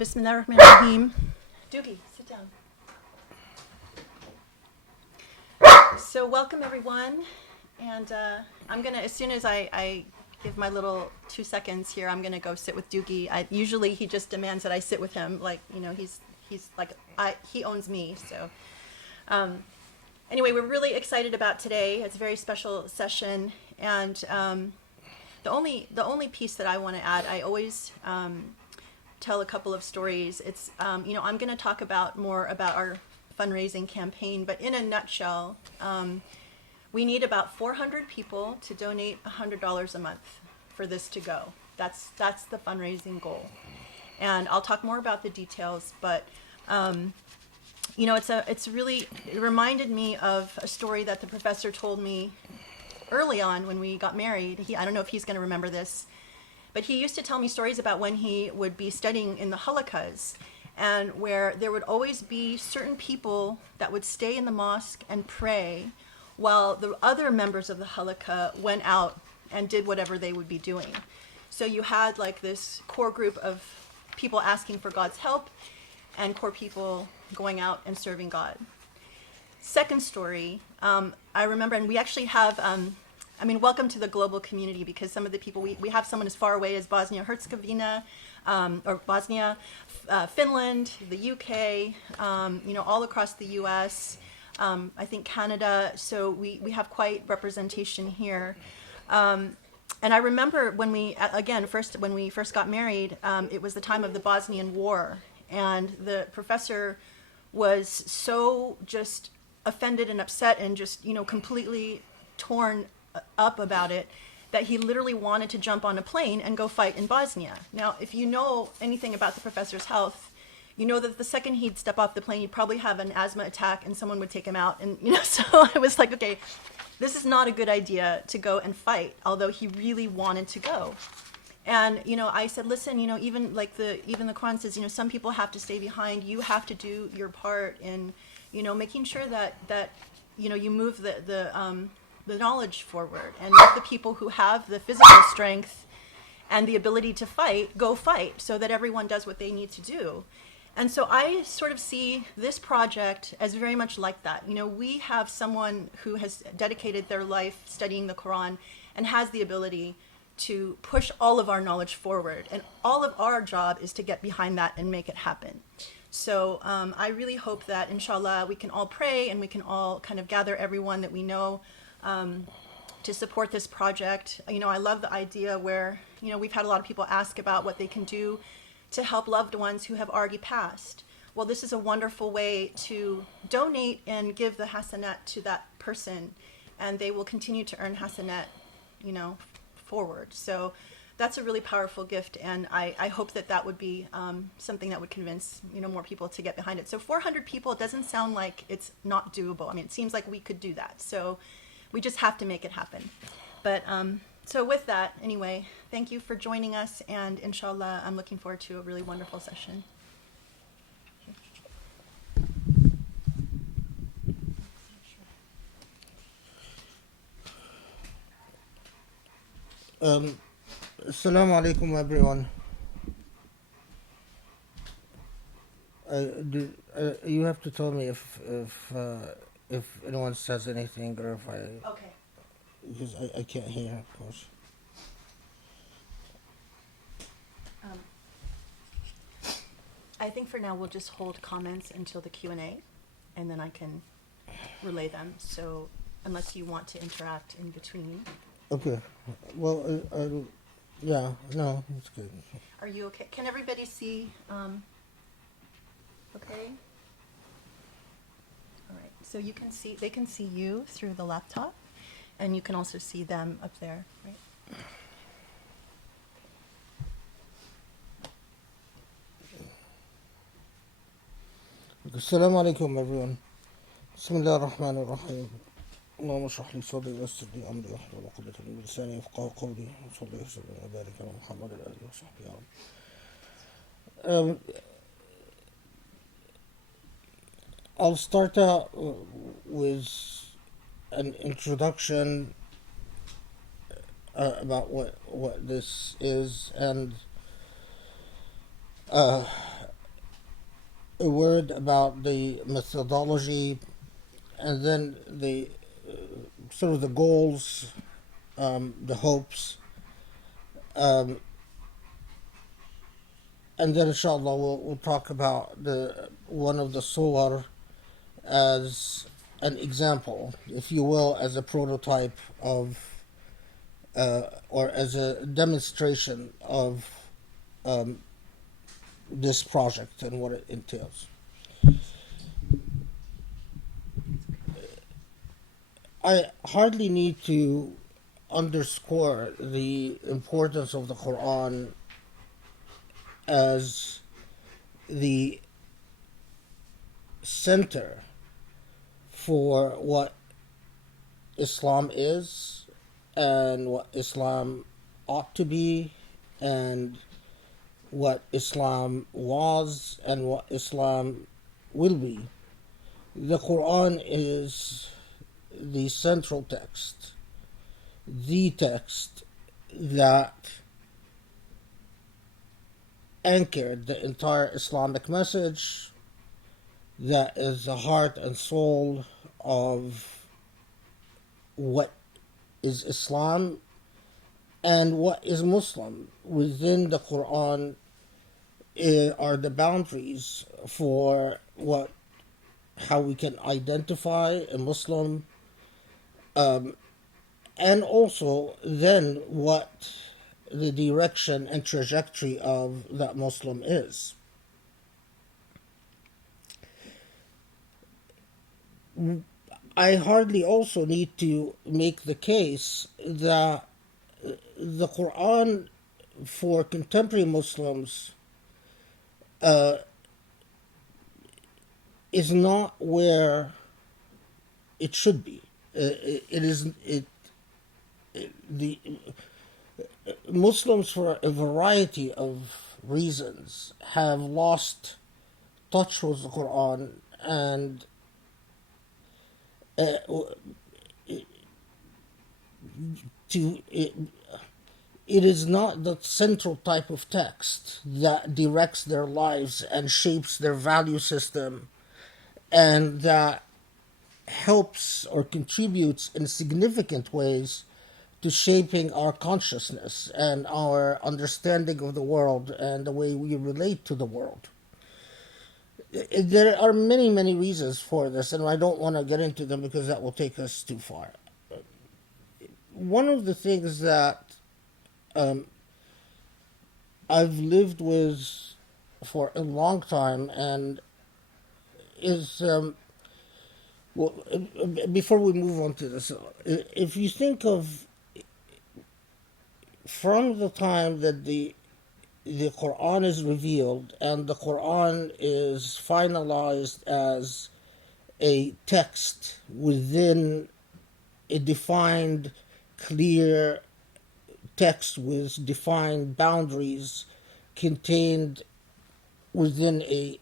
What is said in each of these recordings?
Bismillahirrahmanirrahim. Doogie, sit down. So welcome everyone, and I'm gonna, as soon as I give my little 2 seconds here, I'm gonna go sit with Doogie. Usually he just demands that I sit with him, like, you know, he's like, he owns me, so. Anyway, we're really excited about today. It's a very special session, and the only piece that I want to add, I always tell a couple of stories. It's you know, I'm going to talk more about our fundraising campaign, but in a nutshell, we need about 400 people to donate $100 a month for this to go. That's the fundraising goal, and I'll talk more about the details, but. You know, it reminded me of a story that the professor told me early on when we got married. I don't know if he's going to remember this, but he used to tell me stories about when he would be studying in the Halaqas, and where there would always be certain people that would stay in the mosque and pray while the other members of the Halaqa went out and did whatever they would be doing. So you had like this core group of people asking for God's help, and core people going out and serving God. Second story, I remember, and we actually have, welcome to the global community, because some of the people, we have someone as far away as Bosnia-Herzegovina, or Bosnia, Finland, the UK, you know, all across the US, I think Canada, so we have quite representation here. And I remember when we first got married, it was the time of the Bosnian War, and the professor was so just offended and upset and just, you know, completely torn up about it, that he literally wanted to jump on a plane and go fight in Bosnia. Now, if you know anything about the professor's health, you know that the second he'd step off the plane, he'd probably have an asthma attack and someone would take him out. And, you know, so I was like, okay, this is not a good idea to go and fight, although he really wanted to go. And, you know, I said, listen, you know, even the Quran says, you know, some people have to stay behind. You have to do your part in, you know, making sure that you know, you move the knowledge forward, and let the people who have the physical strength and the ability to fight go fight, so that everyone does what they need to do. And so I sort of see this project as very much like that. You know, we have someone who has dedicated their life studying the Quran and has the ability to push all of our knowledge forward, and all of our job is to get behind that and make it happen. So I really hope that, inshallah, we can all pray and we can all kind of gather everyone that we know to support this project. You know, I love the idea where, you know, we've had a lot of people ask about what they can do to help loved ones who have already passed. Well, this is a wonderful way to donate and give the hasanat to that person, and they will continue to earn hasanat, you know, forward. So that's a really powerful gift, and I hope that would be something that would convince, you know, more people to get behind it. So 400 people doesn't sound like it's not doable. I mean, it seems like we could do that. So we just have to make it happen. But so with that, anyway, thank you for joining us, and inshallah, I'm looking forward to a really wonderful session. Assalamu alaikum, everyone. You have to tell me if anyone says anything, or if Okay. because I can't hear, of course. I think for now we'll just hold comments until the Q&A, and then I can relay them. So unless you want to interact in between. Okay. Well, yeah, no, it's good. Are you okay? Can everybody see? Okay. All right. So you can see, they can see you through the laptop, and you can also see them up there, right? Assalamu alaikum, everyone. Bismillah ar-Rahman ar-Rahim. اللهم اشرح لي صدري ويسر لي امري واحلل عقدة من لساني يفقهوا قولي وصلي وسلم وبارك على محمد وعلى اله وصحبه يا رب. I'll start out with an introduction about what this is, and a word about the methodology, and then the sort of the goals, the hopes, um, and then inshallah we'll talk about the one of the surah as an example, if you will, as a prototype of or as a demonstration of this project and what it entails. I hardly need to underscore the importance of the Quran as the center for what Islam is and what Islam ought to be and what Islam was and what Islam will be. The Quran is the central text, the text that anchored the entire Islamic message, that is the heart and soul of what is Islam and what is Muslim. Within the Quran are the boundaries for how we can identify a Muslim, and also then what the direction and trajectory of that Muslim is. I hardly also need to make the case that the Quran for contemporary Muslims is not where it should be. The Muslims, for a variety of reasons, have lost touch with the Quran, and it is not the central type of text that directs their lives and shapes their value system, and that helps or contributes in significant ways to shaping our consciousness and our understanding of the world and the way we relate to the world. There are many, many reasons for this, and I don't want to get into them because that will take us too far. One of the things that I've lived with for a long time and is, before we move on to this, if you think of from the time that the Quran is revealed and the Quran is finalized as a text within a defined, clear text with defined boundaries contained within a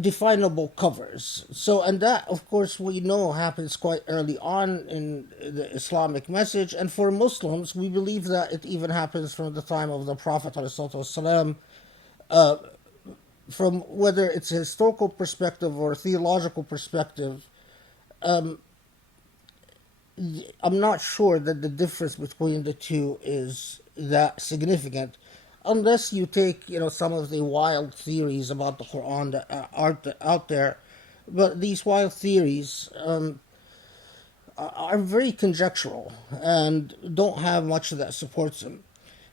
definable covers. So, and that, of course, we know happens quite early on in the Islamic message. And for Muslims, we believe that it even happens from the time of the Prophet ﷺ, from whether it's a historical perspective or a theological perspective. I'm not sure that the difference between the two is that significant, unless you take, some of the wild theories about the Quran that are out there. But these wild theories are very conjectural and don't have much that supports them.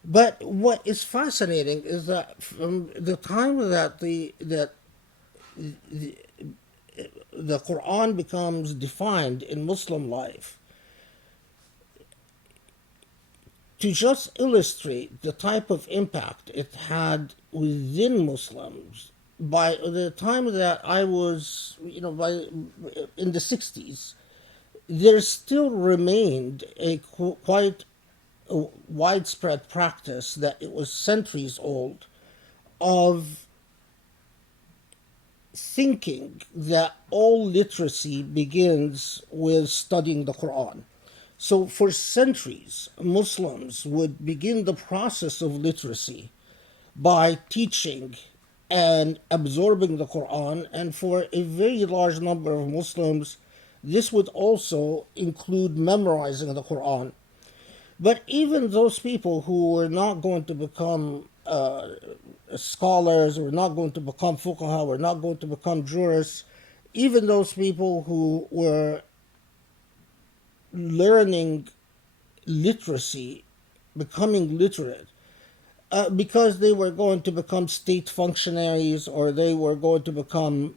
But what is fascinating is that from the time that the Quran becomes defined in Muslim life, to just illustrate the type of impact it had within Muslims, by the time that I was, in the 60s, there still remained a quite widespread practice that it was centuries old of thinking that all literacy begins with studying the Quran. So for centuries, Muslims would begin the process of literacy by teaching and absorbing the Quran, and for a very large number of Muslims, this would also include memorizing the Quran. But even those people who were not going to become scholars, were not going to become fuqaha, were not going to become jurists, even those people who were learning literacy, becoming literate, because they were going to become state functionaries, or they were going to become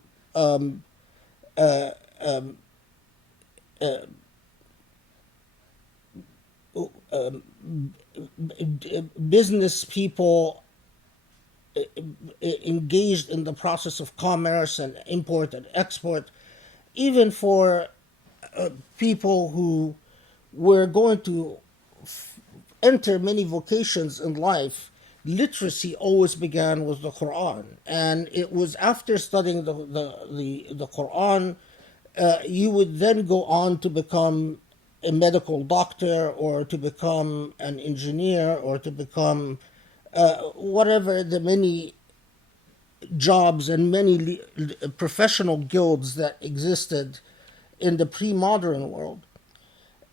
business people engaged in the process of commerce and import and export, even for people who were going to enter many vocations in life, literacy always began with the Quran. And it was after studying the Quran, you would then go on to become a medical doctor, or to become an engineer, or to become whatever the many jobs and many professional guilds that existed in the pre-modern world.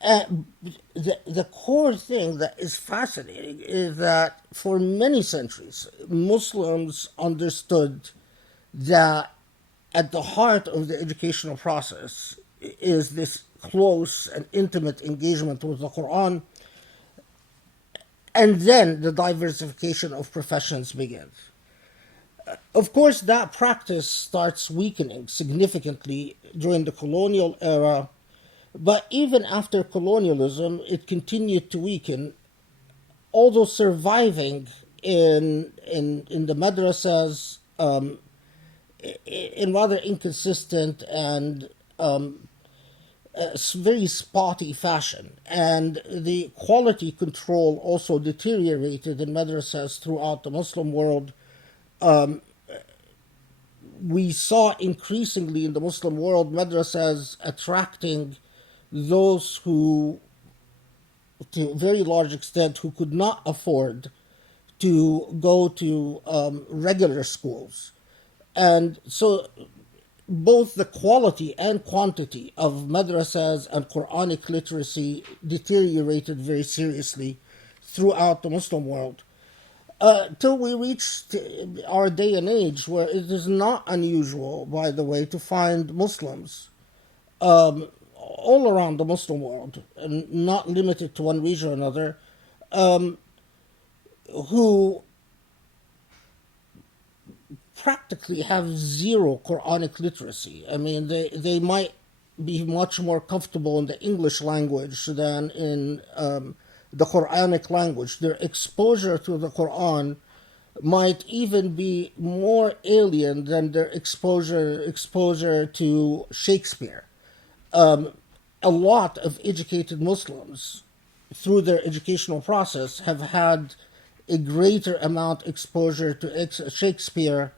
The core thing that is fascinating is that for many centuries, Muslims understood that at the heart of the educational process is this close and intimate engagement with the Quran, and then the diversification of professions begins. Of course, that practice starts weakening significantly during the colonial era, but even after colonialism, it continued to weaken, although surviving in the madrasas in rather inconsistent and very spotty fashion. And the quality control also deteriorated in madrasas throughout the Muslim world. We saw increasingly in the Muslim world madrasas attracting those who, to a very large extent, who could not afford to go to regular schools. And so both the quality and quantity of madrasas and Quranic literacy deteriorated very seriously throughout the Muslim world. Till we reached our day and age, where it is not unusual, by the way, to find Muslims all around the Muslim world, and not limited to one region or another, who practically have zero Quranic literacy. I mean, they might be much more comfortable in the English language than in the Quranic language. Their exposure to the Quran might even be more alien than their exposure to Shakespeare. A lot of educated Muslims, through their educational process, have had a greater amount exposure to Shakespeare,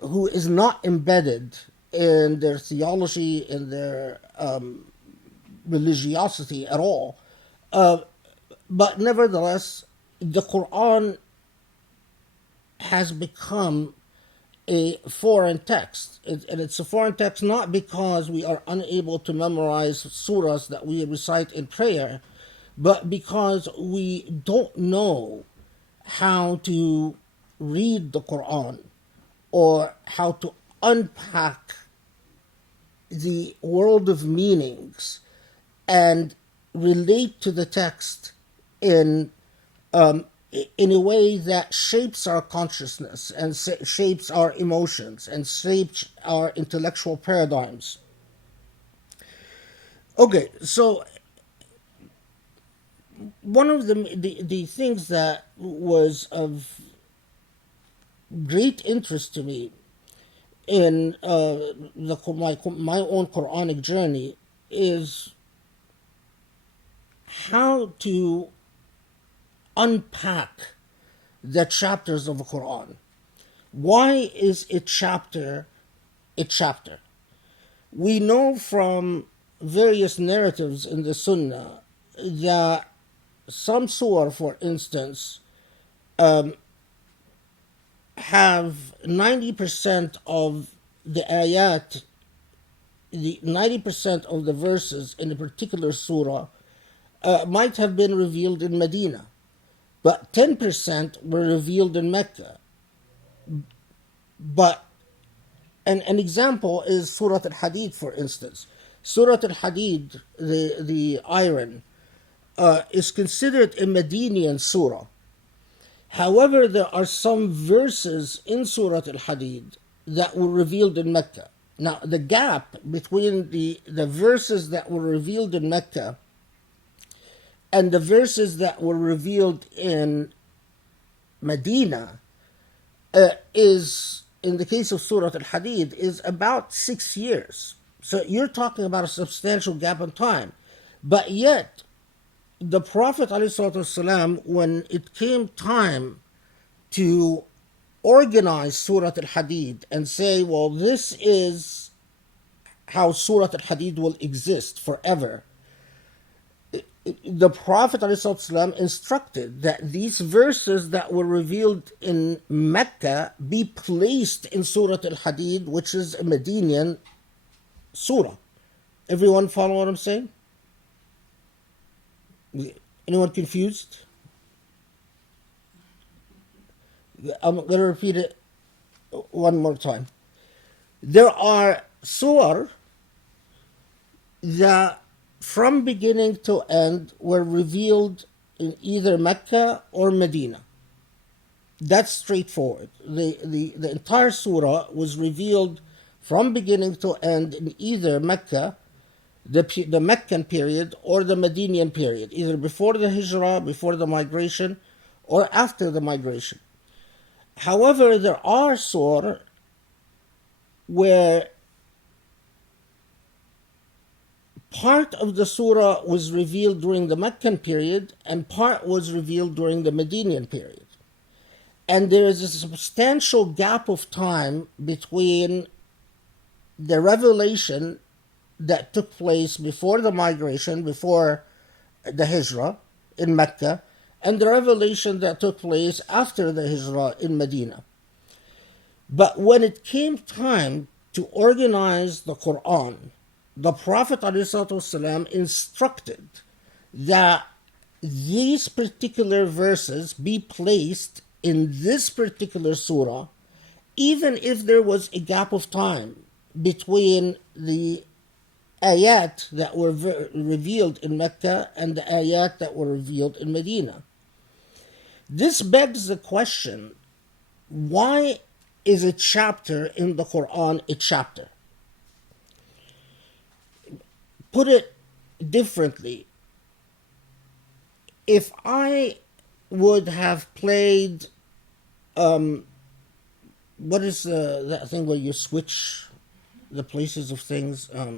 who is not embedded in their theology, in their religiosity at all. But nevertheless, the Quran has become a foreign text. And it's a foreign text not because we are unable to memorize surahs that we recite in prayer, but because we don't know how to read the Quran, or how to unpack the world of meanings and relate to the text in a way that shapes our consciousness and shapes our emotions and shapes our intellectual paradigms. Okay, so one of the things that was of great interest to me in my own Quranic journey is how to unpack the chapters of the Quran. Why is a chapter a chapter? We know from various narratives in the Sunnah that some surah, for instance, have 90% of the ayat, the 90% of the verses in a particular surah might have been revealed in Medina, but 10% were revealed in Mecca. But an example is Surah Al-Hadid, for instance. Surah Al-Hadid, the iron, is considered a Medinian surah. However, there are some verses in Surah Al-Hadid that were revealed in Mecca. Now, the gap between the verses that were revealed in Mecca and the verses that were revealed in Medina is, in the case of Surah Al-Hadid, is about 6 years. So you're talking about a substantial gap in time. But yet, the Prophet ﷺ, when it came time to organize Surah Al-Hadid and say, well, this is how Surah Al-Hadid will exist forever, the Prophet ﷺ instructed that these verses that were revealed in Mecca be placed in Surah Al-Hadid, which is a Medinian surah. Everyone follow what I'm saying? Anyone confused? I'm going to repeat it one more time. There are surah that from beginning to end were revealed in either Mecca or Medina. That's straightforward. The entire surah was revealed from beginning to end in either Mecca, the Meccan period, or the Medinian period, either before the Hijrah, before the migration, or after the migration. However, there are surah where part of the surah was revealed during the Meccan period and part was revealed during the Medinian period. And there is a substantial gap of time between the revelation that took place before the migration, before the Hijrah in Mecca, and the revelation that took place after the Hijrah in Medina. But when it came time to organize the Quran, the Prophet ﷺ instructed that these particular verses be placed in this particular surah, even if there was a gap of time between the ayat that were revealed in Mecca and the ayat that were revealed in Medina. This begs the question, why is a chapter in the Quran a chapter? Put it differently, if I would have played, what is that thing where you switch the places of things? What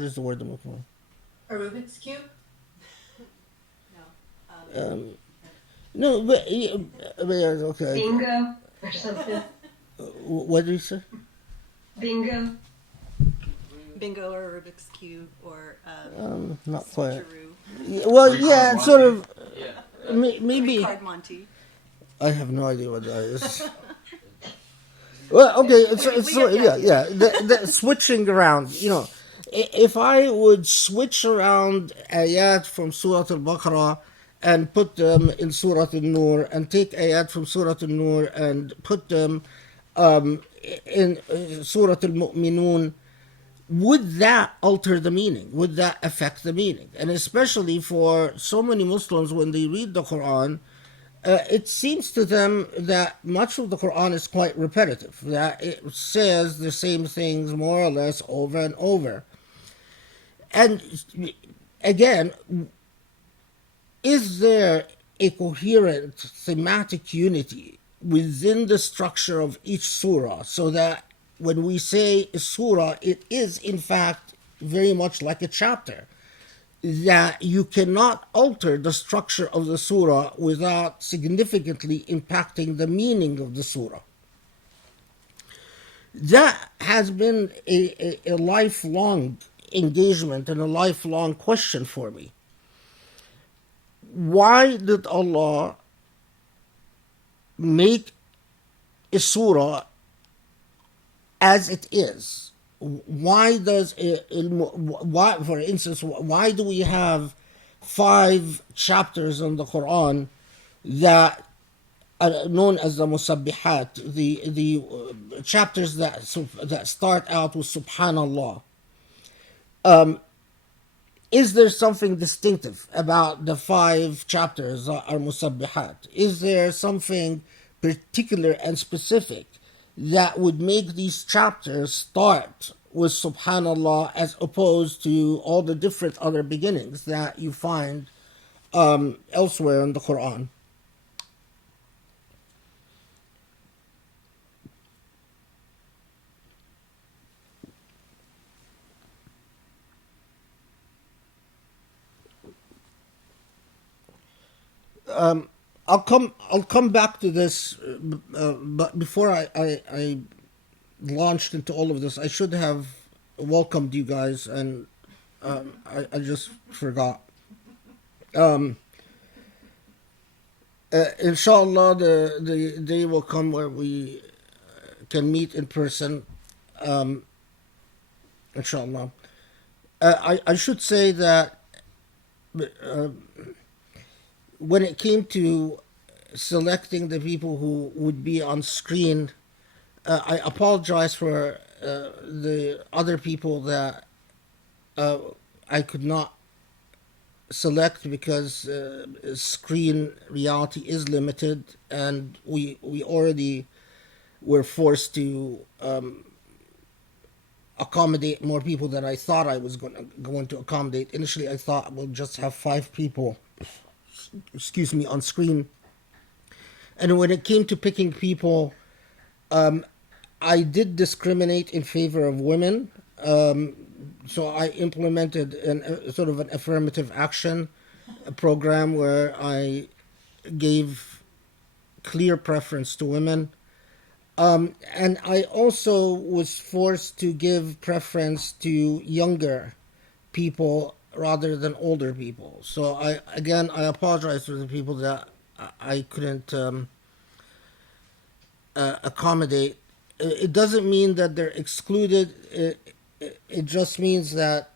is the word I'm looking A Rubik's Cube? for? No, but okay. Bingo or something. What did you say? Bingo. Bingo or Rubik's Cube or Not quite. switcheroo. Well, yeah, it's sort of. Yeah. Maybe. Card Monty. I have no idea what that is. Well, okay, it's We get the yeah. The switching around, if I would switch around ayat from Surah Al-Baqarah and put them in Surah Al-Nur, and take ayat from Surah Al-Nur and put them in Surah Al-Mu'minun, would that alter the meaning? Would that affect the meaning? And especially for so many Muslims, when they read the Quran, it seems to them that much of the Quran is quite repetitive, that it says the same things more or less over and over. And again, is there a coherent thematic unity within the structure of each surah, so that when we say a surah, it is in fact very much like a chapter, that you cannot alter the structure of the surah without significantly impacting the meaning of the surah? That has been a lifelong engagement and a lifelong question for me. why did Allah make a surah as it is? Why does why, for instance, why do we have 5 chapters in the Quran that are known as the musabbihat, the chapters that start out with Subhanallah? Is there something distinctive about the 5 chapters that are musabbihat? Is there something particular and specific that would make these chapters start with Subhanallah as opposed to all the different other beginnings that you find elsewhere in the Quran? I'll come back to this, but before I launched into all of this, I should have welcomed you guys, and I just forgot. Inshallah, the day will come where we can meet in person. Inshallah. I should say that when it came to selecting the people who would be on screen, I apologize for the other people that I could not select because screen reality is limited, and we already were forced to accommodate more people than I thought I was going to accommodate. Initially, I thought we'll just have 5 people, on screen. And when it came to picking people, I did discriminate in favor of women. So I implemented sort of an affirmative action program where I gave clear preference to women. And I also was forced to give preference to younger people rather than older people. So I apologize to the people that I couldn't accommodate. It doesn't mean that they're excluded. It just means that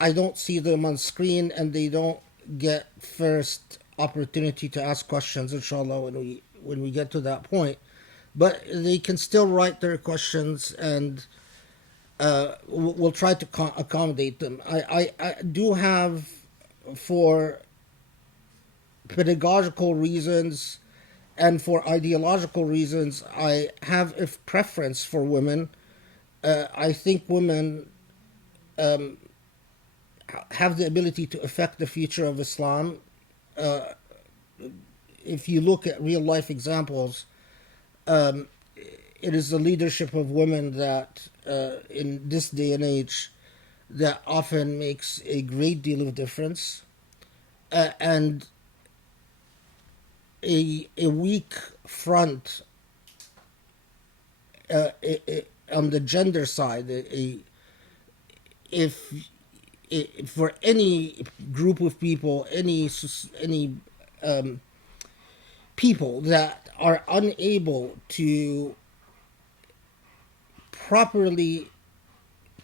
I don't see them on screen and they don't get first opportunity to ask questions, inshallah, when we get to that point. But they can still write their questions, and we'll try to accommodate them. I do have, for pedagogical reasons and for ideological reasons, I have a preference for women. I think women have the ability to affect the future of Islam. If you look at real life examples, it is the leadership of women that, in this day and age, that often makes a great deal of difference. And a weak front on the gender side, if for any group of people, any people that are unable to properly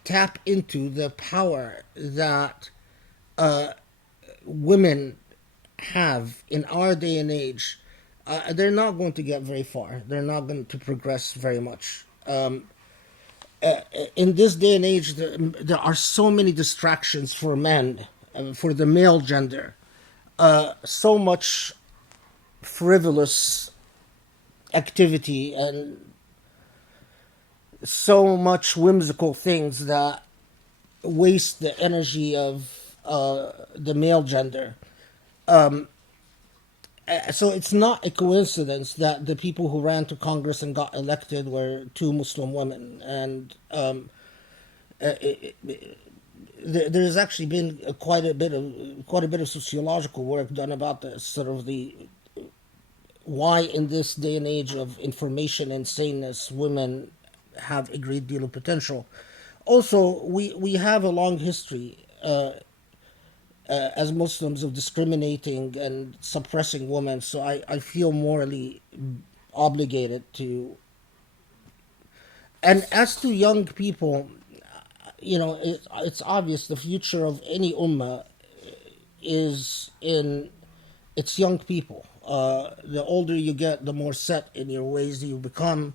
tap into the power that women have in our day and age, they're not going to get very far. They're not going to progress very much. In this day and age, there are so many distractions for men, for the male gender. So much frivolous activity and so much whimsical things that waste the energy of the male gender. So it's not a coincidence that the people who ran to Congress and got elected were 2 Muslim women, and there's actually been quite a bit of sociological work done about this, sort of the why in this day and age of information and saneness, women have a great deal of potential. Also, we have a long history as Muslims of discriminating and suppressing women. So I feel morally obligated to. And as to young people, it's obvious the future of any ummah is in its young people. The older you get, the more set in your ways you become,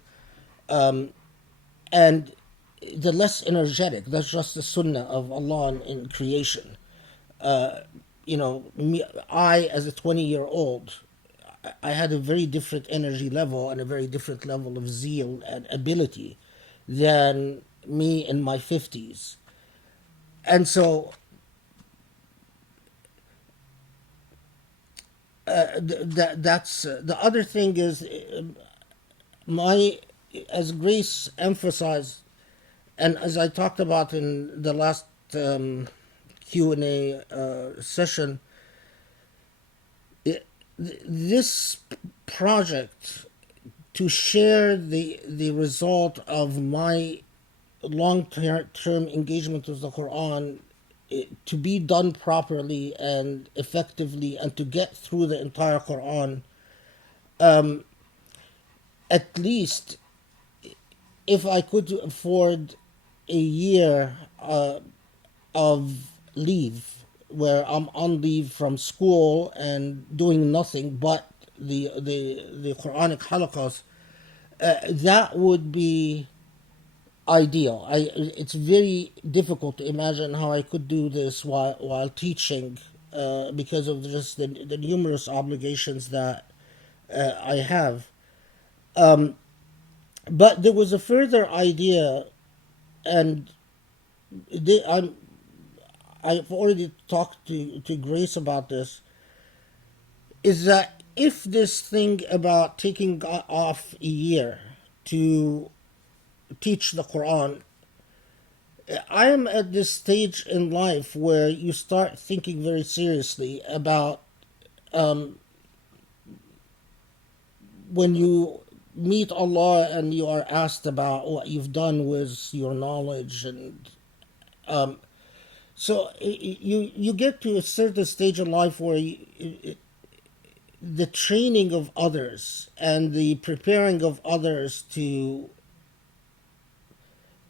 and the less energetic. That's just the sunnah of Allah in creation. I, as a 20-year-old, I had a very different energy level and a very different level of zeal and ability than me in my 50s. And so that's the other thing is my, as Grace emphasized, and as I talked about in the last Q&A session, this project to share the result of my long-term engagement with the Quran, to be done properly and effectively, and to get through the entire Quran, at least if I could afford a year of leave, where I'm on leave from school and doing nothing but the Quranic halaqas, that would be ideal. It's very difficult to imagine how I could do this while teaching, because of just the numerous obligations that I have. But there was a further idea, and I've already talked to Grace about this, is that if this thing about taking off a year to teach the Quran, I am at this stage in life where you start thinking very seriously about when you meet Allah and you are asked about what you've done with your knowledge, and so you get to a certain stage in life where the training of others and the preparing of others to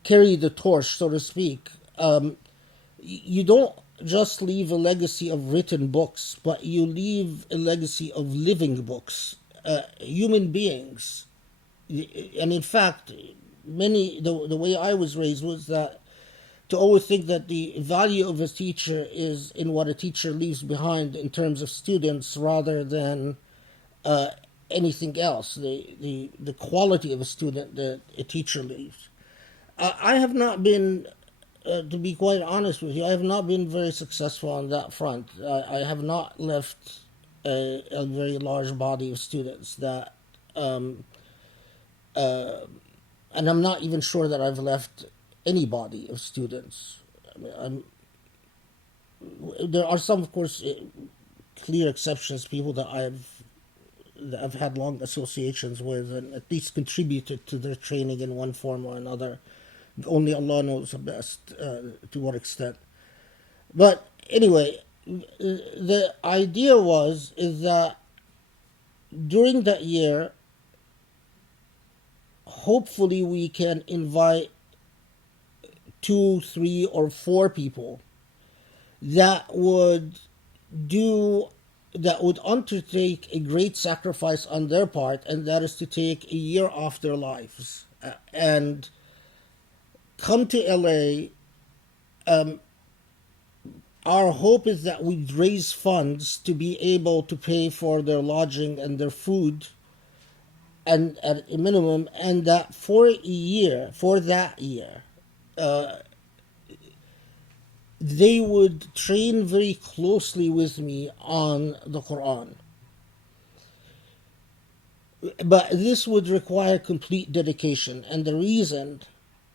carry the torch, so to speak, you don't just leave a legacy of written books, but you leave a legacy of living books, human beings. And in fact, the way I was raised was that to always think that the value of a teacher is in what a teacher leaves behind in terms of students, rather than anything else, the quality of a student that a teacher leaves. I have not been, to be quite honest with you, I have not been very successful on that front. I have not left a very large body of students that, and I'm not even sure that I've left any body of students. I mean, there are some, of course, clear exceptions, people that I've had long associations with and at least contributed to their training in one form or another. Only Allah knows the best to what extent. But anyway, the idea is that during that year, hopefully we can invite 2, 3, or 4 people that would undertake a great sacrifice on their part, and that is to take a year off their lives and come to LA. Our hope is that we'd raise funds to be able to pay for their lodging and their food, and at a minimum, and that for that year, they would train very closely with me on the Quran. But this would require complete dedication, and the reason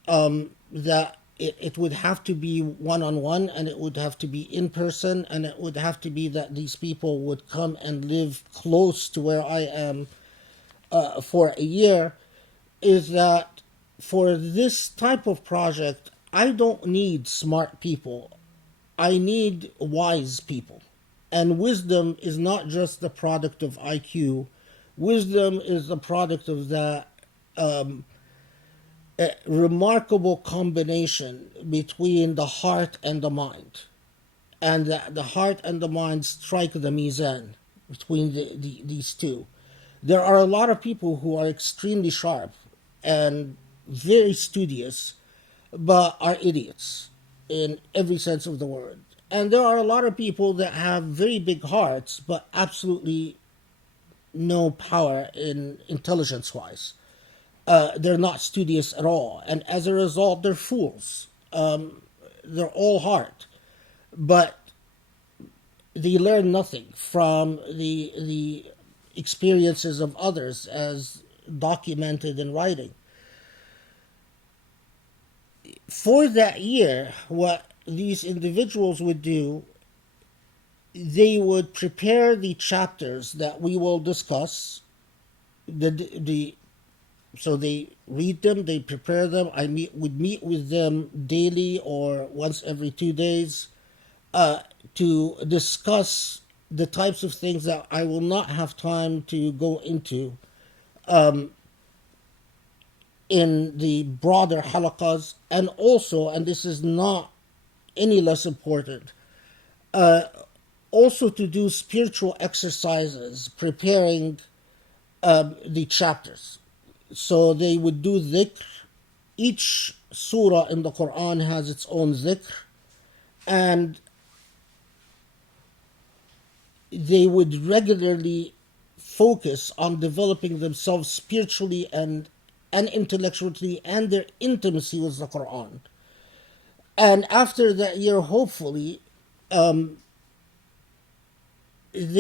that it would have to be one-on-one, and it would have to be in person, and it would have to be that these people would come and live close to where I am for a year, is that for this type of project, I don't need smart people. I need wise people. And wisdom is not just the product of IQ. Wisdom is the product of that remarkable combination between the heart and the mind. And the heart and the mind strike the mizan between these two. There are a lot of people who are extremely sharp and very studious, but are idiots in every sense of the word. And there are a lot of people that have very big hearts, but absolutely no power in intelligence wise. They're not studious at all. And as a result, they're fools. They're all heart. But they learn nothing from the experiences of others as documented in writing. For that year, what these individuals would do, they would prepare the chapters that we will discuss. So they read them, they prepare them. Would meet with them daily or once every 2 days to discuss the types of things that I will not have time to go into in the broader halaqas, and also, and this is not any less important, also to do spiritual exercises preparing the chapters. So they would do dhikr. Each surah in the Quran has its own dhikr, and they would regularly focus on developing themselves spiritually and intellectually, and their intimacy with the Quran. And after that year, hopefully, they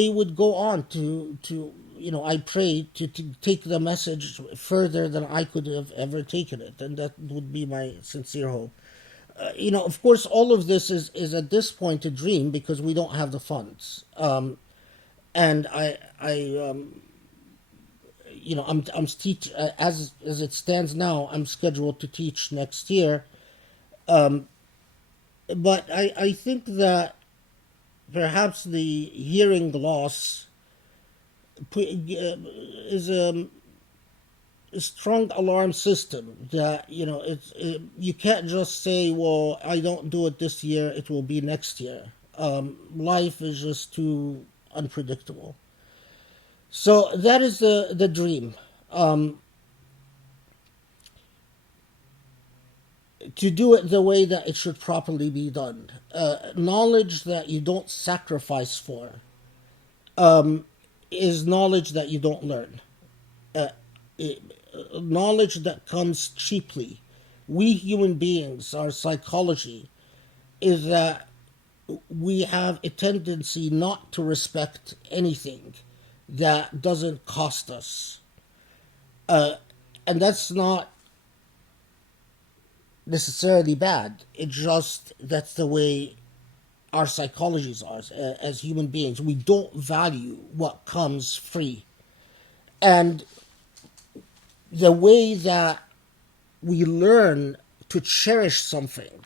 would go on to I pray to take the message further than I could have ever taken it, and that would be my sincere hope. Of course, all of this is at this point a dream because we don't have the funds. And I'm teach as it stands now. I'm scheduled to teach next year, but I think that perhaps the hearing loss is a strong alarm system that you can't just say, well, I don't do it this year, it will be next year. Life is just too unpredictable. So that is the dream. To do it the way that it should properly be done. Knowledge that you don't sacrifice for is knowledge that you don't learn. Knowledge that comes cheaply. We human beings, our psychology is that we have a tendency not to respect anything that doesn't cost us. And that's not necessarily bad. It just, that's the way our psychologies are as human beings. We don't value what comes free. And the way that we learn to cherish something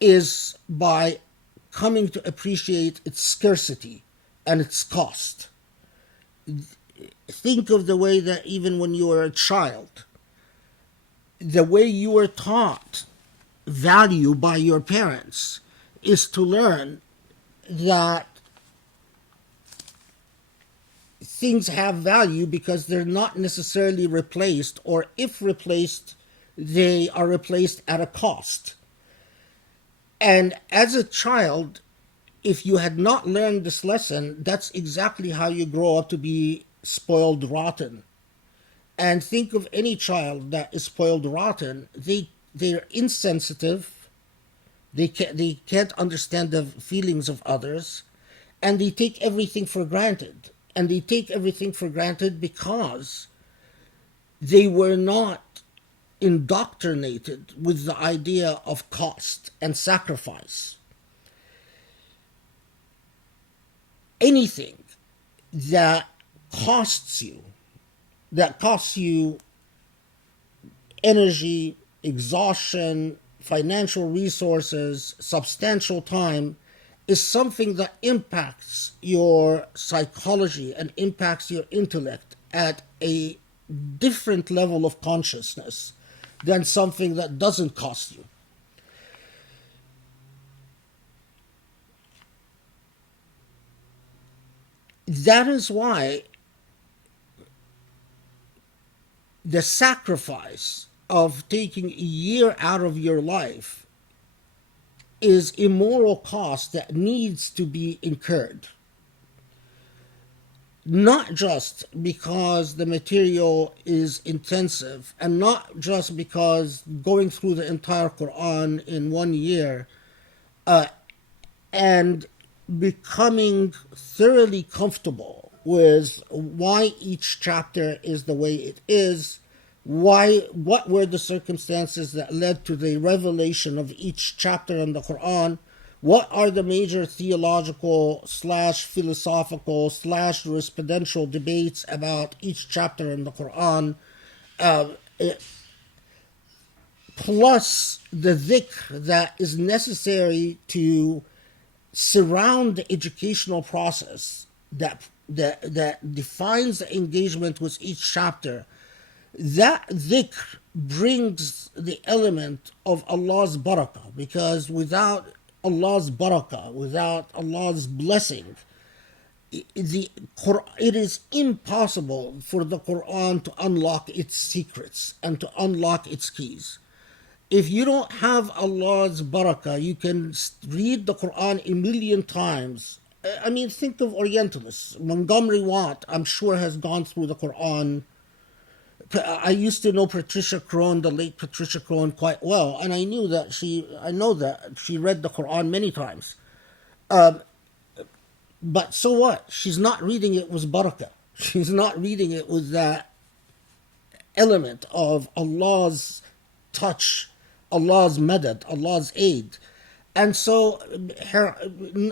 is by coming to appreciate its scarcity and its cost. Think of the way that even when you were a child, the way you were taught value by your parents is to learn that things have value because they're not necessarily replaced, or if replaced, they are replaced at a cost. And as a child, if you had not learned this lesson, that's exactly how you grow up to be spoiled rotten. And think of any child that is spoiled rotten. They're insensitive. They can't understand the feelings of others, and they take everything for granted. And they take everything for granted because they were not indoctrinated with the idea of cost and sacrifice. Anything that costs you energy, exhaustion, financial resources, substantial time, is something that impacts your psychology and impacts your intellect at a different level of consciousness than something that doesn't cost you. That is why the sacrifice of taking a year out of your life is a moral cost that needs to be incurred. Not just because the material is intensive, and not just because going through the entire Quran in 1 year and becoming thoroughly comfortable with why each chapter is the way it is, what were the circumstances that led to the revelation of each chapter in the Quran, what are the major theological slash philosophical slash jurisprudential debates about each chapter in the Quran, plus the dhikr that is necessary to surround the educational process that defines the engagement with each chapter. That dhikr brings the element of Allah's barakah, because without Allah's barakah, without Allah's blessing, it is impossible for the Quran to unlock its secrets and to unlock its keys. If you don't have Allah's barakah, you can read the Quran a million times. I mean, think of Orientalists. Montgomery Watt, I'm sure, has gone through the Quran. I used to know Patricia Crone, the late Patricia Crone, quite well, and I know that she read the Quran many times. But so what? She's not reading it with barakah. She's not reading it with that element of Allah's touch, Allah's madad, Allah's aid. And so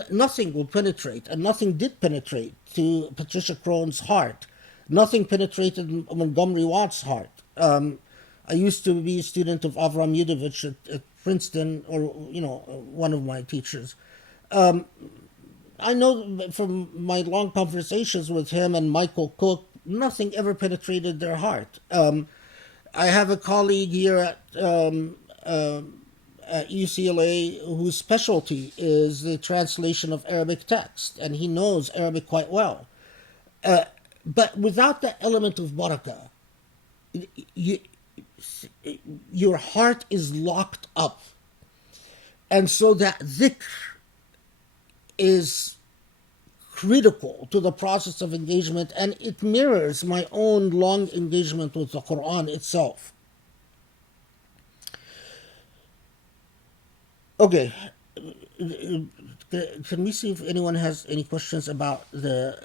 nothing will penetrate, and nothing did penetrate to Patricia Crone's heart. Nothing penetrated Montgomery Watt's heart. I used to be a student of Avram Yudovich at Princeton, or one of my teachers. I know from my long conversations with him and Michael Cook, nothing ever penetrated their heart. I have a colleague here at UCLA whose specialty is the translation of Arabic text, and he knows Arabic quite well. But without the element of barakah, your heart is locked up. And so that dhikr is critical to the process of engagement, and it mirrors my own long engagement with the Quran itself. Okay, can we see if anyone has any questions about the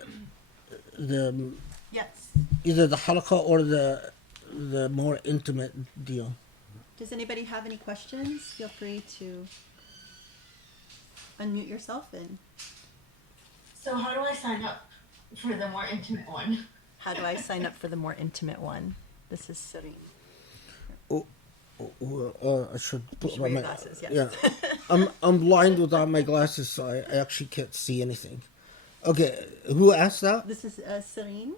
Yes. either the halaqa or the more intimate deal? Does anybody have any questions? Feel free to unmute yourself. And So how do I sign up for the more intimate one? how do I sign up for the more intimate one? This is Serene. I should put should wear your glasses, yes. Yeah, I'm blind without my glasses, so I actually can't see anything. Okay, who asked that? This is Serene.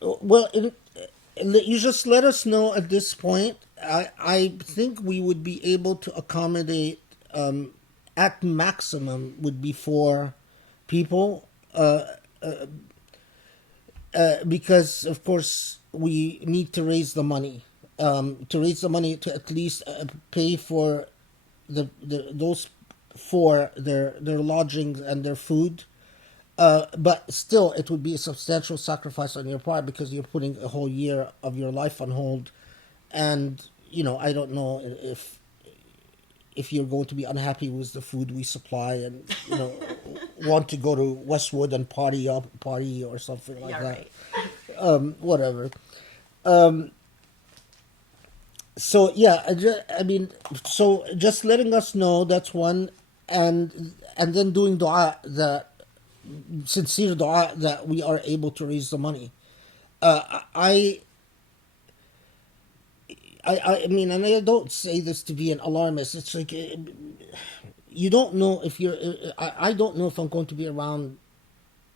Well, you just let us know at this point. I think we would be able to accommodate, at maximum, would be 4 people, because, of course, we need to raise the money. To at least pay for those 4 their lodgings and their food. But still, it would be a substantial sacrifice on your part, because you're putting a whole year of your life on hold. And, I don't know if you're going to be unhappy with the food we supply and, want to go to Westwood and party or something like that. Right. Whatever. So, yeah, so just letting us know, that's one. And then doing dua, sincere dua that we are able to raise the money. I I mean, and I don't say this to be an alarmist. It's like you don't know if you're. I don't know if I'm going to be around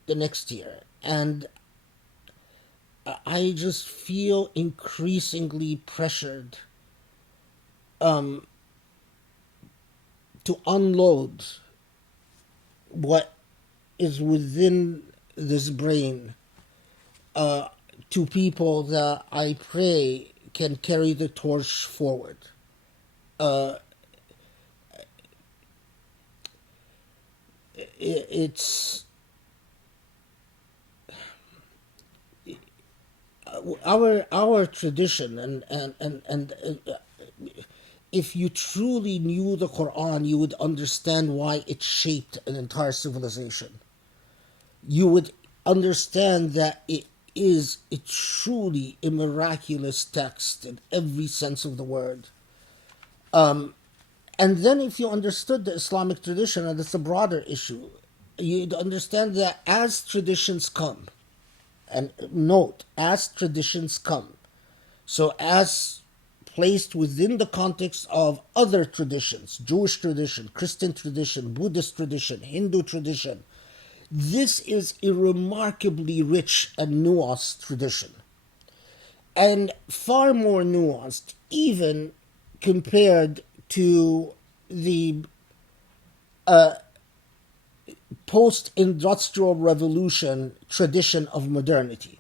the next year, and I just feel increasingly pressured to unload what is within this brain to people that I pray can carry the torch forward. It's our tradition, and if you truly knew the Quran, you would understand why it shaped an entire civilization. You would understand that it is truly a miraculous text in every sense of the word. And then if you understood the Islamic tradition, and it's a broader issue, you'd understand that as traditions come, and note, as traditions come, so as placed within the context of other traditions, Jewish tradition, Christian tradition, Buddhist tradition, Hindu tradition, this is a remarkably rich and nuanced tradition. And far more nuanced, even compared to the post-industrial revolution tradition of modernity.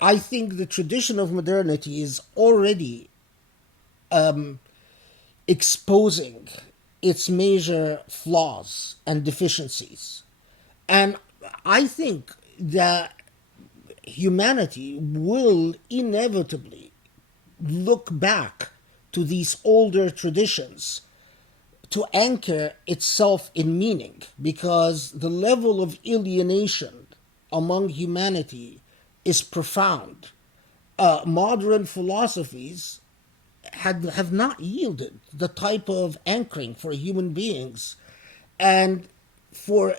I think the tradition of modernity is already exposing its major flaws and deficiencies. And I think that humanity will inevitably look back to these older traditions to anchor itself in meaning, because the level of alienation among humanity is profound. Modern philosophies have not yielded the type of anchoring for human beings, and for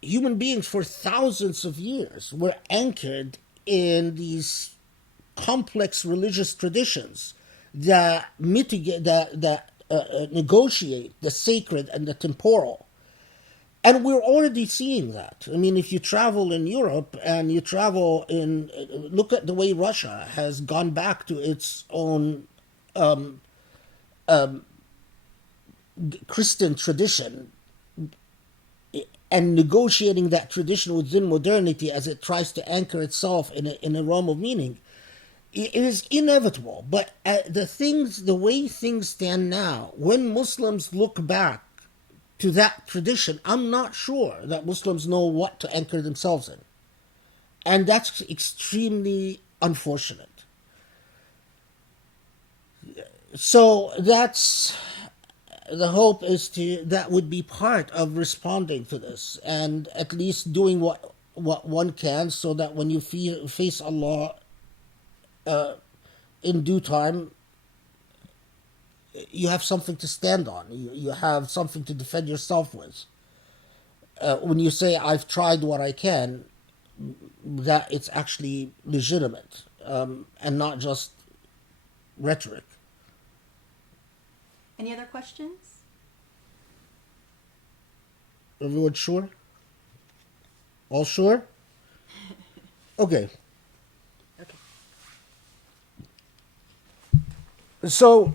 human beings for thousands of years were anchored in these complex religious traditions that mitigate that negotiate the sacred and the temporal. And we're already seeing that. I mean, if you travel in Europe and you travel in, look at the way Russia has gone back to its own Christian tradition and negotiating that tradition within modernity as it tries to anchor itself in a realm of meaning. It is inevitable. But the way things stand now, when Muslims look back to that tradition, I'm not sure that Muslims know what to anchor themselves in. And that's extremely unfortunate. So that's the hope, is that would be part of responding to this, and at least doing what one can, so that when you face Allah in due time, you have something to stand on. You have something to defend yourself with. When you say, I've tried what I can, that it's actually legitimate, and not just rhetoric. Any other questions? Everyone sure? All sure? Okay. Okay. So,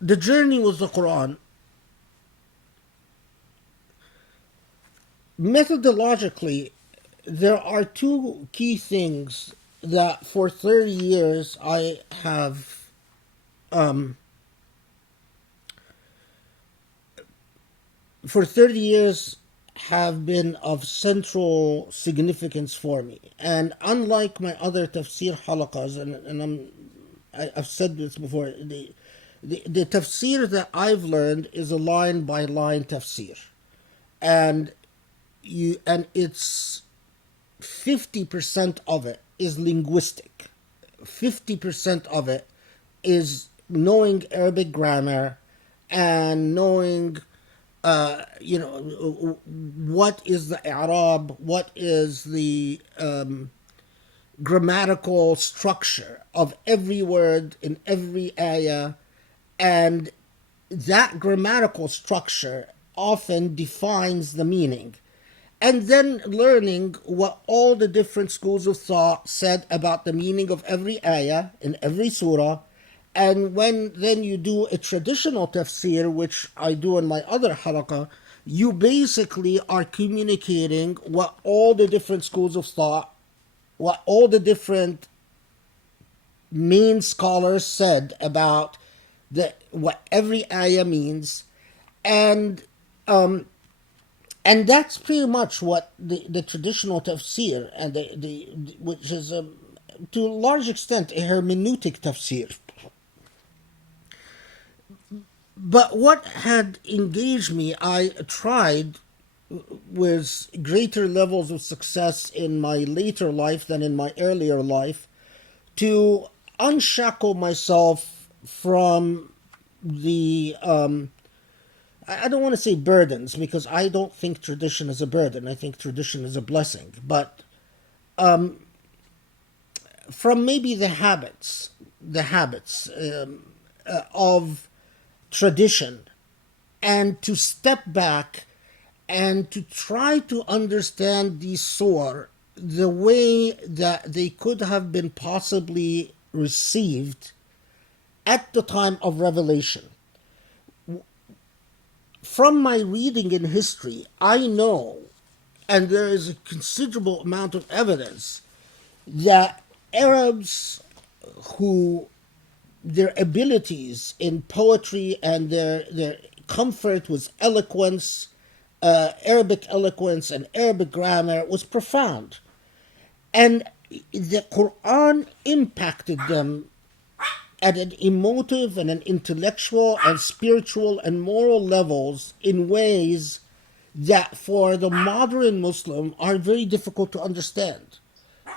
the journey with the Quran, methodologically, there are two key things that for 30 years I have have been of central significance for me. And unlike my other tafsir halaqas, I've said this before, the tafsir that I've learned is a line by line tafsir. And it's 50% of it is linguistic. 50% of it is knowing Arabic grammar and knowing what is the i'rab, what is the grammatical structure of every word in every ayah, and that grammatical structure often defines the meaning. And then learning what all the different schools of thought said about the meaning of every ayah in every surah. And when then you do a traditional tafsir, which I do in my other halaqa, you basically are communicating what all the different schools of thought, what all the different main scholars said about what every ayah means, and and that's pretty much what the traditional tafsir and which is to a large extent a hermeneutic tafsir. But what had engaged me, I tried with greater levels of success in my later life than in my earlier life, to unshackle myself from the I don't want to say burdens, because I don't think tradition is a burden. I think tradition is a blessing. But from maybe the habits of tradition, and to step back and to try to understand these surah the way that they could have been possibly received at the time of revelation. From my reading in history, I know, and there is a considerable amount of evidence, that Arabs who their abilities in poetry and their comfort with eloquence, Arabic eloquence and Arabic grammar was profound. And the Quran impacted them at an emotive and an intellectual and spiritual and moral levels in ways that for the modern Muslim are very difficult to understand.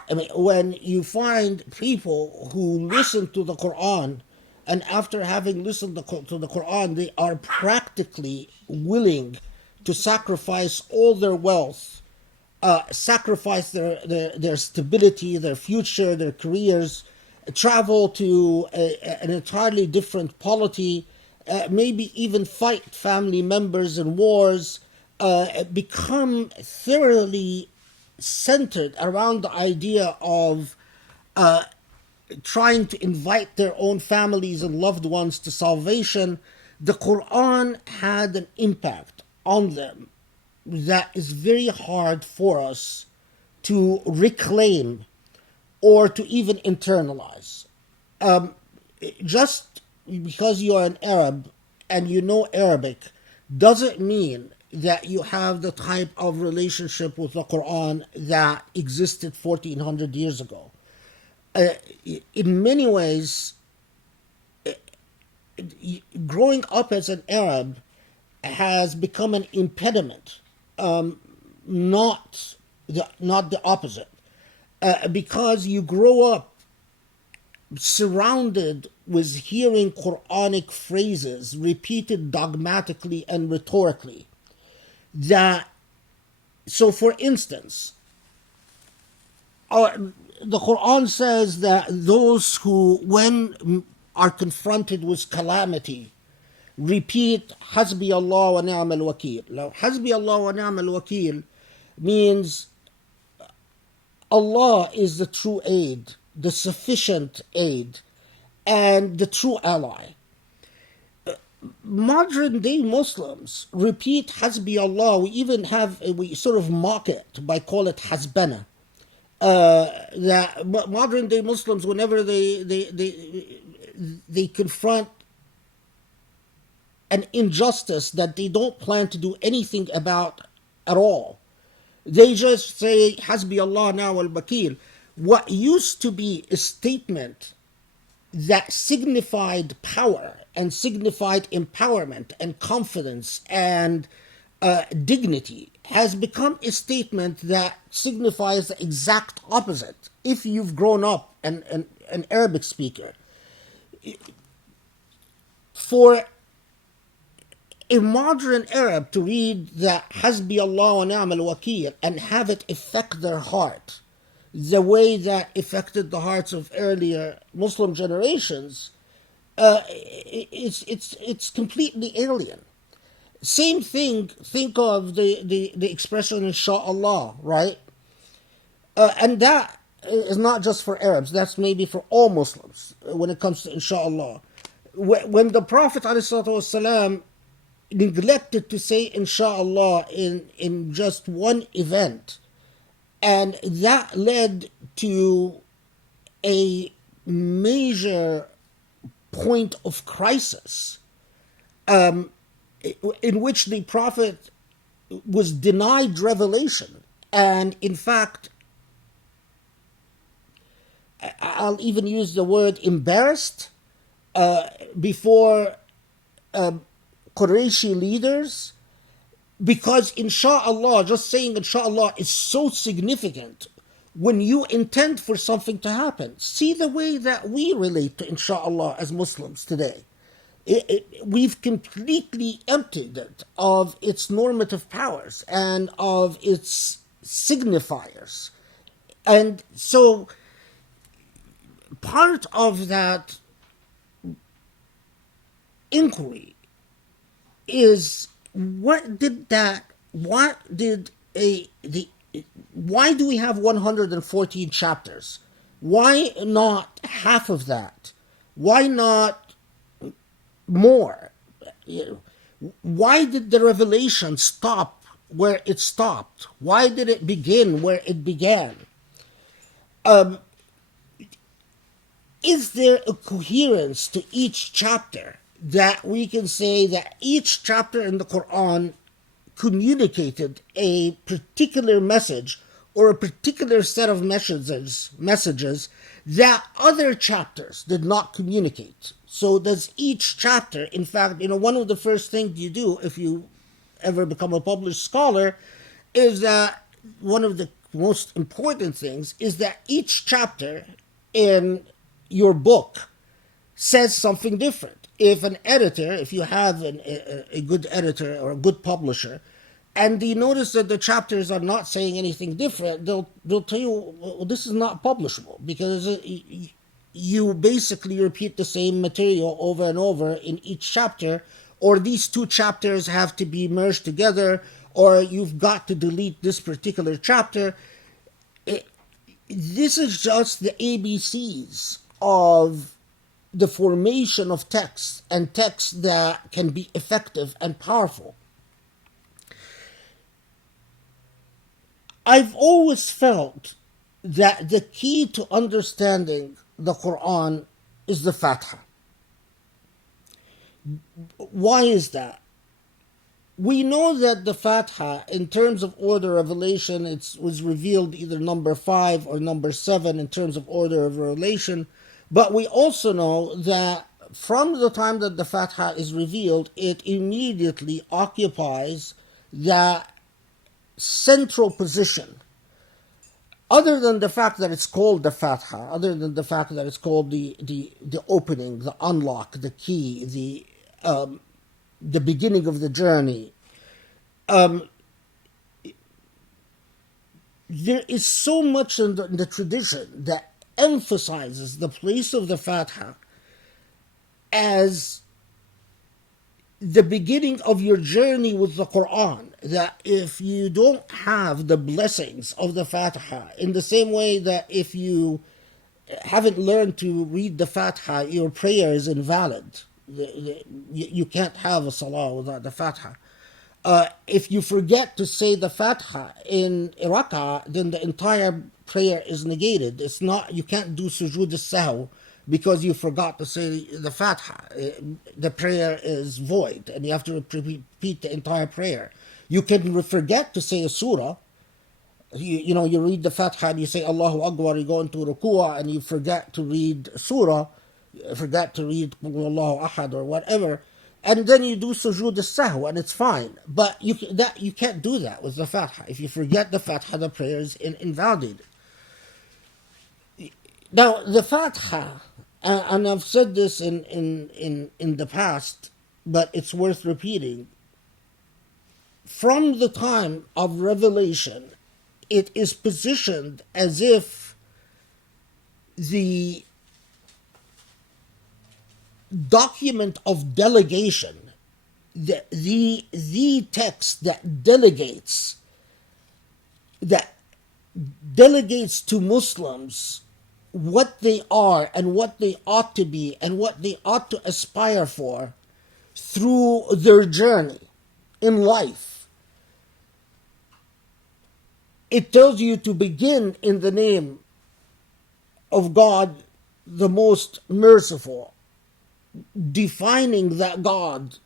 I mean, when you find people who listen to the Quran, and after having listened to the Quran, they are practically willing to sacrifice all their wealth, sacrifice their stability, their future, their careers, travel to an entirely different polity, maybe even fight family members in wars, become thoroughly centered around the idea of trying to invite their own families and loved ones to salvation. The Quran had an impact on them that is very hard for us to reclaim or to even internalize. Just because you are an Arab and you know Arabic doesn't mean that you have the type of relationship with the Quran that existed 1400 years ago. In many ways, growing up as an Arab has become an impediment, not the opposite. Because you grow up surrounded with hearing Quranic phrases repeated dogmatically and rhetorically. So for instance, the Quran says that those who, when are confronted with calamity, repeat Hasbi Allah wa ni'mal wakil. Now, Hasbi Allah wa ni'mal wakil means Allah is the true aid, the sufficient aid, and the true ally. Modern day Muslims repeat Hasbi Allah. We sort of mock it by call it Hasbana. That modern day Muslims, whenever they confront an injustice that they don't plan to do anything about at all, they just say Hasbi Allah ni'mal wakil. What used to be a statement that signified power and signified empowerment and confidence and dignity has become a statement that signifies the exact opposite. If you've grown up an Arabic speaker, for a modern Arab to read that Hasbi Allah wa ni'mal wakil and have it affect their heart, the way that affected the hearts of earlier Muslim generations, it's completely alien. Same thing, think of the expression inshallah, right? And that is not just for Arabs, that's maybe for all Muslims when it comes to inshallah. When the Prophet ﷺ neglected to say inshallah in just one event, and that led to a major point of crisis, in which the Prophet was denied revelation. And in fact, I'll even use the word embarrassed before Qurayshi leaders, because inshallah, just saying inshallah is so significant when you intend for something to happen. See the way that we relate to inshallah as Muslims today. We've completely emptied it of its normative powers and of its signifiers. And so part of that inquiry is why do we have 114 chapters? Why not half of that? Why not more? Why did the revelation stop where it stopped? Why did it begin where it began? Is there a coherence to each chapter that we can say that each chapter in the Quran communicated a particular message or a particular set of messages that other chapters did not communicate? So does each chapter, in fact, one of the first things you do if you ever become a published scholar is that one of the most important things is that each chapter in your book says something different. If you have a good editor or a good publisher, and you notice that the chapters are not saying anything different, they'll tell you, well, this is not publishable, because you basically repeat the same material over and over in each chapter, or these two chapters have to be merged together, or you've got to delete this particular chapter. This is just the ABCs of the formation of texts, and texts that can be effective and powerful. I've always felt that the key to understanding the Quran is the Fatiha. Why is that? We know that the Fatiha, in terms of order of revelation, it was revealed either number 5 or number 7 in terms of order of revelation. But we also know that from the time that the Fatiha is revealed, it immediately occupies that central position. Other than the fact that it's called the Fatiha, other than the fact that it's called the opening, the unlock, the key, the beginning of the journey, there is so much in the tradition that emphasizes the place of the Fatiha as the beginning of your journey with the Quran, that if you don't have the blessings of the Fatiha, in the same way that if you haven't learned to read the Fatiha, your prayer is invalid. You can't have a salah without the Fatiha. If you forget to say the Fatiha in rak'ah, then the entire prayer is negated. It's not, you can't do sujood al-sahw because you forgot to say the Fatiha. The prayer is void, and you have to repeat the entire prayer. You can forget to say a surah. You read the Fatiha and you say Allahu Akbar, you go into ruku'ah and you forget to read surah, forget to read Allahu Ahad or whatever, and then you do sujood al-sahw and it's fine. But you can't do that with the Fatiha. If you forget the Fatiha, the prayer is invalidated. Now, the Fatiha, and I've said this in the past, but it's worth repeating. From the time of revelation, it is positioned as if the document of delegation, the text that delegates to Muslims what they are and what they ought to be and what they ought to aspire for through their journey in life. It tells you to begin in the name of God, the most merciful, defining that God,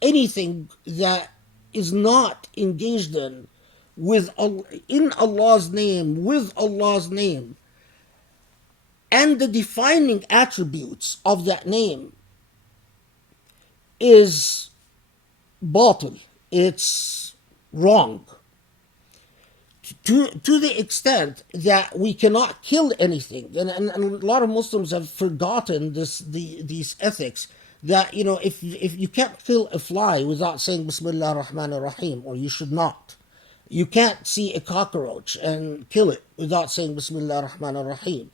anything that is not engaged in Allah's name, with Allah's name, and the defining attributes of that name is batil. It's wrong. To the extent that we cannot kill anything, and a lot of Muslims have forgotten these ethics, that if you can't kill a fly without saying Bismillah ar-Rahman ar-Rahim, or you should not. You can't see a cockroach and kill it without saying Bismillah ar-Rahman ar-Rahim.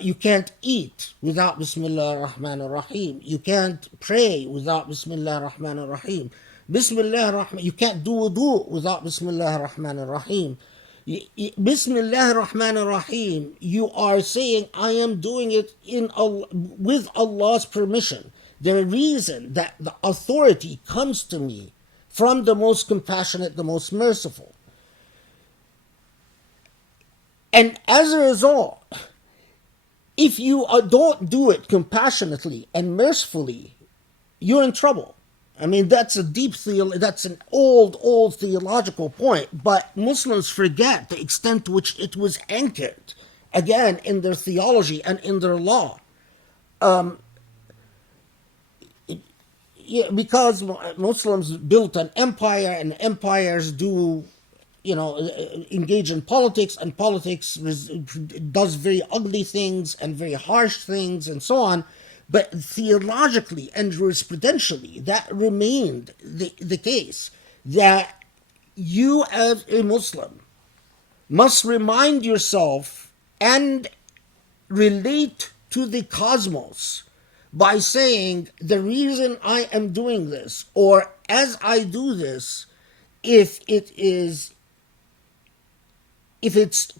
You can't eat without Bismillah ar-Rahman ar-Rahim. You can't pray without Bismillah ar-Rahman ar-Rahim. Bismillah ar-Rahman, you can't do wudu without Bismillah ar-Rahman ar-Rahim. Bismillah ar-Rahman ar-Rahim, you are saying, I am doing it with Allah's permission. The reason that the authority comes to me from the most compassionate, the most merciful. And as a result, if you don't do it compassionately and mercifully, you're in trouble. I mean, that's that's an old theological point, but Muslims forget the extent to which it was anchored, again, in their theology and in their law. Because Muslims built an empire, and empires do, engage in politics, and politics does very ugly things and very harsh things and so on. But theologically and jurisprudentially, that remained the case, that you as a Muslim must remind yourself and relate to the cosmos by saying, the reason I am doing this, or as I do this, if it's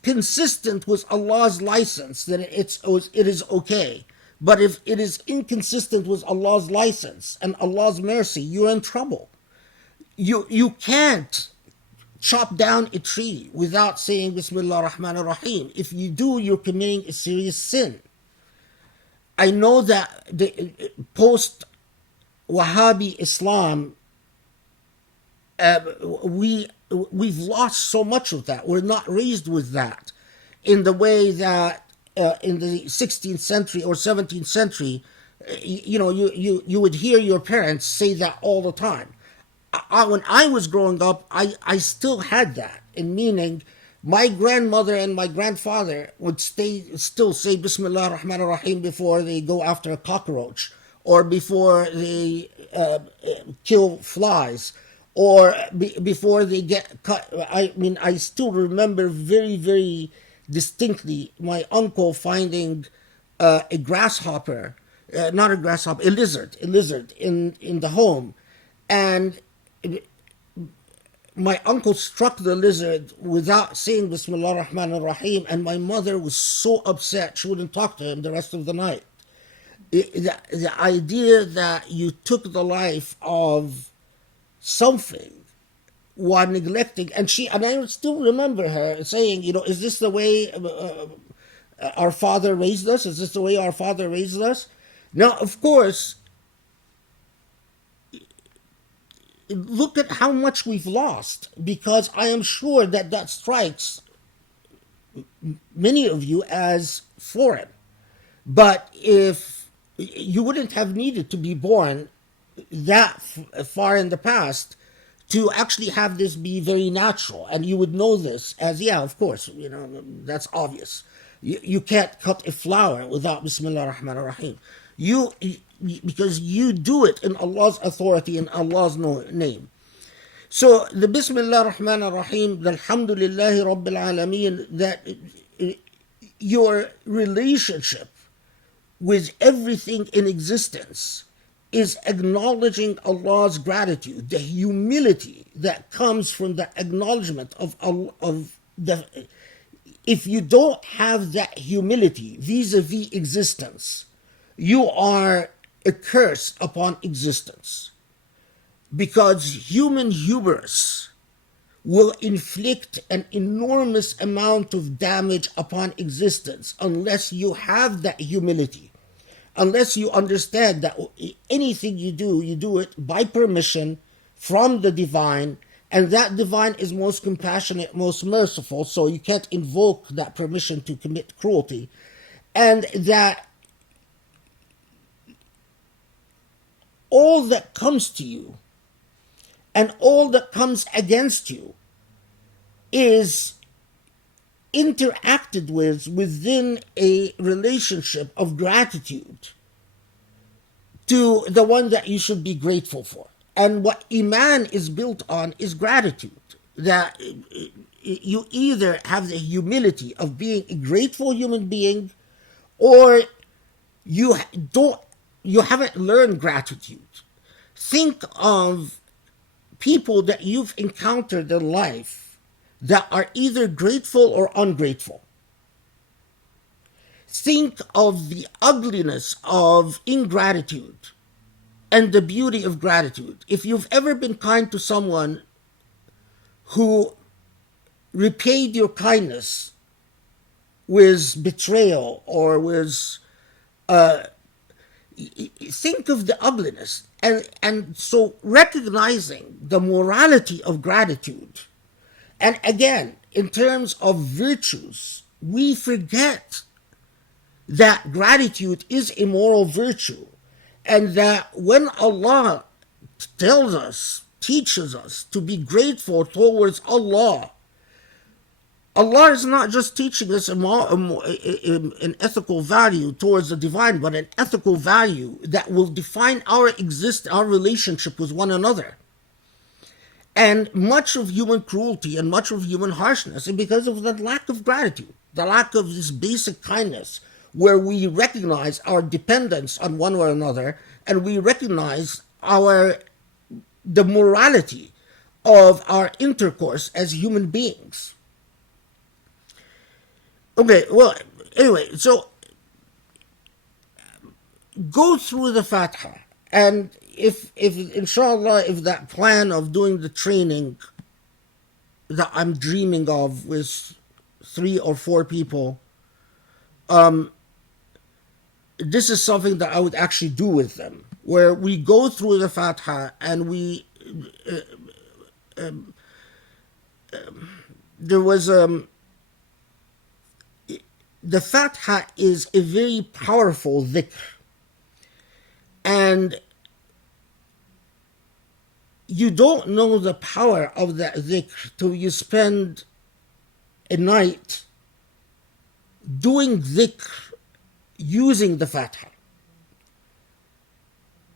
consistent with Allah's license, then it is okay. But if it is inconsistent with Allah's license and Allah's mercy, you're in trouble. You can't chop down a tree without saying Bismillah ar-Rahman ar-Rahim. If you do, you're committing a serious sin. I know that the post-Wahhabi Islam, we've lost so much of that. We're not raised with that in the way that in the 16th century or 17th century, you would hear your parents say that all the time. When I was growing up, I still had that, in meaning my grandmother and my grandfather would still say Bismillah ar-Rahman ar-Rahim before they go after a cockroach, or before they kill flies, or before they get cut. I mean, I still remember very, very distinctly my uncle finding a grasshopper, not a grasshopper, a lizard in the home, and my uncle struck the lizard without saying Bismillah ar-Rahman ar-Rahim, and my mother was so upset she wouldn't talk to him the rest of the night. The idea that you took the life of something while neglecting, and I still remember her saying, is this the way our father raised us? Is this the way our father raised us? Now, of course, look at how much we've lost, because I am sure that strikes many of you as foreign. But if you wouldn't have needed to be born that far in the past to actually have this be very natural, and you would know this as, yeah, of course, that's obvious. You can't cut a flower without Bismillah ar-Rahman ar-Rahim. Because you do it in Allah's authority, in Allah's name. So the Bismillah Rahman Rahim, the Alhamdulillahi Rabbil Alameen, that your relationship with everything in existence is acknowledging Allah's gratitude, the humility that comes from the acknowledgement of the. If you don't have that humility vis-a-vis existence, you are a curse upon existence, because human hubris will inflict an enormous amount of damage upon existence unless you have that humility, unless you understand that anything you do it by permission from the divine, and that divine is most compassionate, most merciful, so you can't invoke that permission to commit cruelty, and that all that comes to you and all that comes against you is interacted with within a relationship of gratitude to the one that you should be grateful for. And what Iman is built on is gratitude. That you either have the humility of being a grateful human being, or you don't, you haven't learned gratitude. Think of people that you've encountered in life that are either grateful or ungrateful. Think of the ugliness of ingratitude and the beauty of gratitude. If you've ever been kind to someone who repaid your kindness with betrayal or with think of the ugliness, and so recognizing the morality of gratitude. And again, in terms of virtues, we forget that gratitude is a moral virtue, and that when Allah tells us, teaches us to be grateful towards Allah, Allah is not just teaching us an ethical value towards the divine, but an ethical value that will define our relationship with one another. And much of human cruelty and much of human harshness is because of the lack of gratitude, the lack of this basic kindness, where we recognize our dependence on one or another, and we recognize the morality of our intercourse as human beings. Okay, well, anyway, so go through the Fatiha, and if inshallah, if that plan of doing the training that I'm dreaming of with 3 or 4 people, this is something that I would actually do with them, where we go through the Fatiha and there was the Fatiha is a very powerful dhikr, and you don't know the power of that dhikr till you spend a night doing dhikr using the Fatiha.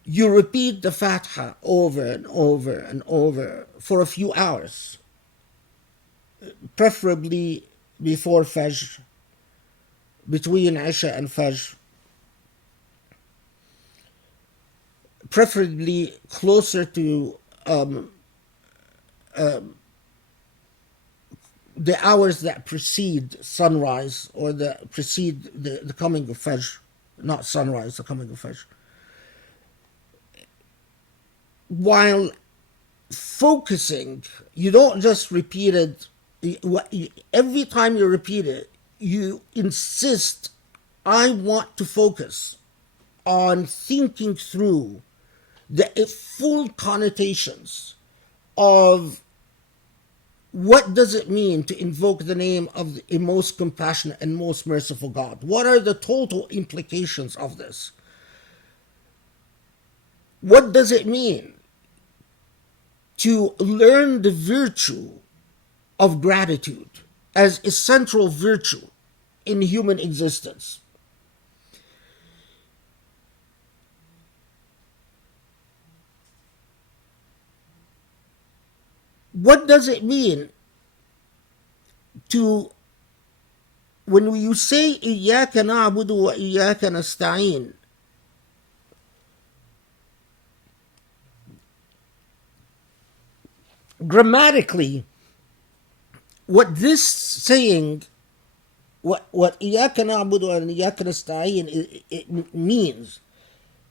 You repeat the Fatiha over and over and over for a few hours, preferably before Fajr, between Isha and Fajr, preferably closer to the hours that precede sunrise, or precede the coming of Fajr, not sunrise, the coming of Fajr. While focusing, you don't just repeat it. Every time you repeat it, you insist, I want to focus on thinking through the full connotations of what does it mean to invoke the name of the most compassionate and most merciful God? What are the total implications of this? What does it mean to learn the virtue of gratitude as a central virtue in human existence? What does it mean to, when you say إياك نعبد وإياك نستعين? Grammatically, what this saying, what إياك نعبد وإياك نستعين it means,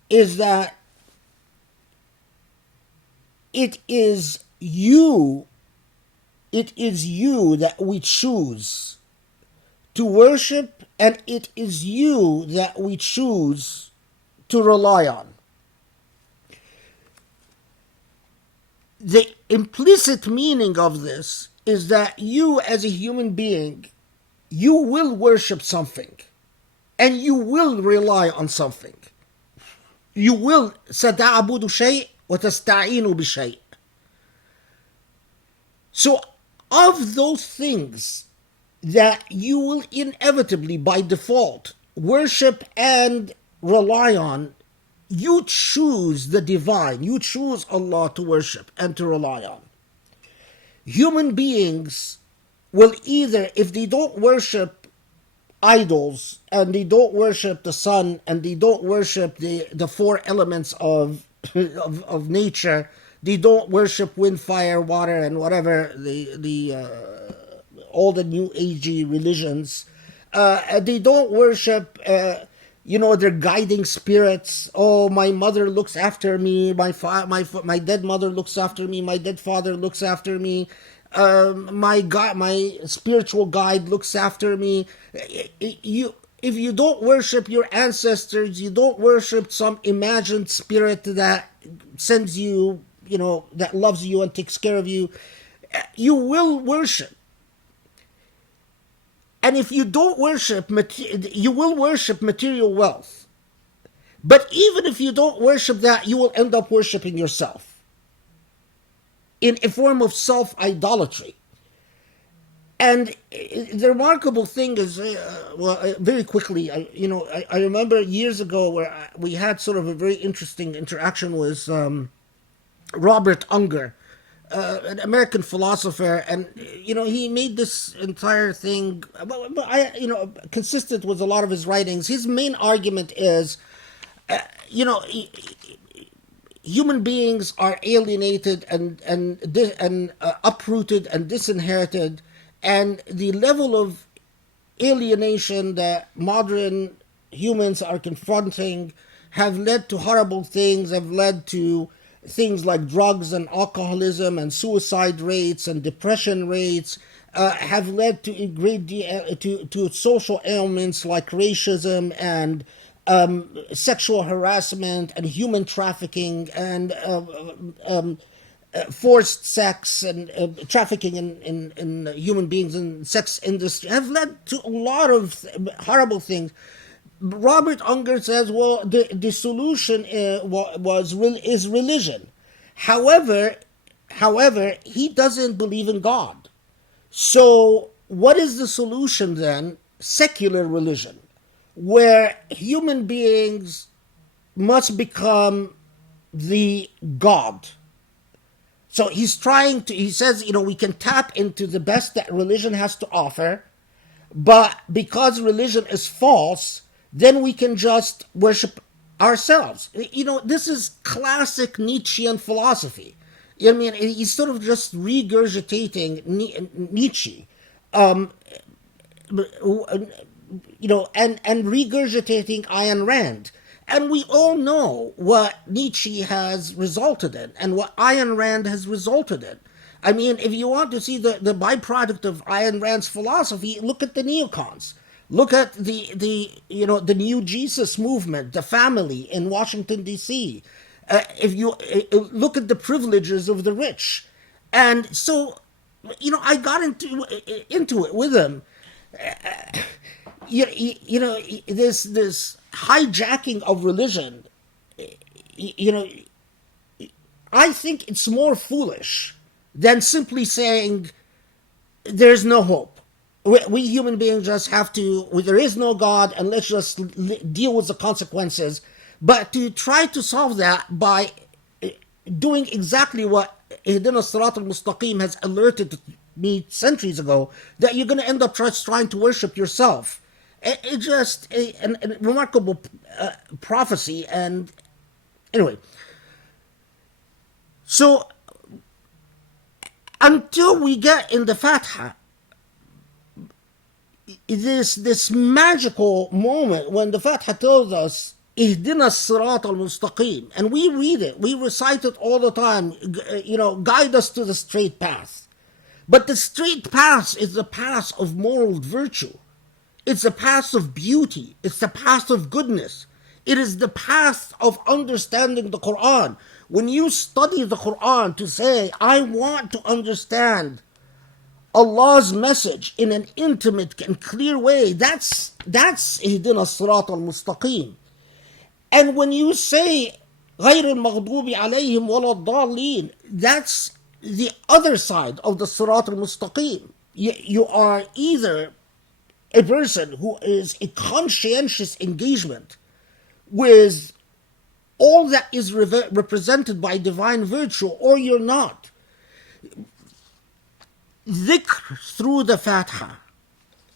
is that it is you that we choose to worship, and it is you that we choose to rely on. The implicit meaning of this is that you, as a human being, you will worship something and you will rely on something. You will ستعبد شيء وتستعين بشيء. So of those things that you will inevitably, by default, worship and rely on, you choose the divine, you choose Allah to worship and to rely on. Human beings will either, if they don't worship idols and they don't worship the sun and they don't worship the four elements of nature, they don't worship wind, fire, water, and whatever all the new agey religions. They don't worship their guiding spirits. Oh, my mother looks after me. My dead mother looks after me. My dead father looks after me. My spiritual guide looks after me. If you don't worship your ancestors, you don't worship some imagined spirit that sends you, that loves you and takes care of you, you will worship. And if you don't worship, you will worship material wealth. But even if you don't worship that, you will end up worshiping yourself in a form of self-idolatry. And the remarkable thing is, very quickly, I remember years ago where we had sort of a very interesting interaction with Robert Unger, an American philosopher, and he made this entire thing, consistent with a lot of his writings. His main argument is, human beings are alienated and uprooted and disinherited, and the level of alienation that modern humans are confronting have led to horrible things, have led to things like drugs and alcoholism and suicide rates and depression rates, have led to a great deal to social ailments like racism and sexual harassment and human trafficking and forced sex and trafficking in human beings and sex industry, have led to a lot of horrible things. Robert Unger says, well, the solution is religion. However, he doesn't believe in God. So what is the solution then? Secular religion, where human beings must become the God. So he says, we can tap into the best that religion has to offer, but because religion is false, then we can just worship ourselves. This is classic Nietzschean philosophy. I mean, he's sort of just regurgitating Nietzsche, and regurgitating Ayn Rand. And we all know what Nietzsche has resulted in and what Ayn Rand has resulted in. I mean, if you want to see the byproduct of Ayn Rand's philosophy, look at the neocons. Look at the New Jesus movement, the family in Washington, D.C. If you look at the privileges of the rich. And so, I got into it with him. This hijacking of religion, I think it's more foolish than simply saying there's no hope. We human beings just have to, there is no God, and let's just deal with the consequences. But to try to solve that by doing exactly what Ihdina Sirat al-Mustaqim has alerted me centuries ago that you're going to end up trying to worship yourself. It's just a remarkable prophecy. And anyway, so until we get in the Fatiha, this magical moment when the Fatiha tells us Ihdina Sirat al-Mustaqim, and we read it, we recite it all the time, guide us to the straight path. But the straight path is the path of moral virtue. It's the path of beauty. It's the path of goodness. It is the path of understanding the Quran. When you study the Quran to say, I want to understand Allah's message in an intimate and clear way, that's Ihdina Sirat al-Mustaqim. And when you say غير المغضوب عليهم ولا الضالين, that's the other side of the Sirat al-Mustaqim. You are either a person who is a conscientious engagement with all that is represented by divine virtue, or you're not. Dhikr through the Fatiha,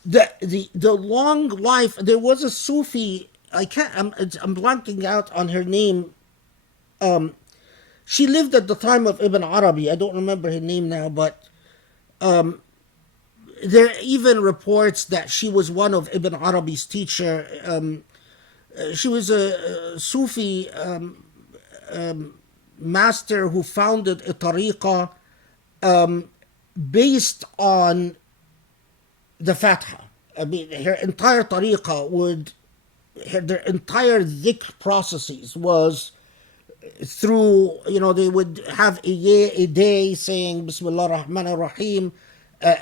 the long life. There was a Sufi. I'm blanking out on her name. She lived at the time of Ibn Arabi. I don't remember her name now, but there are even reports that she was one of Ibn Arabi's teacher. She was a Sufi master who founded a tariqah based on the Fatiha. I mean, her entire tariqah their entire dhikr processes was through, they would have a day saying Bismillah ar-Rahman ar-Rahim.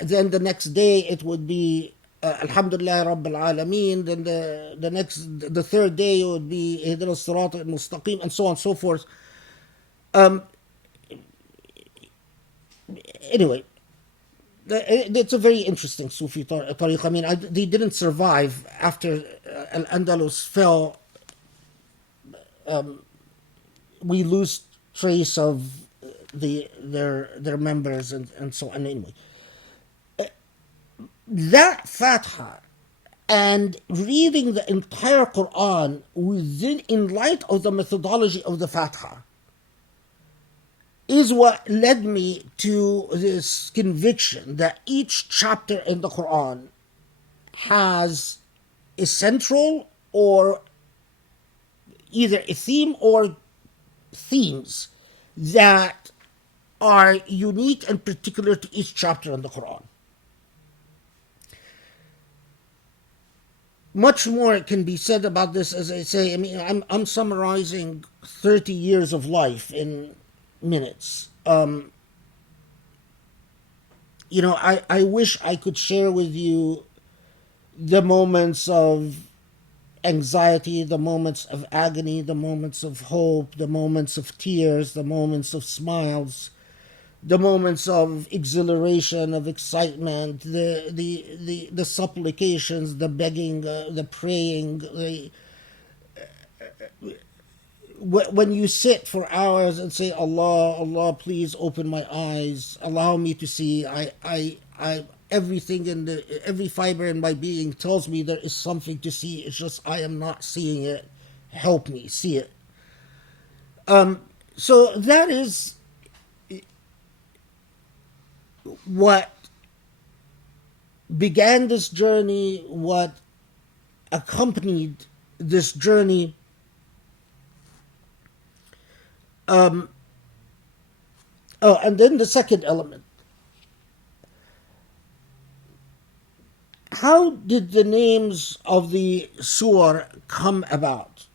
Then the next day it would be Alhamdulillah Rabbil Alameen. Then the third day it would be Ihdina Sirat al-Mustaqim, and so on and so forth. Anyway, it's a very interesting Sufi tariq. I mean, they didn't survive after Al-Andalus fell. We lose trace of their members and so on. Anyway, that Fatiha and reading the entire Quran in light of the methodology of the Fatiha is what led me to this conviction that each chapter in the Quran has a central or either a theme or themes that are unique and particular to each chapter in the Quran. Much more can be said about this, as I say. I mean, I'm summarizing 30 years of life in minutes. I wish I could share with you the moments of anxiety, the moments of agony, the moments of hope, the moments of tears, the moments of smiles, the moments of exhilaration, of excitement, the supplications, the begging, the praying, when you sit for hours and say, Allah, Allah, please open my eyes, allow me to see. I everything every fiber in my being tells me there is something to see. It's just I am not seeing it. Help me see it. So that is what began this journey, what accompanied this journey. And then the second element. How did the names of the surah come about?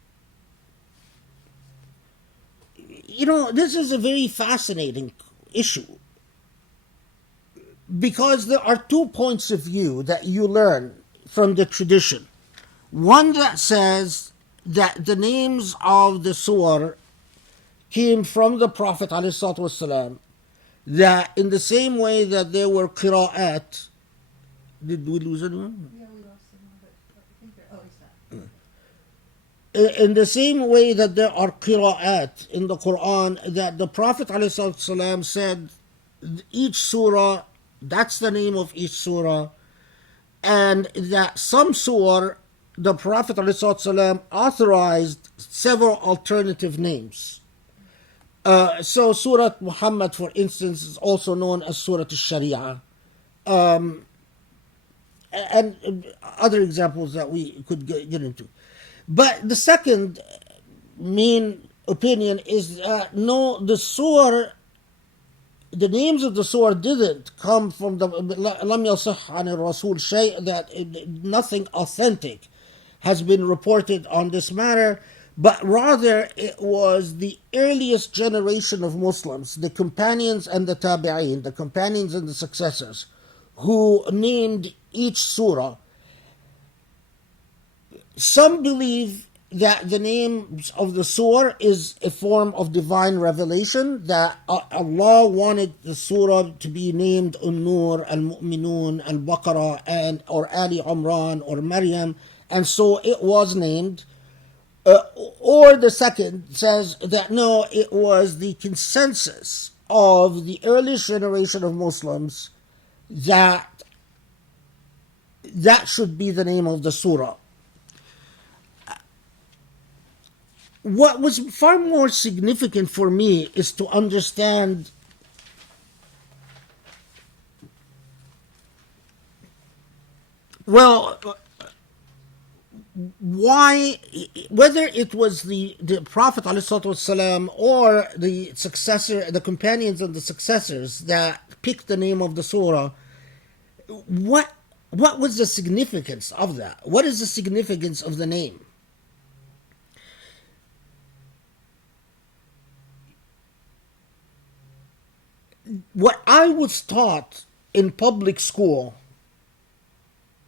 This is a very fascinating issue, because there are 2 points of view that you learn from the tradition. One that says that the names of the surah came from the Prophet ﷺ, that in the same way that there were qira'at. Did we lose anyone? Yeah, we lost him, but I think they're, oh, he's in the same way that there are qira'at in the Quran, that the Prophet ﷺ said each surah, that's the name of each surah, and that some surah, the Prophet ﷺ authorized several alternative names. So Surah Muhammad, for instance, is also known as Surah al-Sharia. And other examples that we could get into. But the second main opinion is that no, the names of the surah didn't come from the لم يصح عن الرسول شيء, that nothing authentic has been reported on this matter, but rather it was the earliest generation of Muslims, the companions and the tabi'een, the companions and the successors, who named each surah. Some believe that the names of the surah is a form of divine revelation, that Allah wanted the surah to be named An-Nur, Al-Mu'minun, Al-Baqarah, and or Ali Imran or Maryam, and so it was named. Or the second says that no, it was the consensus of the earliest generation of Muslims that should be the name of the surah. What was far more significant for me is to understand why, whether it was the Prophet ﷺ or the successor, the companions and the successors that picked the name of the surah. What was the significance of that? What is the significance of the name? What I was taught in public school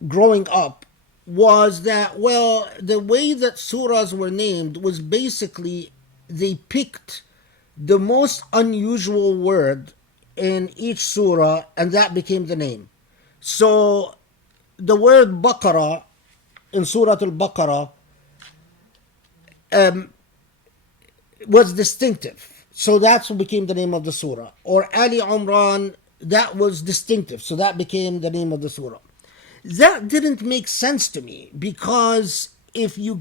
growing up was that, well, the way that surahs were named was basically they picked the most unusual word in each surah and that became the name. So the word Baqarah in Surah Al-Baqarah was distinctive. So that's what became the name of the surah. Or Ali Imran, that was distinctive. So that became the name of the surah. That didn't make sense to me, because if you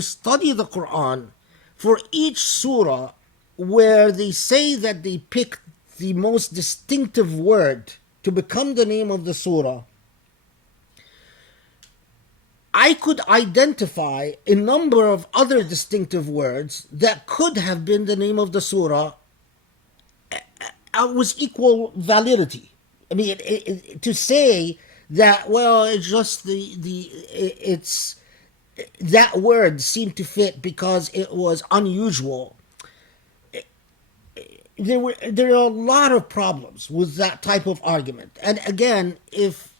study the Quran, for each surah where they say that they picked the most distinctive word to become the name of the surah, I could identify a number of other distinctive words that could have been the name of the surah with equal validity. I mean, to say that, well, it's just it's that word seemed to fit because it was unusual. There are a lot of problems with that type of argument. And again, if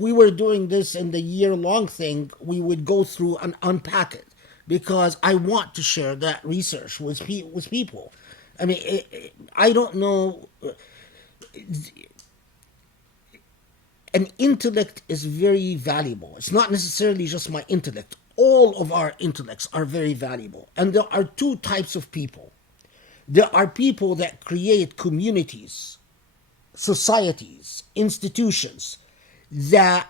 we were doing this in the year-long thing, we would go through and unpack it, because I want to share that research with people. I mean, I don't know. An intellect is very valuable. It's not necessarily just my intellect. All of our intellects are very valuable. And there are two types of people. There are people that create communities, societies, institutions that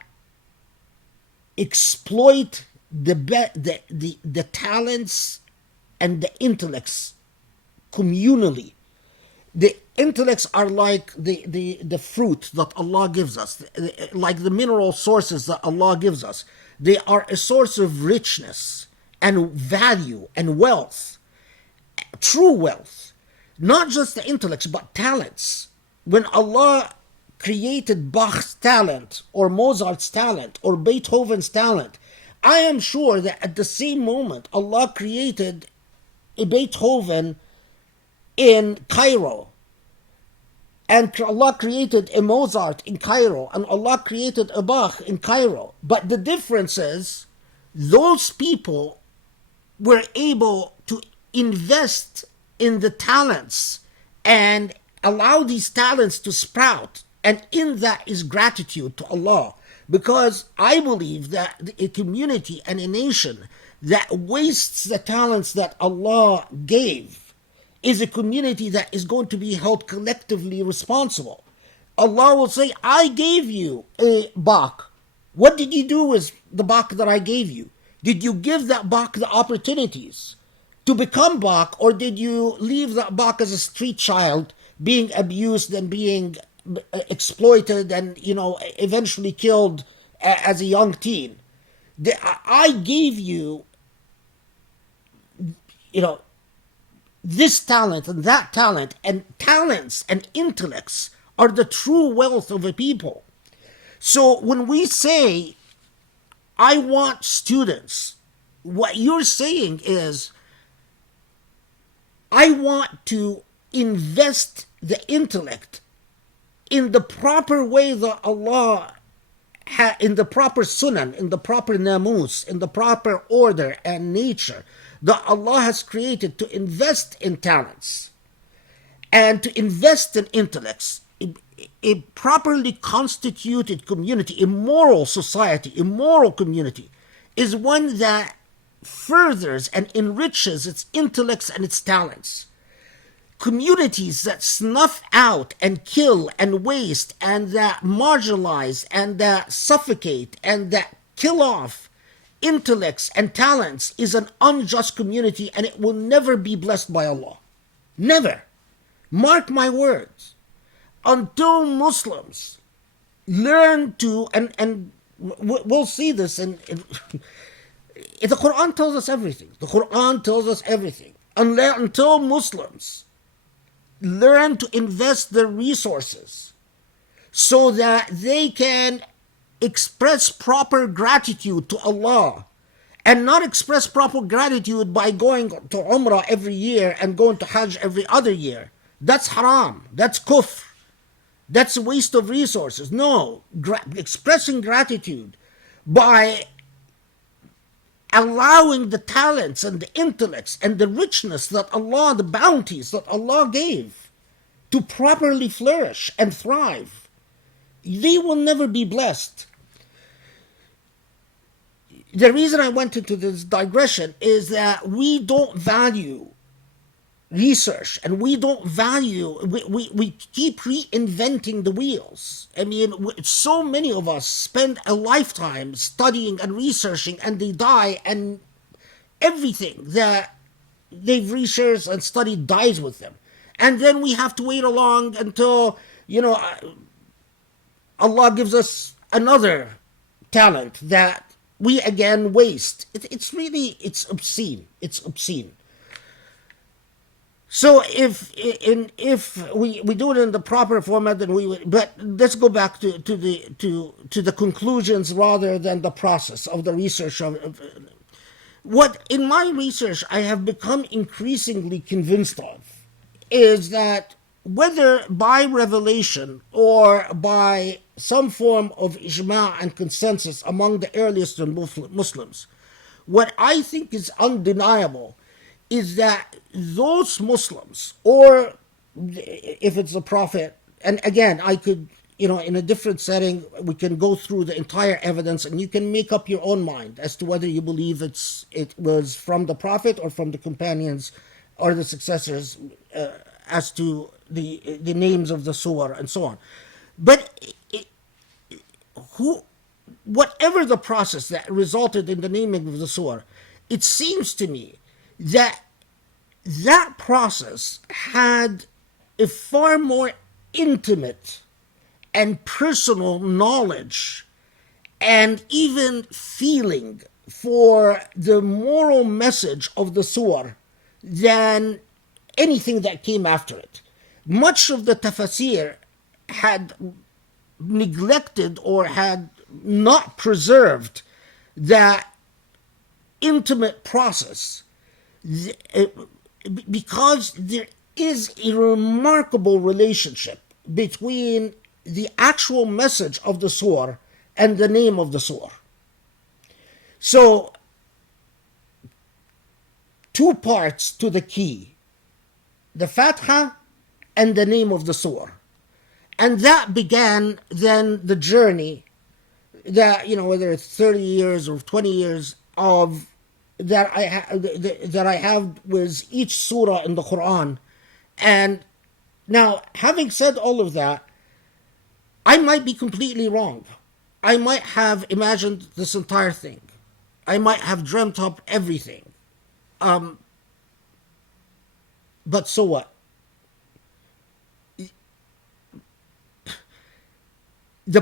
exploit the talents and the intellects communally. The intellects are like the fruit that Allah gives us, like the mineral sources that Allah gives us. They are a source of richness and value and wealth, true wealth, not just the intellects, but talents. When Allah created Bach's talent, or Mozart's talent, or Beethoven's talent, I am sure that at the same moment Allah created a Beethoven in Cairo, and Allah created a Mozart in Cairo, and Allah created a Bach in Cairo. But the difference is, those people were able to invest in the talents and allow these talents to sprout, and in that is gratitude to Allah. because I believe that a community and a nation that wastes the talents that Allah gave is a community that is going to be held collectively responsible. Allah will say, I gave you a baq. What did you do with the baq that I gave you? Did you give that baq the opportunities to become baq, or did you leave that baq as a street child being abused and being exploited and, eventually killed as a young teen? I gave you, this talent and that talent, and talents and intellects are the true wealth of a people. So when we say, I want students, what you're saying is, I want to invest the intellect in the proper way that Allah in the proper sunan, in the proper namus, in the proper order and nature that Allah has created, to invest in talents and to invest in intellects. A properly constituted community, a moral society, a moral community, is one that furthers and enriches its intellects and its talents. Communities that snuff out and kill and waste and that marginalize and that suffocate and that kill off intellects and talents is an unjust community, and it will never be blessed by Allah. Never. Mark my words. Until Muslims learn to, and we'll see this in the Quran tells us everything. The Quran tells us everything. Until Muslims learn to invest their resources so that they can express proper gratitude to Allah, and not express proper gratitude by going to Umrah every year and going to Hajj every other year. That's haram. That's kufr. That's a waste of resources. No, expressing gratitude by allowing the talents and the intellects and the richness that Allah, the bounties that Allah gave, to properly flourish and thrive. They will never be blessed. The reason I went into this digression is that we don't value research, and we don't value, we keep reinventing the wheels. I mean, so many of us spend a lifetime studying and researching, and they die, and everything that they've researched and studied dies with them. And then we have to wait along until, Allah gives us another talent that we again waste. It's obscene. It's obscene. So if we do it in the proper format, then we would. But let's go back to the conclusions rather than the process of the research of what in my research I have become increasingly convinced of is that whether by revelation or by some form of ijma' and consensus among the earliest Muslims, what I think is undeniable is that those Muslims, or if it's the Prophet, and again, I could, in a different setting, we can go through the entire evidence and you can make up your own mind as to whether you believe it was from the Prophet or from the companions or the successors as to the names of the surah and so on. But whatever the process that resulted in the naming of the surah, it seems to me that process had a far more intimate and personal knowledge and even feeling for the moral message of the surah than anything that came after it. Much of the tafsir had neglected or had not preserved that intimate process, because there is a remarkable relationship between the actual message of the surah and the name of the surah. So, two parts to the key: the Fatiha and the name of the surah. And that began then the journey that, whether it's 30 years or 20 years of that that I have with each surah in the Quran. And now, having said all of that, I might be completely wrong. I might have imagined this entire thing. I might have dreamt up everything. But so what? To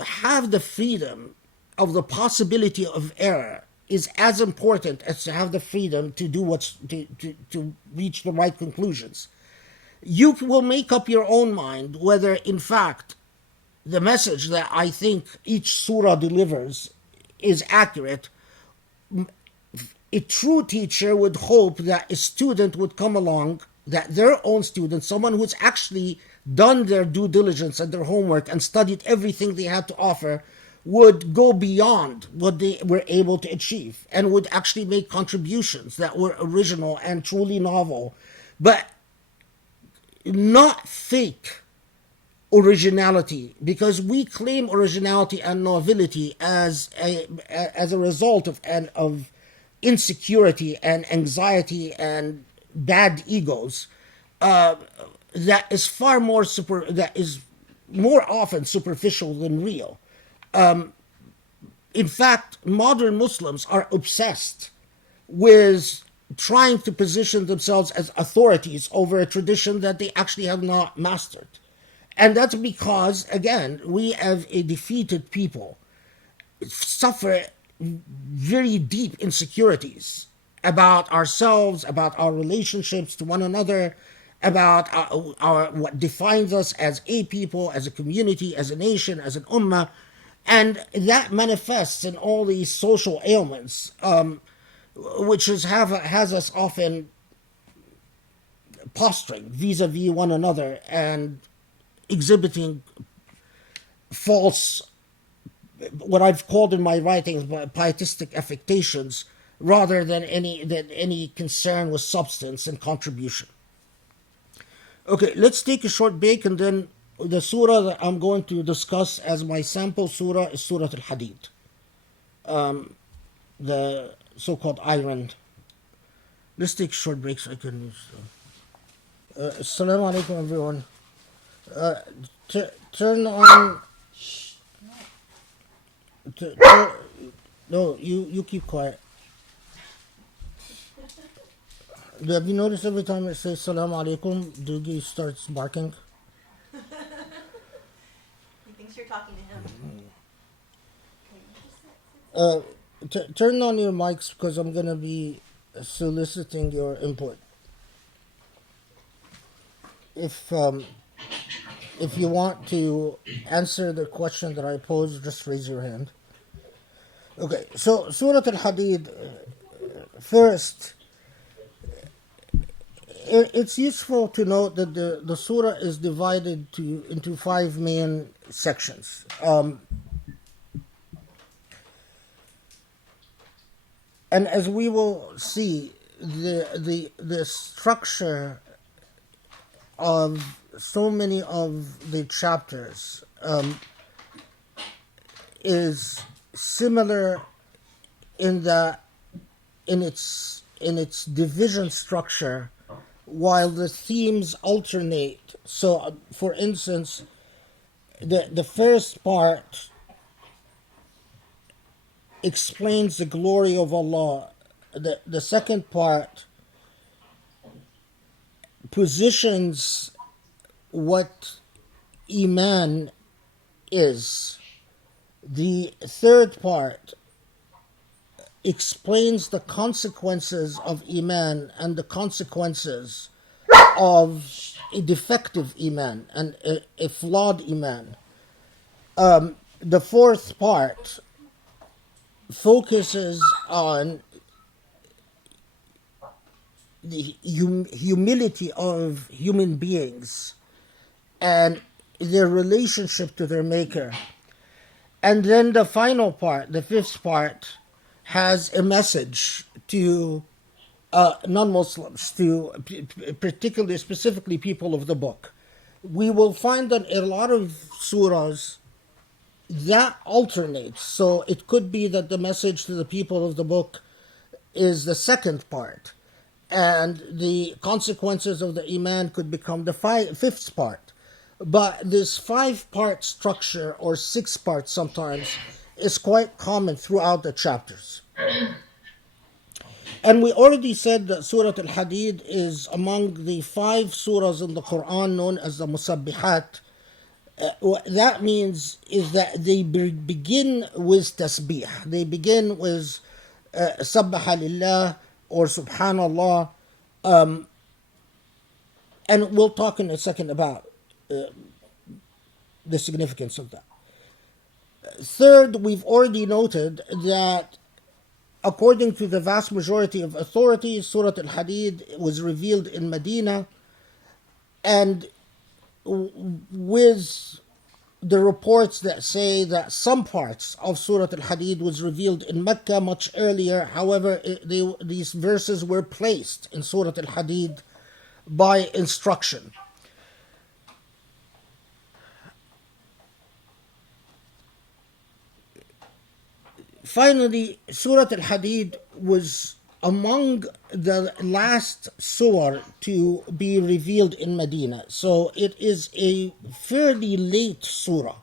have the freedom of the possibility of error is as important as to have the freedom to do to reach the right conclusions. You will make up your own mind whether, in fact, the message that I think each surah delivers is accurate. A true teacher would hope that a student would come along, that their own student, someone who's actually done their due diligence and their homework and studied everything they had to offer, would go beyond what they were able to achieve and would actually make contributions that were original and truly novel, but not fake originality, because we claim originality and novelty as a result of insecurity and anxiety and bad egos. That is that is more often superficial than real. In fact, modern Muslims are obsessed with trying to position themselves as authorities over a tradition that they actually have not mastered. And that's because, again, we as a defeated people suffer very deep insecurities about ourselves, about our relationships to one another, about what defines us as a people, as a community, as a nation, as an ummah. And that manifests in all these social ailments, which has us often posturing vis-a-vis one another and exhibiting false, what I've called in my writings, pietistic affectations, rather than any concern with substance and contribution. Okay, let's take a short break, and then the surah that I'm going to discuss as my sample surah is Surah Al-Hadid, the so-called iron. Let's take a short break so I can... Assalamu alaikum, everyone. Turn on... No, you keep quiet. Have you noticed every time it says Assalamu alaikum, Doogie starts barking? He thinks you're talking to him. Turn on your mics because I'm going to be soliciting your input. If you want to answer the question that I posed, just raise your hand. Okay, so Surah Al-Hadid, first, it's useful to note that the surah is divided into 5 main sections. And as we will see, the structure of so many of the chapters is similar in its division structure, while the themes alternate. So, for instance, the first part explains the glory of Allah. The second part positions what Iman is. The third part explains the consequences of Iman and the consequences of a defective Iman and a flawed Iman. The fourth part focuses on the humility of human beings and their relationship to their Maker. And then the final part, the fifth part, has a message to non-Muslims, to particularly, specifically people of the book. We will find that a lot of surahs that alternates. So it could be that the message to the people of the book is the second part, and the consequences of the Iman could become the fifth part. But this 5-part structure, or 6 parts sometimes, is quite common throughout the chapters. And we already said that Surah Al-Hadid is among the 5 surahs in the Quran known as the Musabbihat. What that means is that they begin with tasbih. They begin with Sabbaha Lillah or Subhanallah. And we'll talk in a second about the significance of that. Third, we've already noted that according to the vast majority of authorities, Surah Al-Hadid was revealed in Medina, and with the reports that say that some parts of Surah Al-Hadid was revealed in Mecca much earlier. However, these verses were placed in Surah Al-Hadid by instruction. Finally, Surah Al-Hadid was among the last surah to be revealed in Medina. So it is a fairly late surah.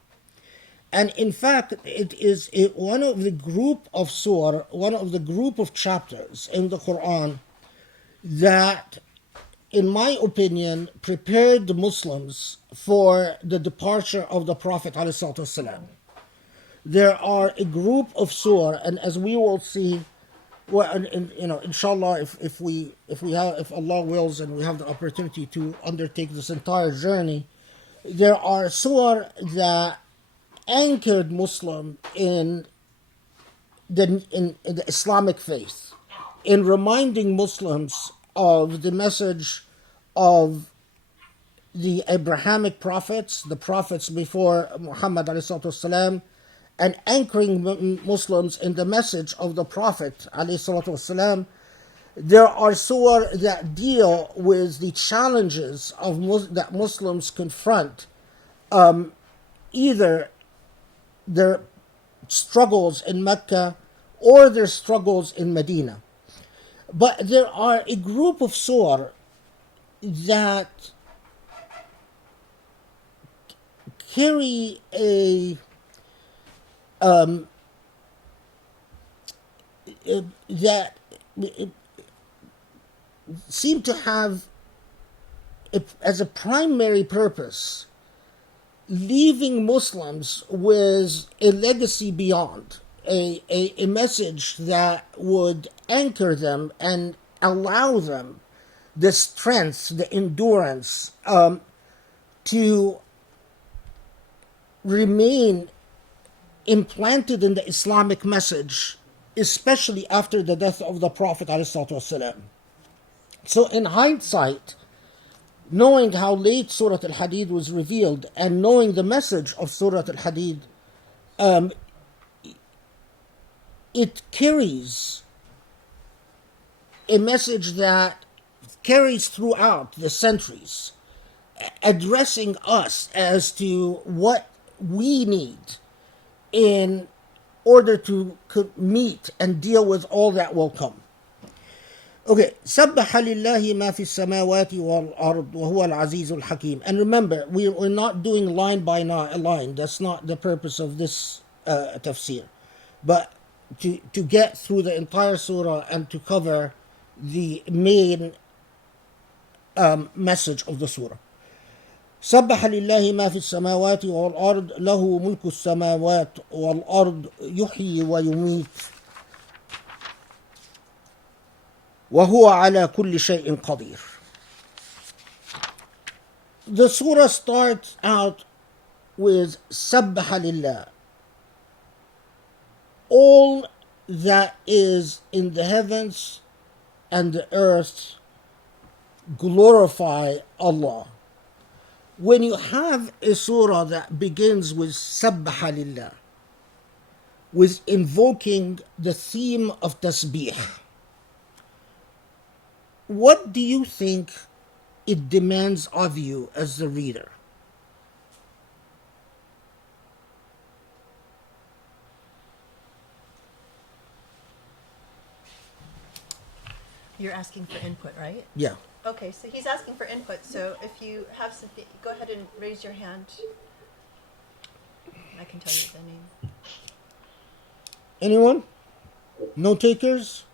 And in fact, it is one of the group of surah, one of the group of chapters in the Quran that, in my opinion, prepared the Muslims for the departure of the Prophet ﷺ. There are a group of surah, and as we will see, well, inshallah, if Allah wills and we have the opportunity to undertake this entire journey, there are surah that anchored Muslim in the Islamic faith, in reminding Muslims of the message of the Abrahamic prophets, the prophets before Muhammad ﷺ, and anchoring Muslims in the message of the Prophet ﷺ. There are surah that deal with the challenges that Muslims confront, either their struggles in Mecca or their struggles in Medina. But there are a group of surah that carry that seem to have as a primary purpose leaving Muslims with a legacy beyond, a message that would anchor them and allow them the strength, the endurance to remain implanted in the Islamic message, especially after the death of the Prophet ﷺ. So in hindsight, knowing how late Surah Al-Hadid was revealed and knowing the message of Surah Al-Hadid, it carries a message that carries throughout the centuries, addressing us as to what we need in order to meet and deal with all that will come. Okay, سبح لله ما في السماوات والأرض وهو العزيز الحكيم. And remember, we're not doing line by line. That's not the purpose of this tafsir. But to get through the entire surah and to cover the main message of the surah. سبح لله ما في السماوات والأرض له ملك السماوات والأرض يحيي ويميت وهو على كل شيء قدير. The surah starts out with سبح لله. All that is in the heavens and the earth glorify Allah. When you have a surah that begins with سبح لله, with invoking the theme of tasbih, what do you think it demands of you as the reader? You're asking for input, right? Yeah. Okay, so he's asking for input. So if you have something, go ahead and raise your hand. I can tell you the name. Anyone? No takers?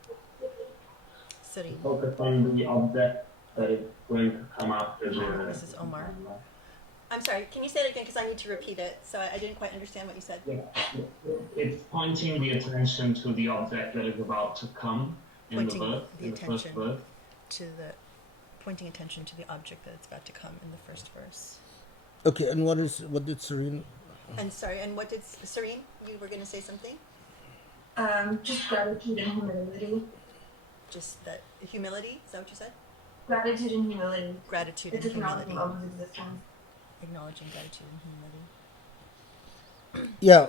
Suri. Focus on the object that is going to come after the. This is Omar. I'm sorry, can you say it again because I need to repeat it. So I didn't quite understand what you said. Yeah. It's pointing the attention to the object that is about to come in Pointing the verse, the in the first attention verse. to the pointing attention to the object that's about to come in the first verse. Okay, and what did Serene? And sorry, and what did Serene? You were going to say something? Just gratitude and humility. Just that humility. Is that what you said? Gratitude and humility. Gratitude It's and humility. acknowledging of his existence. Acknowledging gratitude and humility. Yeah,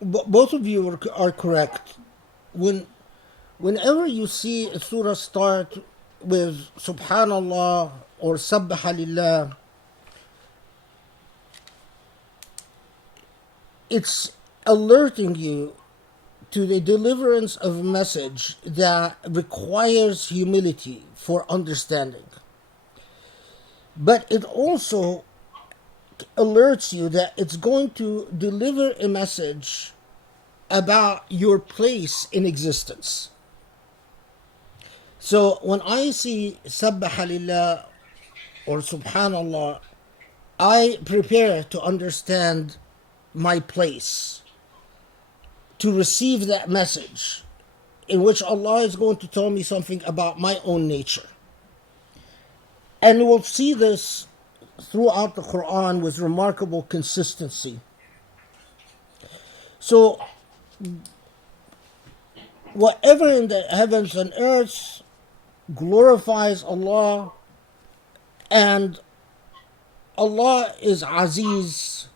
both of you are correct. Whenever you see a surah start with Subhanallah or Sabbaha Lillah, it's alerting you to the deliverance of a message that requires humility for understanding. But it also alerts you that it's going to deliver a message about your place in existence. So when I see Sabbaha Lillah or Subhanallah, I prepare to understand my place, to receive that message in which Allah is going to tell me something about my own nature. And we'll see this throughout the Quran with remarkable consistency. So, whatever in the heavens and earth glorifies Allah, and Allah is Aziz.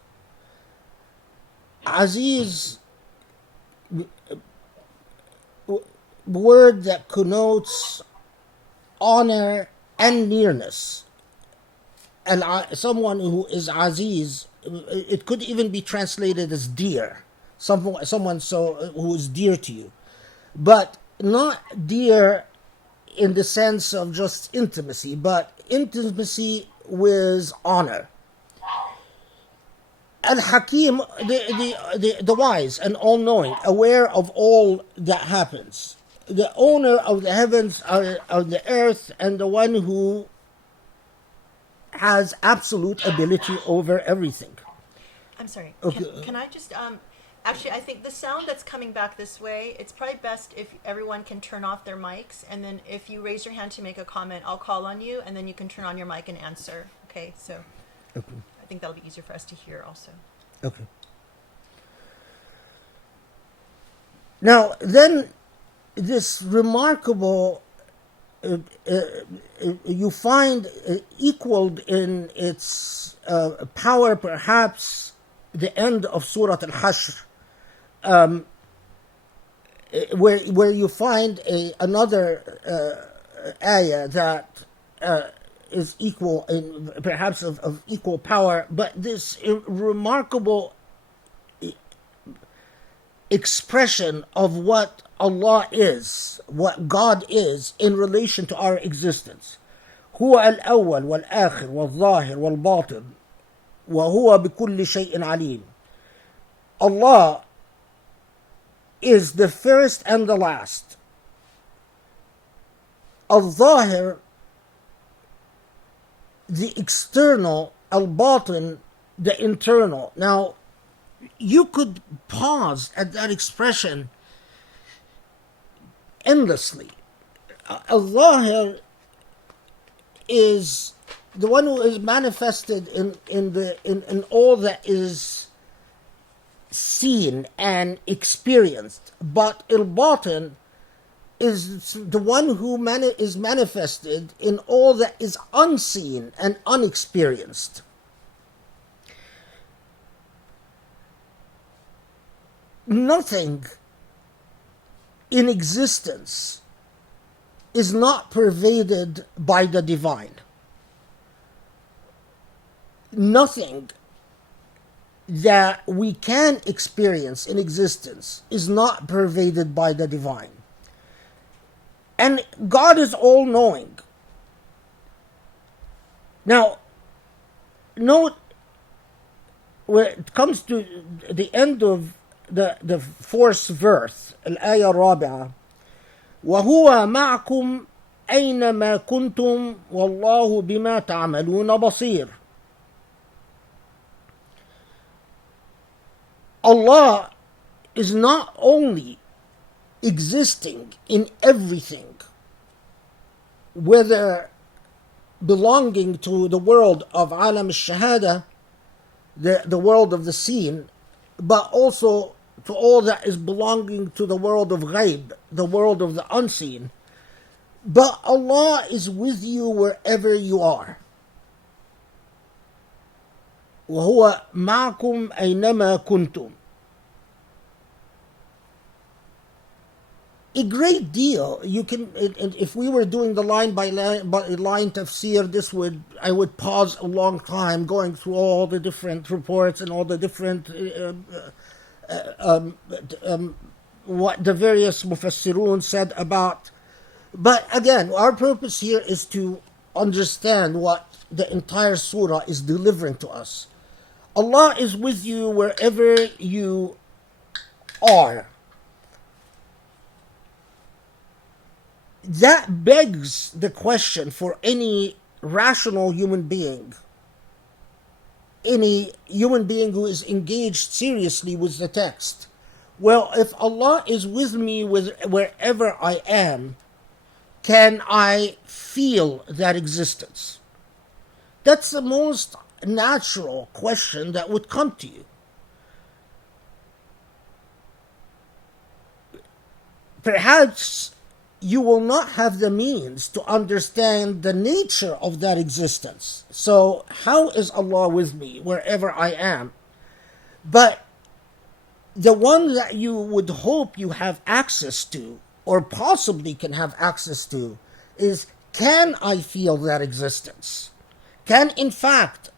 Aziz, word that connotes honor and nearness. And someone who is Aziz, it could even be translated as dear. Someone who is dear to you. But not dear in the sense of just intimacy, but intimacy with honor. Al-Hakim, the wise and all-knowing, aware of all that happens. The owner of the heavens, of the earth, and the one who has absolute ability over everything. I'm sorry. Okay. Can I just actually, I think the sound that's coming back this way, it's probably best if everyone can turn off their mics, and then if you raise your hand to make a comment, I'll call on you, and then you can turn on your mic and answer. Okay, so Okay. I think that'll be easier for us to hear also. Okay. Now, then, this remarkable, you find equaled in its power, perhaps, the end of Surah Al-Hashr, where you find another ayah that is equal, perhaps of equal power, but this remarkable expression of what Allah is, what God is in relation to our existence. هو الأول والآخر والظاهر والباطن وهو بكل شيء عليم. Allah is the first and the last. Al-Zahir, the external, Al-Batin, the internal. Now, you could pause at that expression endlessly. Al-Zahir is the one who is manifested in all that is seen and experienced, but Al-Batin is the one who is manifested in all that is unseen and unexperienced. Nothing in existence is not pervaded by the divine. Nothing that we can experience in existence is not pervaded by the divine. And God is all-knowing. Now, note when it comes to the end of the fourth verse, الآية الرابعة, وهو معكم أينما كنتم والله بما تعملون بصير. Allah is not only existing in everything, whether belonging to the world of Alam al-Shahada, the world of the seen, but also to all that is belonging to the world of Ghaib, the world of the unseen. But Allah is with you wherever you are. وهو معكم أينما كنتم. A great deal. You can, if we were doing the line by line tafsir, I would pause a long time going through all the different reports and all the different what the various mufassirun said about. But again, our purpose here is to understand what the entire surah is delivering to us. Allah is with you wherever you are. That begs the question for any rational human being, any human being who is engaged seriously with the text. Well, if Allah is with me wherever I am, can I feel that existence? That's the most natural question that would come to you. Perhaps you will not have the means to understand the nature of that existence. So how is Allah with me wherever I am? But the one that you would hope you have access to, or possibly can have access to, is, can I feel that existence? Can in fact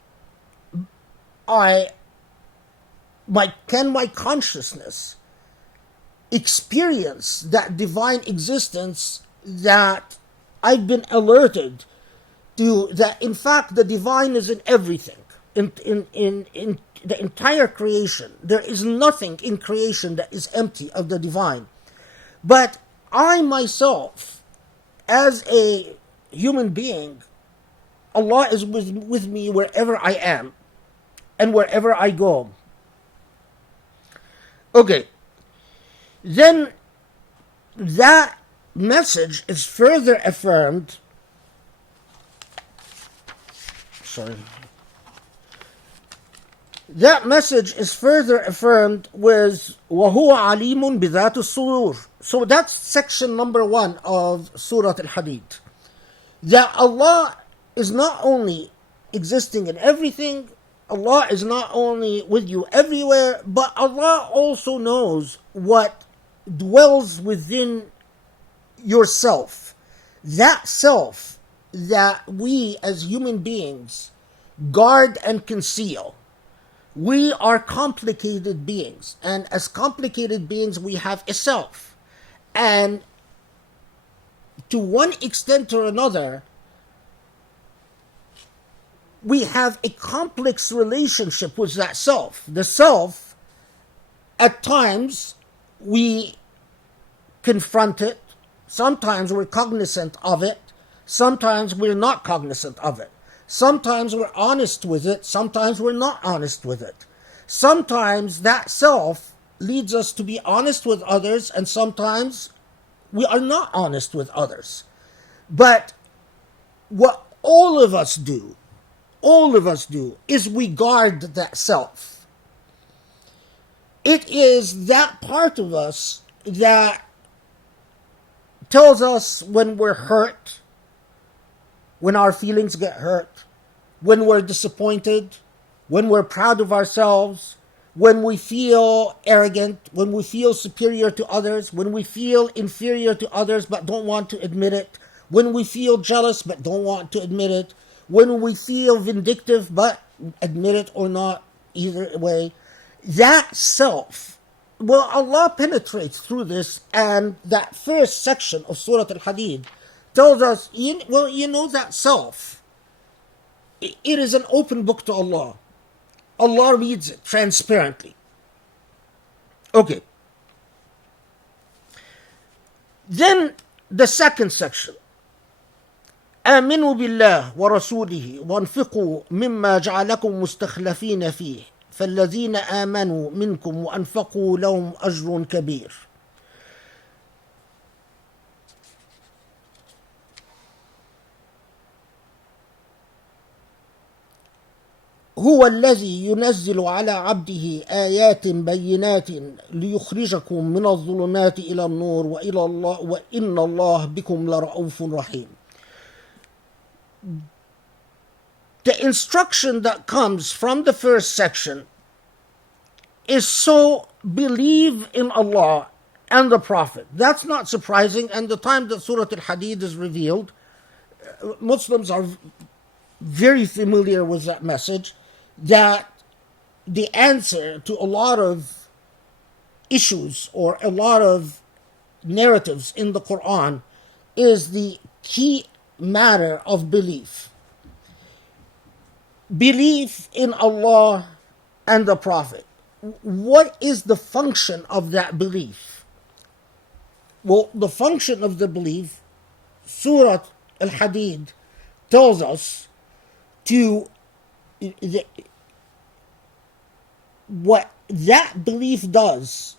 can my consciousness experience that divine existence that I've been alerted to, that in fact the divine is in everything, in the entire creation. There is nothing in creation that is empty of the divine. But I myself, as a human being, Allah is with me wherever I am and wherever I go. Okay. Then that message is further affirmed. That message is further affirmed with وَهُوَ عَلِيمٌ بِذَاتِ الصُّدُورِ. So that's section number 1 of Surah Al-Hadid. That Allah is not only existing in everything, Allah is not only with you everywhere, but Allah also knows what dwells within yourself. That self that we as human beings guard and conceal. We are complicated beings, and as complicated beings we have a self. And to one extent or another, we have a complex relationship with that self. The self, at times, we confront it. Sometimes we're cognizant of it. Sometimes we're not cognizant of it. Sometimes we're honest with it. Sometimes we're not honest with it. Sometimes that self leads us to be honest with others, and sometimes we are not honest with others. But what all of us do is we guard that self. It is that part of us that tells us when we're hurt, when our feelings get hurt, when we're disappointed, when we're proud of ourselves, when we feel arrogant, when we feel superior to others, when we feel inferior to others but don't want to admit it, when we feel jealous but don't want to admit it, when we feel vindictive but admit it or not, either way. That self Well, Allah penetrates through this, and that first section of Surah Al-Hadid tells us, you know that self. It is an open book to Allah. Allah reads it transparently. Okay. Then the second section. آمنوا بالله ورسوله وانفقوا مما جعلكم مستخلفين فيه فالذين آمنوا منكم وأنفقوا لهم أجر كبير. هو الذي ينزل على عبده آيات بينات ليخرجكم من الظلمات إلى النور وإلى الله وإن الله بكم لرؤوف رحيم. The instruction that comes from the first section is so believe in Allah and the Prophet. That's not surprising, and the time that Surah Al-Hadid is revealed, Muslims are very familiar with that message, that the answer to a lot of issues or a lot of narratives in the Quran is the key matter of belief. Belief in Allah and the Prophet. What is the function of that belief? Well, the function of the belief, Surah Al-Hadid tells us what that belief does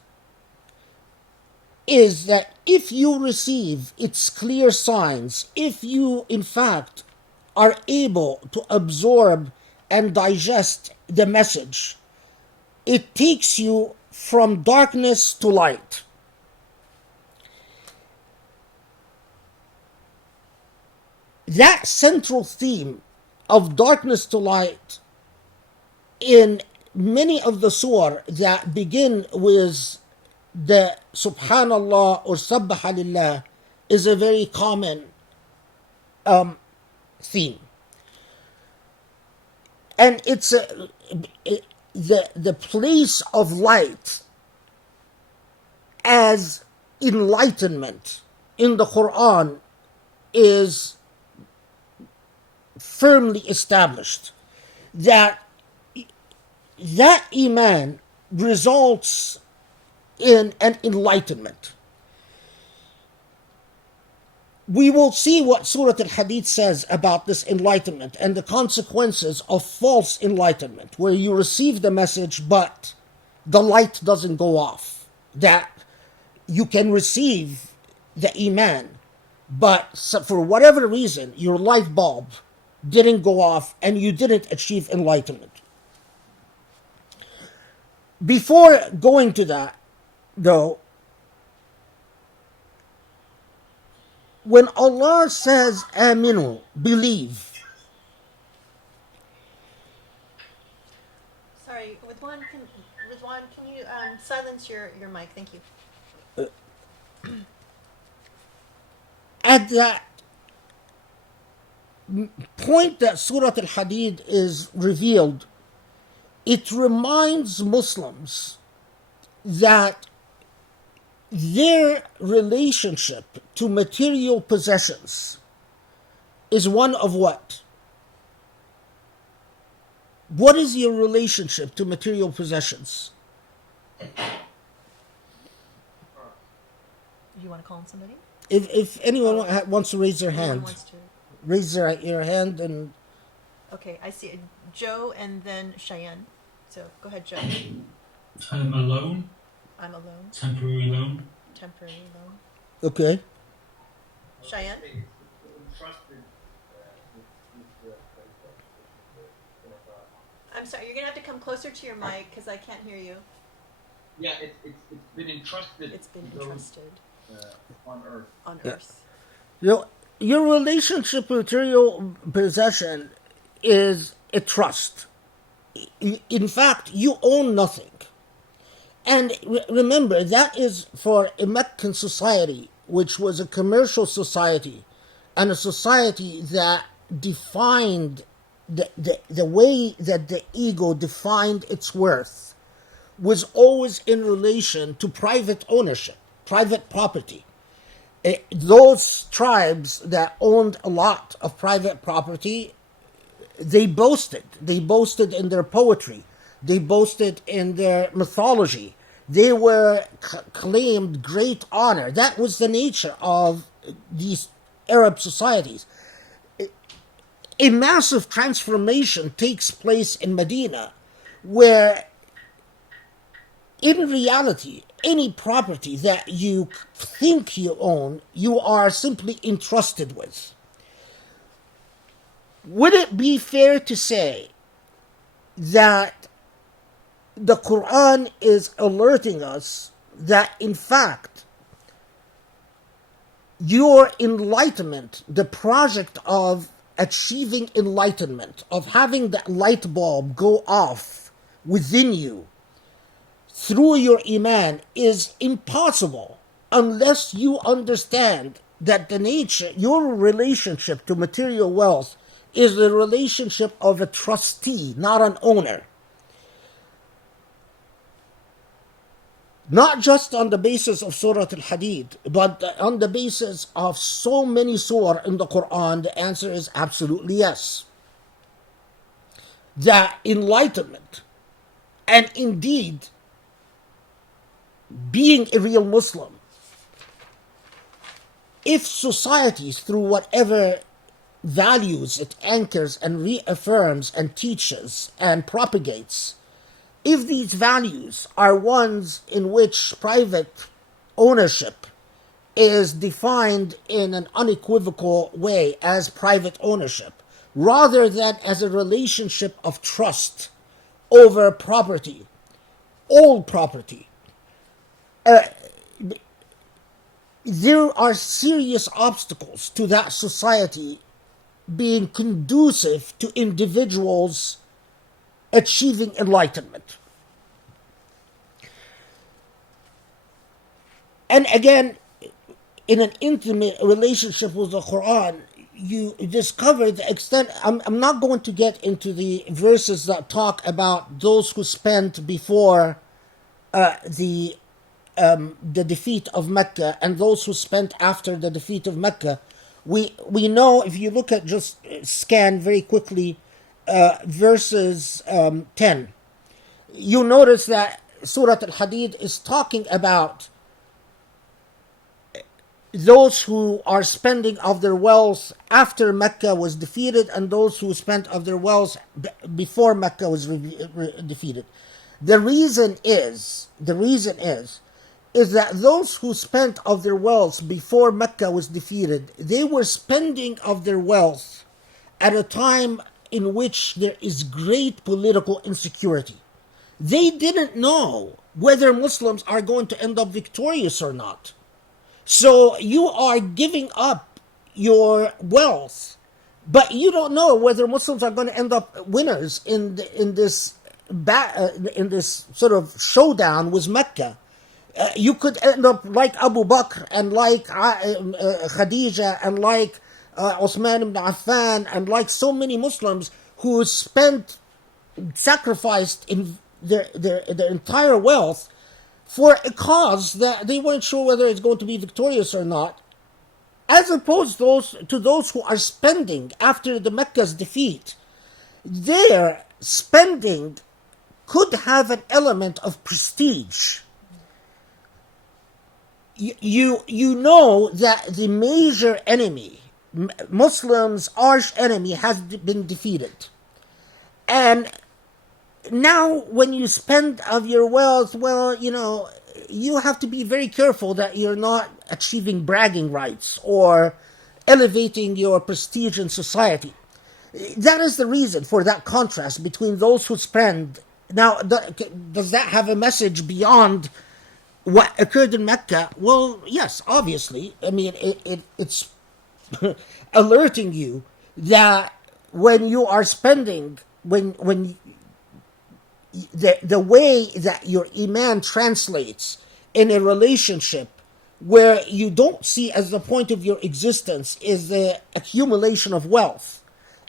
is that if you receive its clear signs, if you in fact are able to absorb and digest the message, it takes you from darkness to light. That central theme of darkness to light in many of the surah that begin with the Subhanallah or Sabbaha Lillah is a very common theme. And it's the place of light as enlightenment in the Quran is firmly established. That iman results in an enlightenment. We will see what Surah Al-Hadid says about this enlightenment and the consequences of false enlightenment, where you receive the message but the light doesn't go off. That you can receive the iman, but for whatever reason your light bulb didn't go off and you didn't achieve enlightenment. Before going to that, though, when Allah says aminu, believe. Sorry, Ridwan, can you silence your mic? Thank you. At that point that Surah Al-Hadid is revealed, it reminds Muslims that their relationship to material possessions is one of what? What is your relationship to material possessions? You want to call on somebody? If anyone wants to raise their Anyone hand, wants to? raise your hand and... Okay, I see Joe and then Cheyenne. So go ahead, Joe. Alone. I'm alone. Temporary loan. Temporary alone. Okay. Cheyenne? I'm sorry, you're going to have to come closer to your mic because I can't hear you. Yeah, it's been entrusted. It's been entrusted on earth. on Yeah. earth. Your relationship with material possession is a trust. In fact, you own nothing. And remember, that is for a Meccan society, which was a commercial society, and a society that defined the way that the ego defined its worth was always in relation to private ownership, private property. Those tribes that owned a lot of private property, they boasted. They boasted in their poetry. They boasted in their mythology. They were claimed great honor. That was the nature of these Arab societies. A massive transformation takes place in Medina, where in reality, any property that you think you own, you are simply entrusted with. Would it be fair to say that the Quran is alerting us that, in fact, your enlightenment, the project of achieving enlightenment, of having that light bulb go off within you through your iman, is impossible unless you understand that the nature, your relationship to material wealth is the relationship of a trustee, not an owner. Not just on the basis of Surah Al-Hadid, but on the basis of so many surah in the Quran, the answer is absolutely yes. That enlightenment, and indeed being a real Muslim, if societies, through whatever values it anchors and reaffirms and teaches and propagates, if these values are ones in which private ownership is defined in an unequivocal way as private ownership, rather than as a relationship of trust over property, all property, there are serious obstacles to that society being conducive to individuals achieving enlightenment. And again, in an intimate relationship with the Quran, you discover the extent. I'm not going to get into the verses that talk about those who spent before the defeat of Mecca and those who spent after the defeat of Mecca. We know, if you look at, just scan very quickly verses 10, you notice that Surah Al-Hadid is talking about those who are spending of their wealth after Mecca was defeated and those who spent of their wealth before Mecca was defeated. The reason is that those who spent of their wealth before Mecca was defeated, they were spending of their wealth at a time in which there is great political insecurity. They didn't know whether Muslims are going to end up victorious or not. So you are giving up your wealth, but you don't know whether Muslims are going to end up winners in this sort of showdown with Mecca. You could end up like Abu Bakr and like Khadija and like Uthman ibn Affan and like so many Muslims who sacrificed in their entire wealth for a cause that they weren't sure whether it's going to be victorious or not, as opposed to those who are spending after the Mecca's defeat. Their spending could have an element of prestige. You know that the major enemy, Muslims' arch enemy, has been defeated. And now when you spend of your wealth, well, you have to be very careful that you're not achieving bragging rights or elevating your prestige in society. That is the reason for that contrast between those who spend. Now, does that have a message beyond what occurred in Mecca? Well, yes, obviously. I mean, it's alerting you that when you are spending, when the way that your iman translates in a relationship where you don't see as the point of your existence is the accumulation of wealth,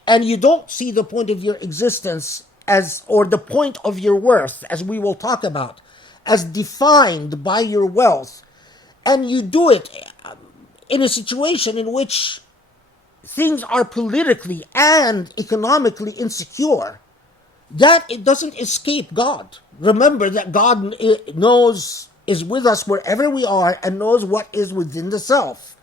and you don't see the point of your existence as, or the point of your worth, as we will talk about, as defined by your wealth, and you do it in a situation in which things are politically and economically insecure, that it doesn't escape God. Remember that God knows, is with us wherever we are, and knows what is within the self,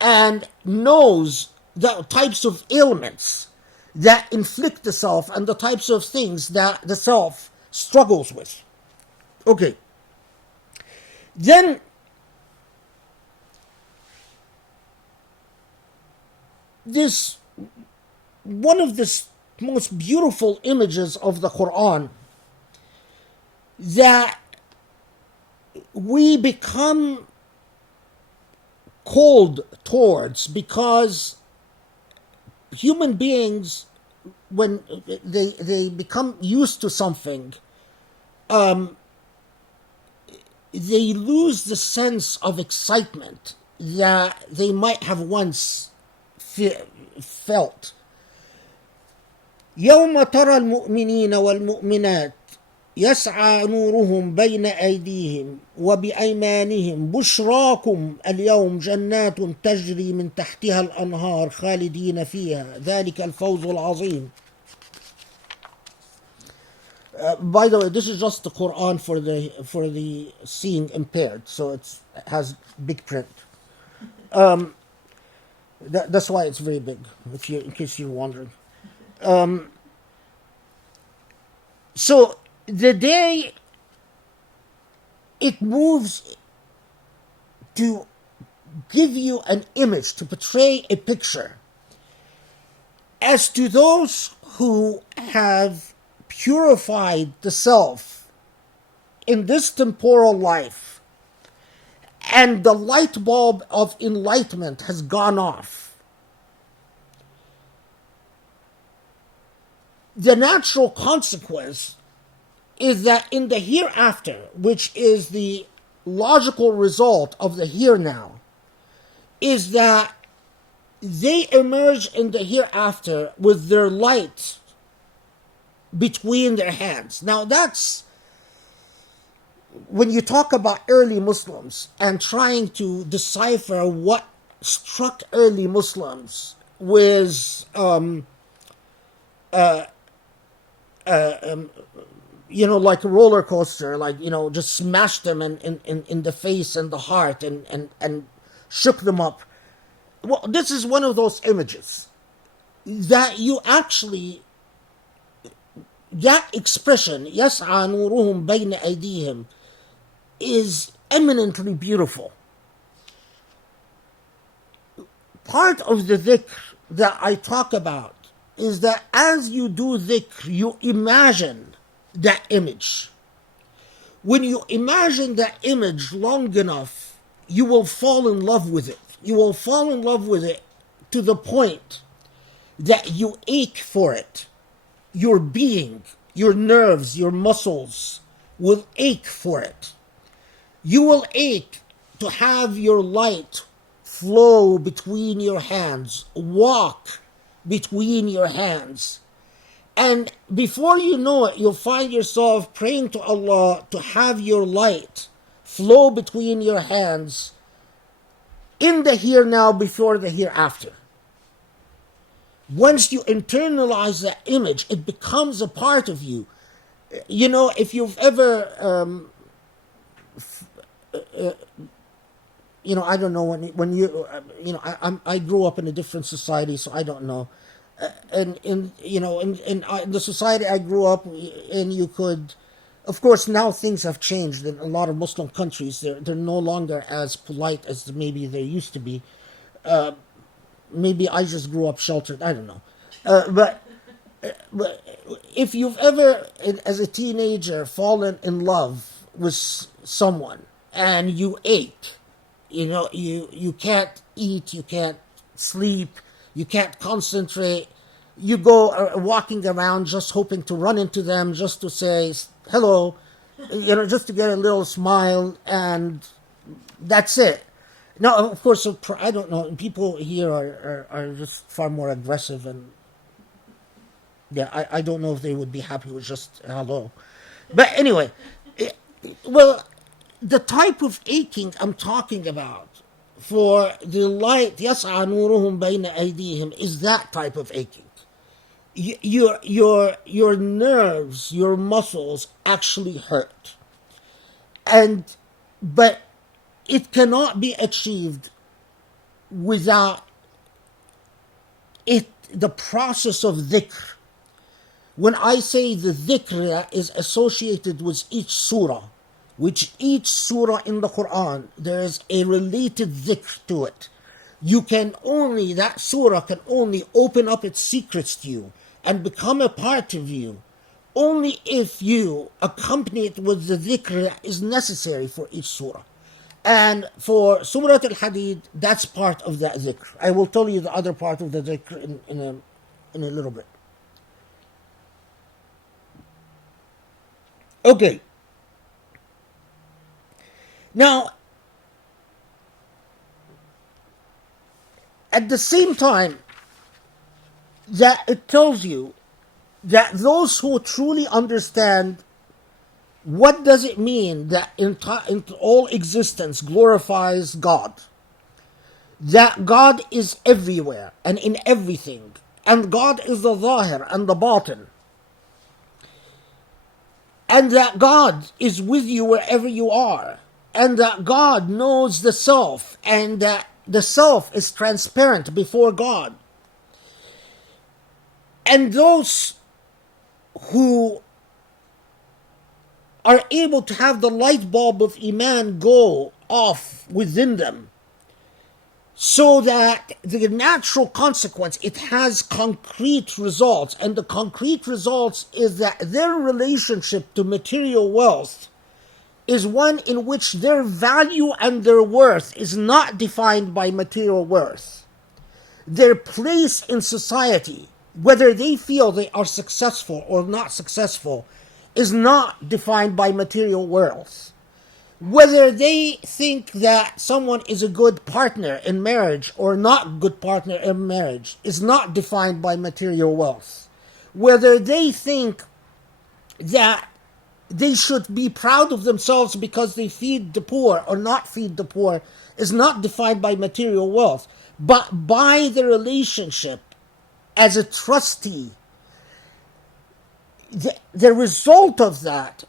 and knows the types of ailments that inflict the self and the types of things that the self struggles with. Okay. Then this, one of the most beautiful images of the Quran that we become cold towards, because human beings, when they become used to something, they lose the sense of excitement that they might have once felt. يوم ترى المؤمنين والمؤمنات يسعى نورهم بين أيديهم وبأيمانهم بشراكم اليوم جنات تجري من تحتها الأنهار خالدين فيها ذلك الفوز العظيم. By the way, this is just the Quran for the seeing impaired, so it has big print. That's why it's very big, in case you're wondering. So the day it moves to give you an image, to portray a picture, as to those who have purified the self in this temporal life, and the light bulb of enlightenment has gone off, the natural consequence is that in the hereafter, which is the logical result of the here now, is that they emerge in the hereafter with their light between their hands. Now that's, when you talk about early Muslims and trying to decipher what struck early Muslims with like a roller coaster, like, just smashed them in the face and the heart and shook them up. Well, this is one of those images that you actually, that expression, يَسْعَى نُورُهُمْ بَيْنَ أَيْدِيهِمْ, is eminently beautiful. Part of the dhikr that I talk about is that as you do dhikr, you imagine that image. When you imagine that image long enough, you will fall in love with it. You will fall in love with it to the point that you ache for it. Your being, your nerves, your muscles will ache for it. You will ache to have your light flow between your hands, walk between your hands. And before you know it, you'll find yourself praying to Allah to have your light flow between your hands in the here now before the hereafter. Once you internalize that image, it becomes a part of you. If you've ever, I don't know, when you, I grew up in a different society, so I don't know. And in the society I grew up in, you could, of course, now things have changed in a lot of Muslim countries. They're no longer as polite as maybe they used to be. Maybe I just grew up sheltered. I don't know. But if you've ever, as a teenager, fallen in love with someone and you ache, you can't eat, you can't sleep, you can't concentrate. You go walking around just hoping to run into them, just to say hello, just to get a little smile, and that's it. Now, of course, I don't know. People here are just far more aggressive, and Yeah, I don't know if they would be happy with just hello. But anyway, well, the type of aching I'm talking about for the light, يَسْعَى نُورُهُمْ بَيْنَ أَيْدِيهِمْ, is that type of aching. Your nerves, your muscles actually hurt. But it cannot be achieved without the process of dhikr. When I say the dhikr is associated with each surah, which each surah in the Quran, there is a related dhikr to it. That surah can only open up its secrets to you and become a part of you only if you accompany it with the dhikr that is necessary for each surah. And for Surah Al-Hadid, that's part of that dhikr. I will tell you the other part of the dhikr in a little bit. Okay. Now, at the same time that it tells you that those who truly understand what does it mean that in all existence glorifies God, that God is everywhere and in everything, and God is the zahir and the batin, and that God is with you wherever you are, and that God knows the self, and that the self is transparent before God. And those who are able to have the light bulb of Iman go off within them, so that the natural consequence, it has concrete results, and the concrete results is that their relationship to material wealth is one in which their value and their worth is not defined by material worth. Their place in society, whether they feel they are successful or not successful, is not defined by material wealth. Whether they think that someone is a good partner in marriage or not good partner in marriage is not defined by material wealth. Whether they think that they should be proud of themselves because they feed the poor or not feed the poor is not defined by material wealth, but by the relationship as a trustee. The result of that,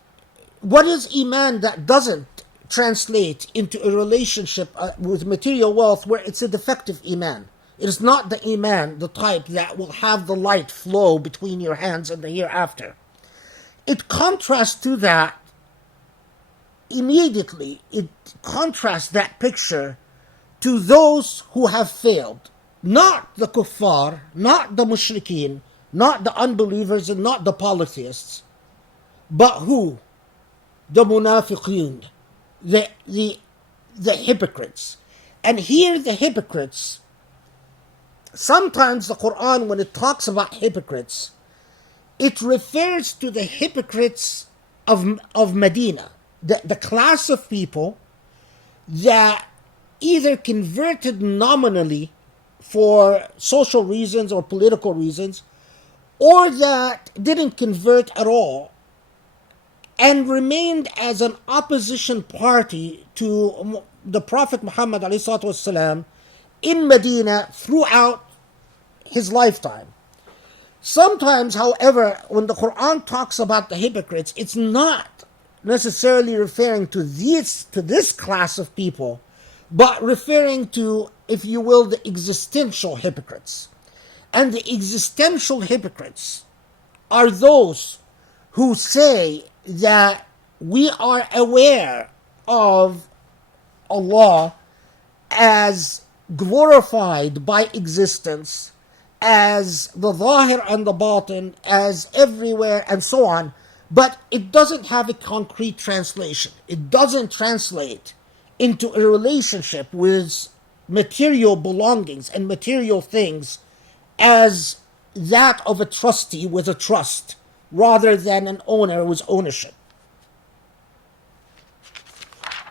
what is Iman that doesn't translate into a relationship with material wealth where it's a defective Iman? It is not the Iman, the type that will have the light flow between your hands in the hereafter. It contrasts to that immediately. It contrasts that picture to those who have failed. Not the kuffar, not the mushrikeen, not the unbelievers, and not the polytheists, but who? The munafiqeen, the hypocrites. And here the hypocrites, sometimes the Quran, when it talks about hypocrites, it refers to the hypocrites of Medina, the class of people that either converted nominally for social reasons or political reasons, or that didn't convert at all and remained as an opposition party to the Prophet Muhammad ﷺ in Medina throughout his lifetime. Sometimes, however, when the Quran talks about the hypocrites, it's not necessarily referring to this class of people, but referring to, if you will, the existential hypocrites. And the existential hypocrites are those who say that we are aware of Allah as glorified by existence, as the zahir and the batin, as everywhere and so on, but it doesn't have a concrete translation. It doesn't translate into a relationship with material belongings and material things as that of a trustee with a trust, rather than an owner with ownership.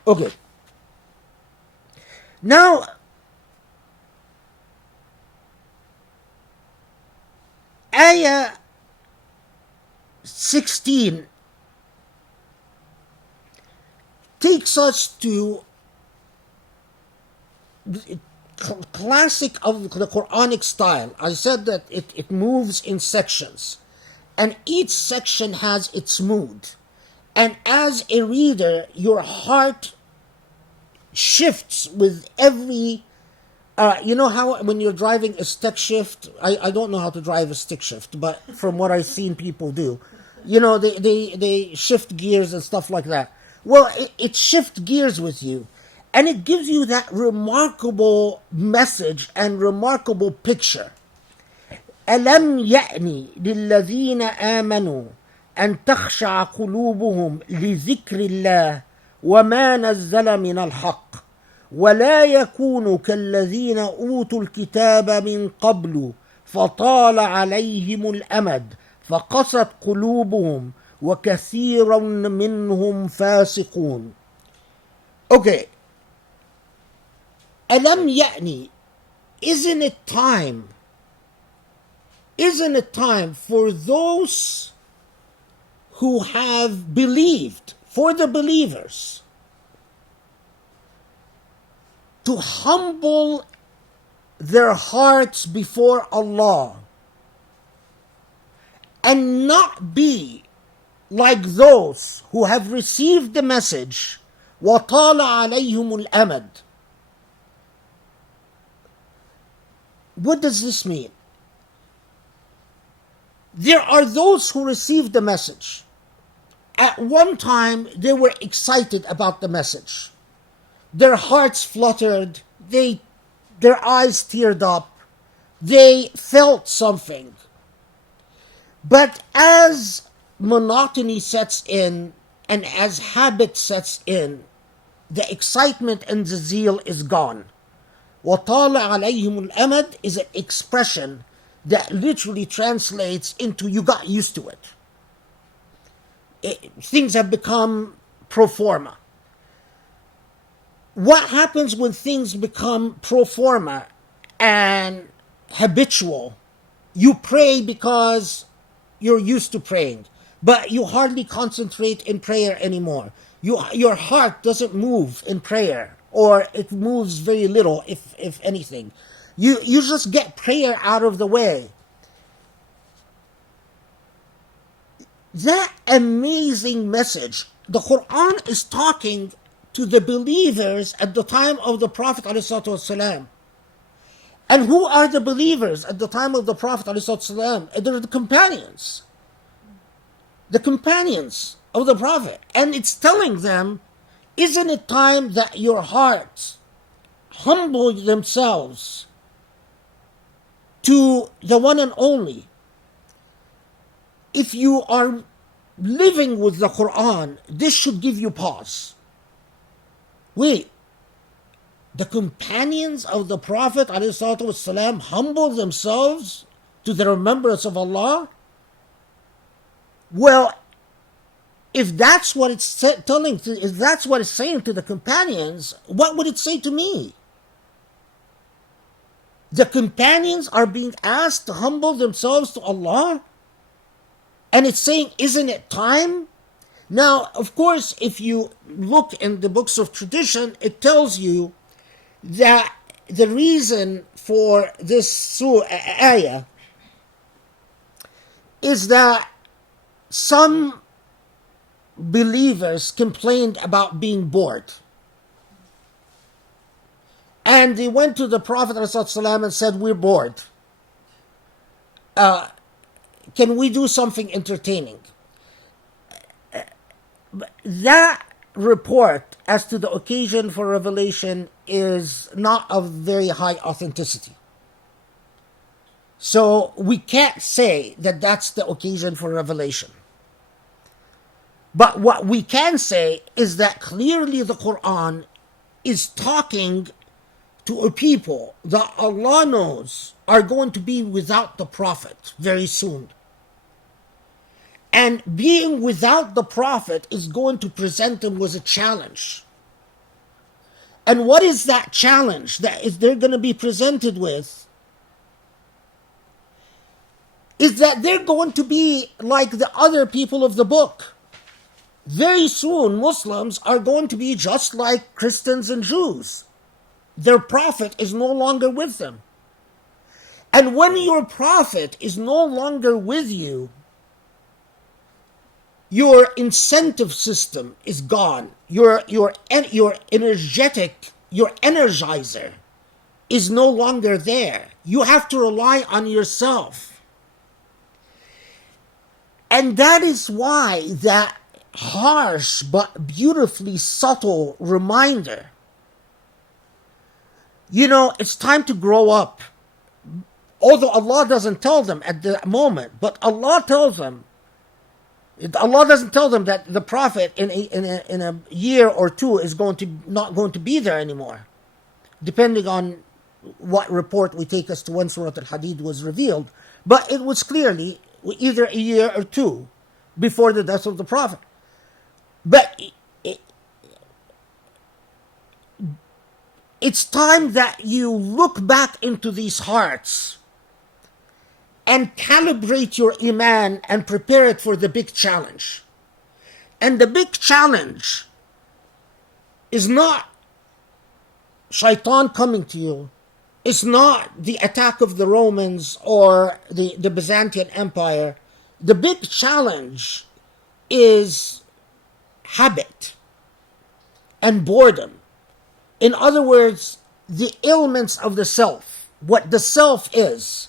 Okay. Now, ayah 16 takes us to the classic of the Quranic style. I said that it moves in sections, and each section has its mood. And as a reader, your heart shifts with every you know how when you're driving a stick shift, I don't know how to drive a stick shift, but from what I've seen people do, you know, they shift gears and stuff like that. Well, it shifts gears with you, and it gives you that remarkable message and remarkable picture. ألم يأني للذين آمنوا أن تخشع قلوبهم لذكر الله وما نزل من الحق ولا يكونوا كالذين أوتوا الكتاب من قبل فطال عليهم الأمد فقست قلوبهم وكثير منهم فاسقون. Okay. ألم يأني, isn't it time? Isn't it time for those who have believed, for the believers, to humble their hearts before Allah and not be like those who have received the message وَطَالَ عَلَيْهُمُ الْأَمَدُ? What does this mean? There are those who received the message. At one time, they were excited about the message. Their hearts fluttered, their eyes teared up, they felt something. But as monotony sets in and as habit sets in, the excitement and the zeal is gone. وَطَالَ عَلَيْهِمُ الْأَمَدُ is an expression that literally translates into you got used to it. Things have become pro forma. What happens when things become pro forma and habitual? You pray because you're used to praying, but you hardly concentrate in prayer anymore. Your heart doesn't move in prayer, or it moves very little, if anything. You just get prayer out of the way. That amazing message, the Quran is talking to the believers at the time of the Prophet ﷺ. And who are the believers at the time of the Prophet ﷺ? They're the companions. The companions of the Prophet. And it's telling them, isn't it time that your hearts humble themselves to the one and only? If you are living with the Quran, this should give you pause. Wait, the companions of the Prophet ﷺ humble themselves to the remembrance of Allah? Well, if that's what it's if that's what it's saying to the companions, what would it say to me? The companions are being asked to humble themselves to Allah, and it's saying, isn't it time? Now, of course, if you look in the books of tradition, it tells you that the reason for this ayah is that some believers complained about being bored. And they went to the Prophet ﷺ and said, we're bored. Can we do something entertaining? That report as to the occasion for revelation is not of very high authenticity. So we can't say that that's the occasion for revelation. But what we can say is that clearly the Quran is talking to a people that Allah knows are going to be without the Prophet very soon. And being without the Prophet is going to present them with a challenge. And what is that challenge that they're going to be presented with? is that they're going to be like the other people of the book. Very soon, Muslims are going to be just like Christians and Jews. Their prophet is no longer with them. And when your prophet is no longer with you, your incentive system is gone. Your energetic, your energizer is no longer there. You have to rely on yourself. And that is why that harsh but beautifully subtle reminder, it's time to grow up. Although Allah doesn't tell them at that moment, but Allah doesn't tell them that the Prophet in a year or two is not going to be there anymore, depending on what report we take as to when Surah Al-Hadid was revealed. But it was clearly either a year or two before the death of the Prophet. But it's time that you look back into these hearts and calibrate your iman and prepare it for the big challenge. And the big challenge is not shaitan coming to you. It's not the attack of the Romans or the Byzantine Empire. The big challenge is habit and boredom. In other words, the ailments of the self, what the self is.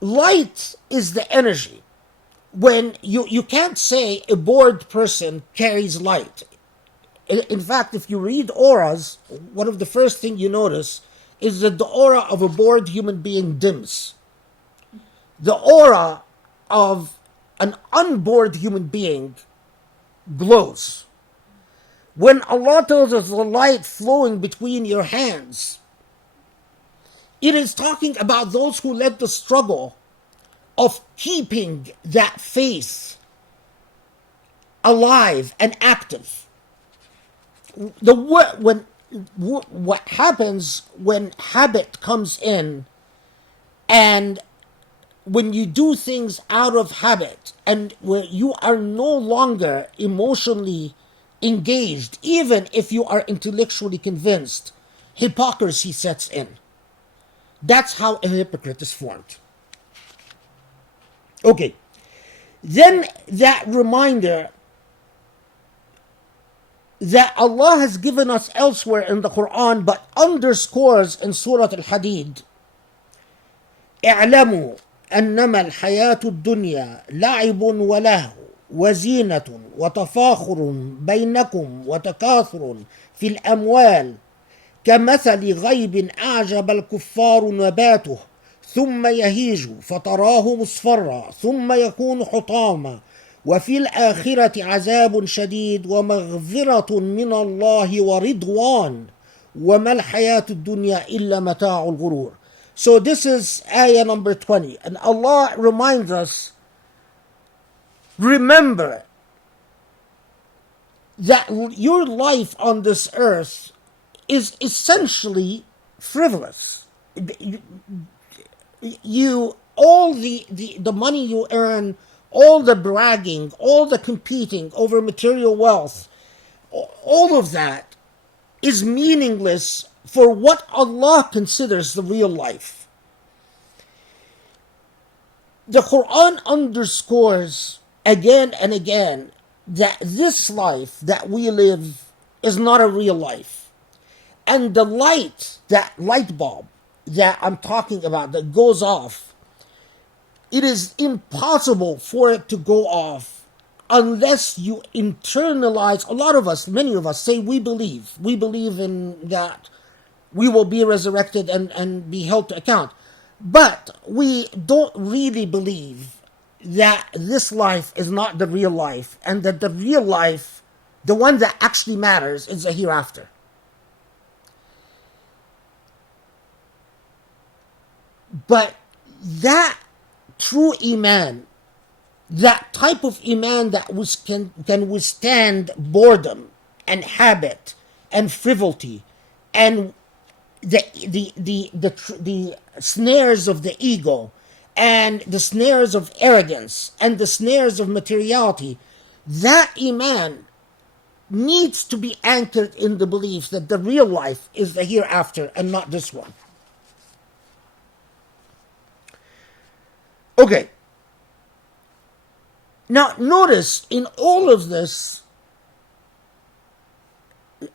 Light is the energy. When you can't say a bored person carries light. In fact, if you read auras, one of the first things you notice is that the aura of a bored human being dims. The aura of an unbored human being glows. When Allah tells us the light flowing between your hands, it is talking about those who led the struggle of keeping that faith alive and active. What happens when habit comes in, and when you do things out of habit, and where you are no longer emotionally engaged, even if you are intellectually convinced, hypocrisy sets in. That's how a hypocrite is formed. Okay, then that reminder that Allah has given us elsewhere in the Quran, but underscores in Surah Al-Hadid, اعلموا أنما الحياة الدنيا لعب ولهو وزينة وتفاخر بينكم وتكاثر في الأموال كمثل غيب أعجب الكفار نباته ثم يهيج فتراه مصفرا ثم يكون حطاما وفي الآخرة عذاب شديد ومغفرة من الله ورضوان وما الحياة الدنيا إلا متاع الغرور. So this is ayah number 20, and Allah reminds us, remember that your life on this earth is essentially frivolous. All the money you earn, all the bragging, all the competing over material wealth, all of that is meaningless for what Allah considers the real life. The Quran underscores again and again that this life that we live is not a real life. And the light, that light bulb that I'm talking about that goes off, it is impossible for it to go off unless you internalize. A lot of us, many of us say we believe in that we will be resurrected and be held to account. But we don't really believe that this life is not the real life, and that the real life, the one that actually matters, is the hereafter. But that true iman, that type of iman that can withstand boredom and habit and frivolity and the snares of the ego and the snares of arrogance and the snares of materiality, that iman needs to be anchored in the belief that the real life is the hereafter and not this one. Okay. Now notice in all of this,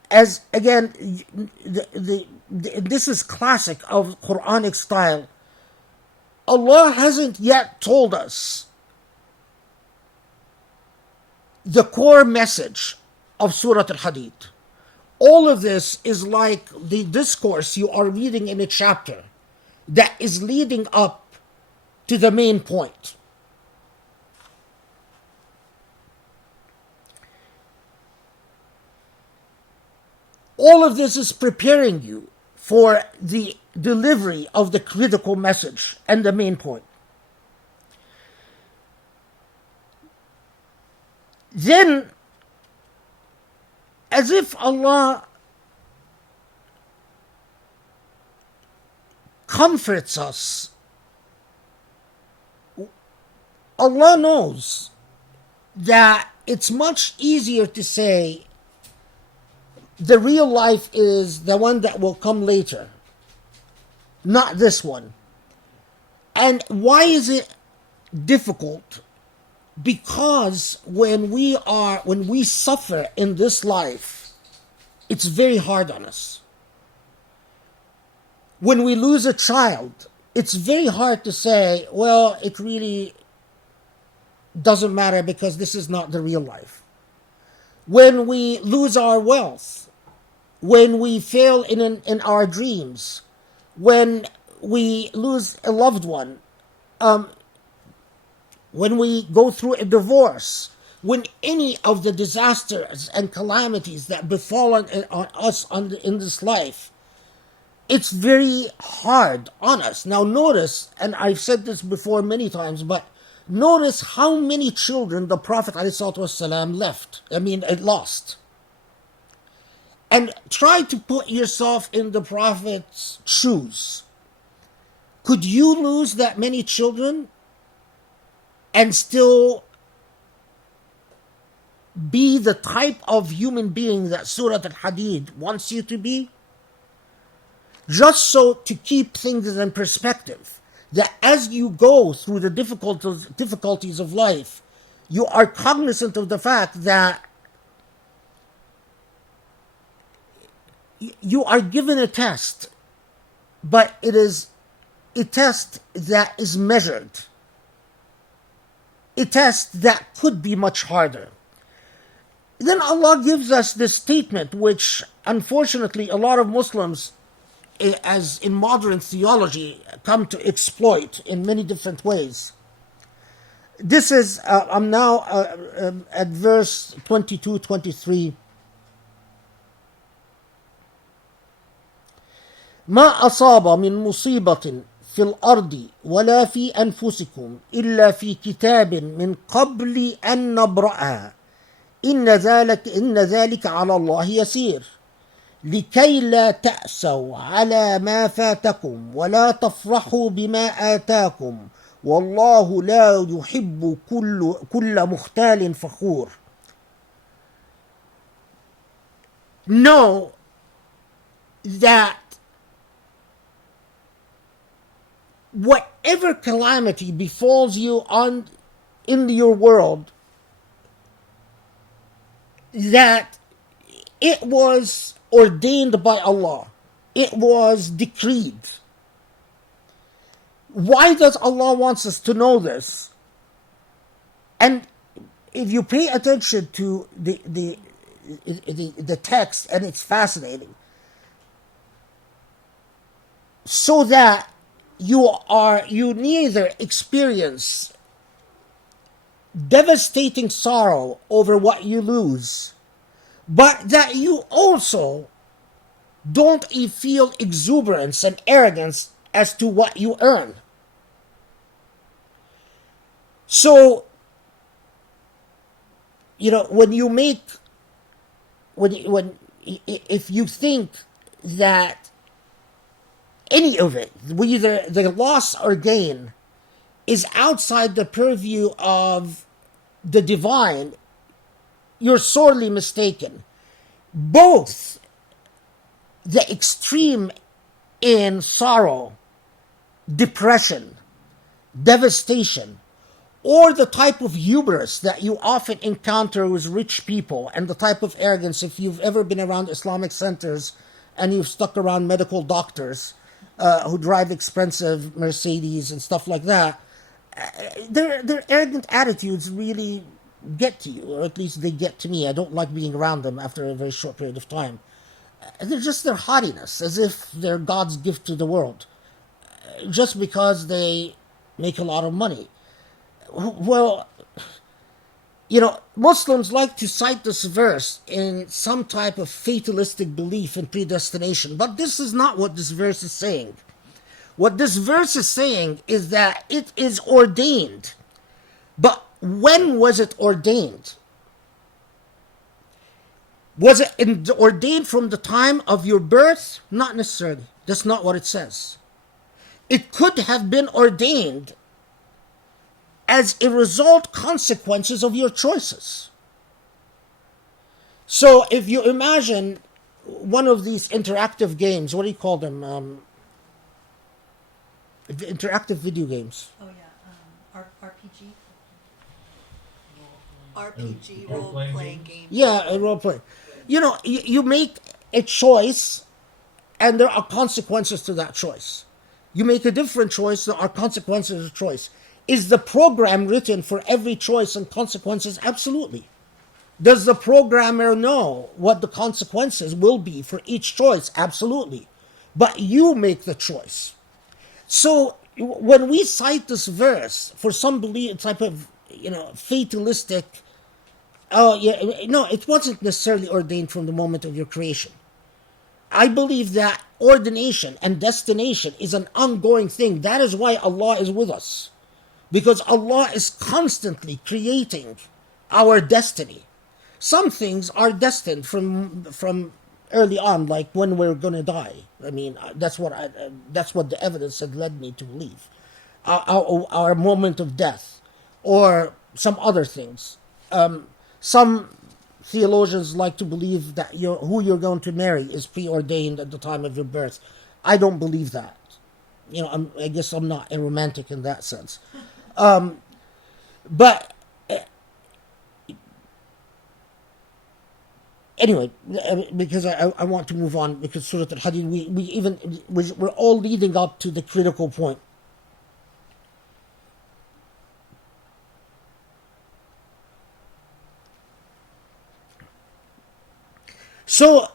as again, this is classic of Quranic style, Allah hasn't yet told us the core message of Surah Al-Hadid. All of this is like the discourse you are reading in a chapter that is leading up to the main point. All of this is preparing you for the delivery of the critical message and the main point. Then, as if Allah comforts us, Allah knows that it's much easier to say the real life is the one that will come later, not this one. And why is it difficult? Because when we suffer in this life, it's very hard on us. When we lose a child, it's very hard to say, well, it really doesn't matter because this is not the real life. When we lose our wealth, when we fail in our dreams, when we lose a loved one, when we go through a divorce, when any of the disasters and calamities that befall on us in this life, it's very hard on us. Now notice, and I've said this before many times, but notice how many children the Prophet ﷺ lost. And try to put yourself in the Prophet's shoes. Could you lose that many children and still be the type of human being that Surah Al-Hadid wants you to be? Just so to keep things in perspective, that as you go through the difficulties of life, you are cognizant of the fact that you are given a test, but it is a test that is measured. A test that could be much harder. Then Allah gives us this statement, which unfortunately a lot of Muslims, as in modern theology, come to exploit in many different ways. This is, I'm now at verse 22-23. ما أصاب من مصيبة في الأرض ولا في أنفسكم إلا في كتاب من قبل أن نبرأها إن ذلك على الله يسير لكي لا تأسوا على ما فاتكم ولا تفرحوا بما آتاكم والله لا يحب كل مختال فخور. Know that whatever calamity befalls you in your world, that it was ordained by Allah. It was decreed. Why does Allah want us to know this? And if you pay attention to the text, and it's fascinating, so that you neither experience devastating sorrow over what you lose, but that you also don't feel exuberance and arrogance as to what you earn. So, when if you think that any of it, whether the loss or gain, is outside the purview of the divine, you're sorely mistaken. Both the extreme in sorrow, depression, devastation, or the type of hubris that you often encounter with rich people, and the type of arrogance, if you've ever been around Islamic centers and you've stuck around medical doctors who drive expensive Mercedes and stuff like that, their arrogant attitudes really get to you, or at least they get to me. I don't like being around them after a very short period of time. They're just their haughtiness, as if they're God's gift to the world, just because they make a lot of money. Well, Muslims like to cite this verse in some type of fatalistic belief in predestination, but this is not what this verse is saying. What this verse is saying is that it is ordained. But when was it ordained? Was it ordained from the time of your birth? Not necessarily. That's not what it says. It could have been ordained as a result consequences of your choices. So if you imagine one of these interactive games, what do you call them? Interactive video games. Oh yeah, RPG. RPG Role-playing role-playing games? game. Yeah, a role play. You make a choice, and there are consequences to that choice. You make a different choice, there are consequences of choice. Is the program written for every choice and consequences? Absolutely. Does the programmer know what the consequences will be for each choice? Absolutely. But you make the choice. So when we cite this verse for some type of fatalistic, no, it wasn't necessarily ordained from the moment of your creation. I believe that ordination and destination is an ongoing thing. That is why Allah is with us, because Allah is constantly creating our destiny. Some things are destined from early on, like when we're going to die. I mean, that's what the evidence had led me to believe. Our moment of death, or some other things. Some theologians like to believe that who you're going to marry is preordained at the time of your birth. I don't believe that. I guess I'm not a romantic in that sense. But anyway, because I want to move on, because Surah Al-Hadid, we're all leading up to the critical point. So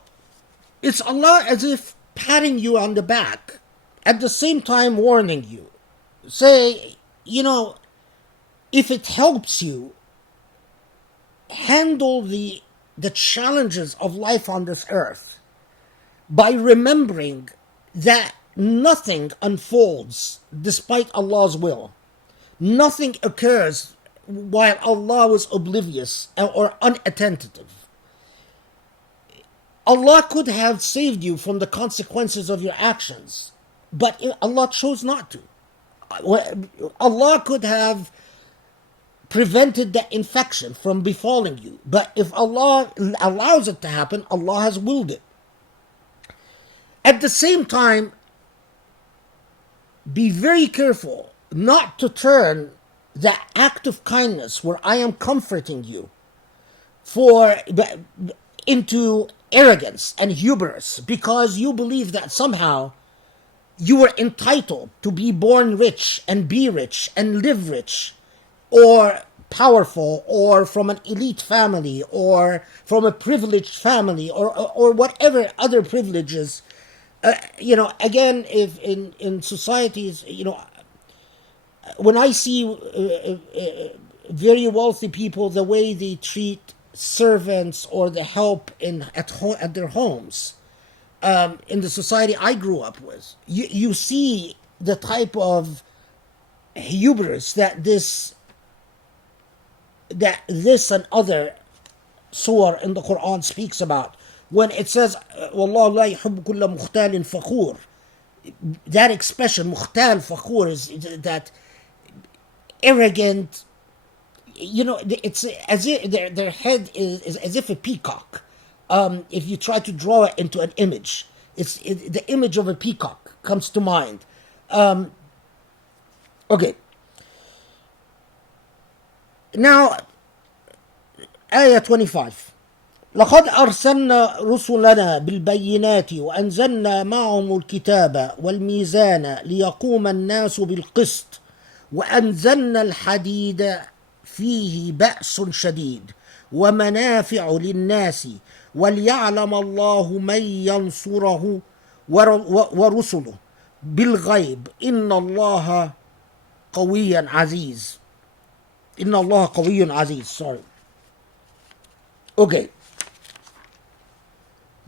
it's Allah as if patting you on the back, at the same time warning you. Say, if it helps you handle the challenges of life on this earth by remembering that nothing unfolds despite Allah's will. Nothing occurs while Allah was oblivious or unattentive. Allah could have saved you from the consequences of your actions, but Allah chose not to. Allah could have prevented the infection from befalling you, but if Allah allows it to happen, Allah has willed it. At the same time, be very careful not to turn the act of kindness where I am comforting you into arrogance and hubris, because you believe that somehow you are entitled to be born rich and be rich and live rich, or powerful, or from an elite family, or from a privileged family, or whatever other privileges. Again, if in societies, when I see very wealthy people, the way they treat servants or the help at their homes, in the society I grew up with, you see the type of hubris that this and other surah in the Quran speaks about. When it says, "Wallahu la yuhibbu kulla mukhtalin fakhur," that expression, mukhtal fakhur, is that arrogant. You know, it's as if their head is as if a peacock. If you try to draw it into an image, the image of a peacock comes to mind. Okay. Now, آية 25. لقد أرسلنا رسلنا بالبينات وأنزلنا معهم الكتاب والميزان ليقوم الناس بالقسط وأنزلنا الحديد فيه بأس شديد ومنافع للناس وليعلم الله من ينصره ورسله بالغيب إن الله قوي عزيز. إن الله قوي عزيز. Sorry. Okay.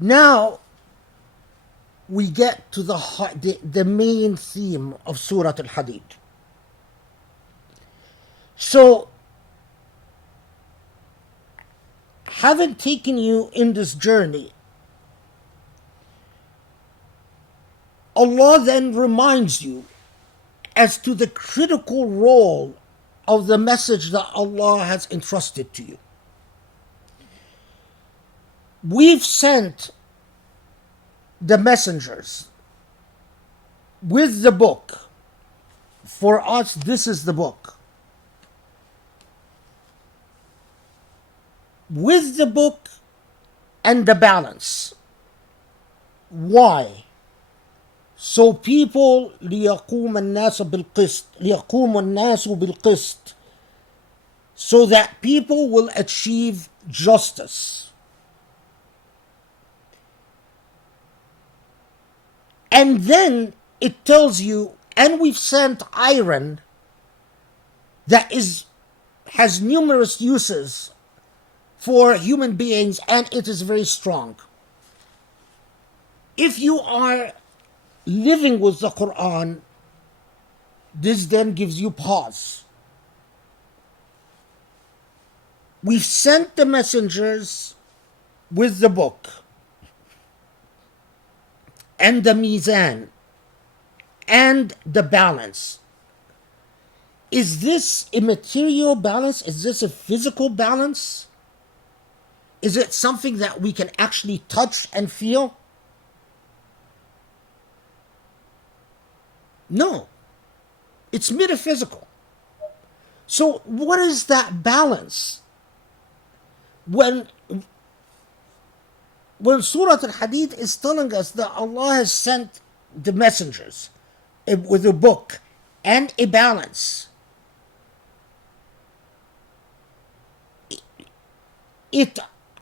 Now we get to the main theme of Surah Al-Hadid. So, having taken you in this journey, Allah then reminds you as to the critical role of the message that Allah has entrusted to you. We've sent the messengers with the book. For us, this is the book. With the book and the balance. Why? So people ليقوم الناس بالقسط ليقوم الناس بالقسط, so that people will achieve justice. And then it tells you, and we've sent iron that has numerous uses for human beings, and it is very strong. If you are living with the Quran, this then gives you pause. We've sent the messengers with the book and the mizan and the balance. Is this a material balance? Is this a physical balance? Is it something that we can actually touch and feel? No. It's metaphysical. So what is that balance? When Surah Al-Hadid is telling us that Allah has sent the messengers with a book and a balance, it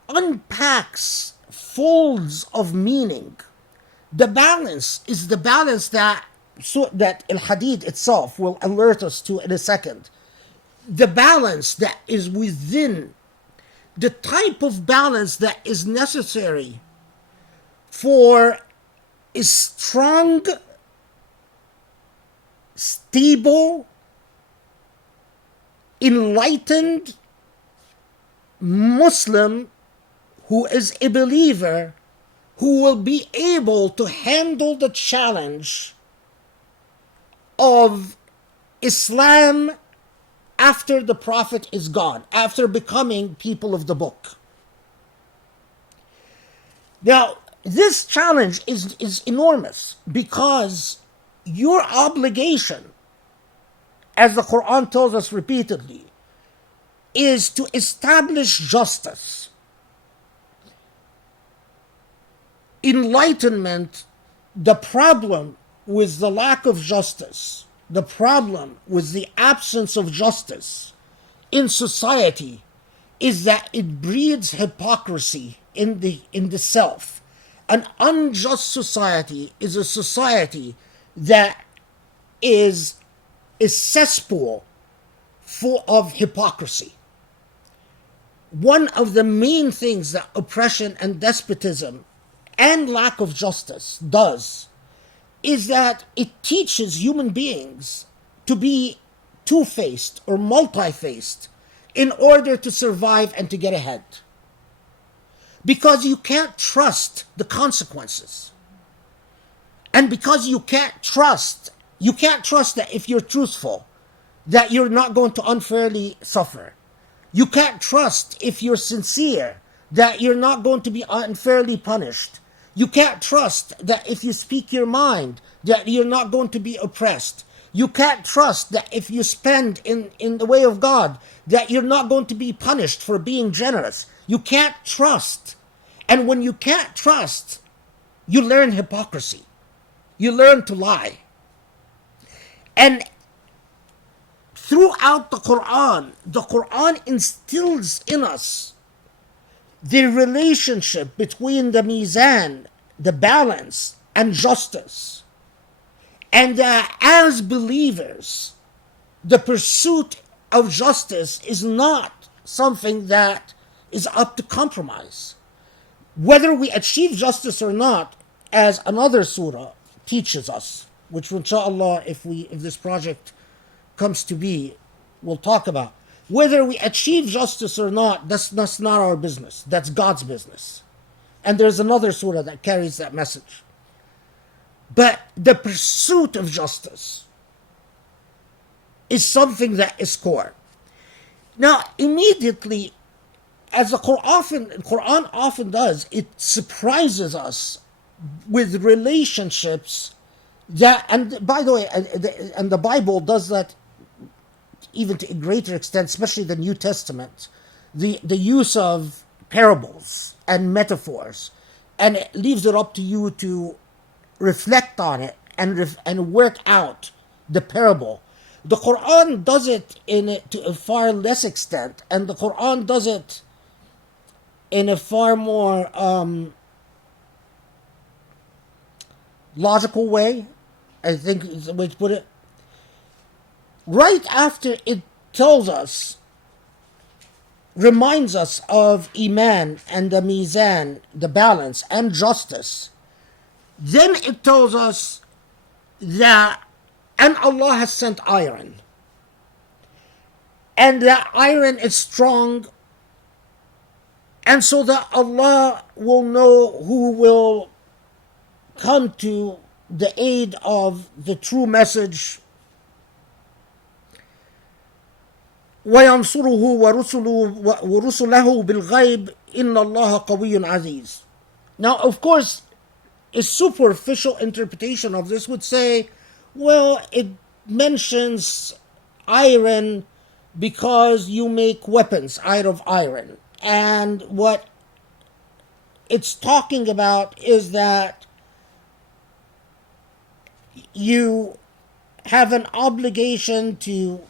unpacks folds of meaning. The balance is the balance that Al-Hadid itself will alert us to in a second. The balance that is within, the type of balance that is necessary for a strong, stable, enlightened Muslim who is a believer, who will be able to handle the challenge of Islam after the Prophet is gone, after becoming people of the book. Now, this challenge is enormous, because your obligation, as the Quran tells us repeatedly, is to establish justice. Enlightenment, the problem with the lack of justice, the problem with the absence of justice in society, is that it breeds hypocrisy in the self. An unjust society is a society that is a cesspool full of hypocrisy. One of the main things that oppression and despotism and lack of justice does is that it teaches human beings to be two-faced or multi-faced in order to survive and to get ahead. Because you can't trust the consequences. And because you can't trust that if you're truthful, that you're not going to unfairly suffer. You can't trust, if you're sincere, that you're not going to be unfairly punished. You can't trust that if you speak your mind, that you're not going to be oppressed. You can't trust that if you spend in the way of God, that you're not going to be punished for being generous. You can't trust. And when you can't trust, you learn hypocrisy. You learn to lie. And throughout the Quran instills in us the relationship between the mizan, the balance, and justice. And as believers, the pursuit of justice is not something that is up to compromise. Whether we achieve justice or not, as another surah teaches us, which inshallah, if this project comes to be, we'll talk about. Whether we achieve justice or not, that's not our business. That's God's business. And there's another surah that carries that message. But the pursuit of justice is something that is core. Now, immediately, as the Quran often does, it surprises us with relationships that, and by the way, and the Bible does that even to a greater extent, especially the New Testament, the use of parables and metaphors, and it leaves it up to you to reflect on it and work out the parable. The Quran does it to a far less extent, and the Quran does it in a far more logical way, I think is the way to put it. Right after it tells us, reminds us of Iman and the Mizan, the balance, and justice, then it tells us that, and Allah has sent iron, and that iron is strong, and so that Allah will know who will come to the aid of the true message. وَيَنْصُرُهُ وَرُسُلَهُ بِالْغَيْبِ إِنَّ اللَّهَ قَوِيٌّ عَزِيزٌ. Now, of course, a superficial interpretation of this would say, well, it mentions iron because you make weapons out of iron. And what it's talking about is that you have an obligation to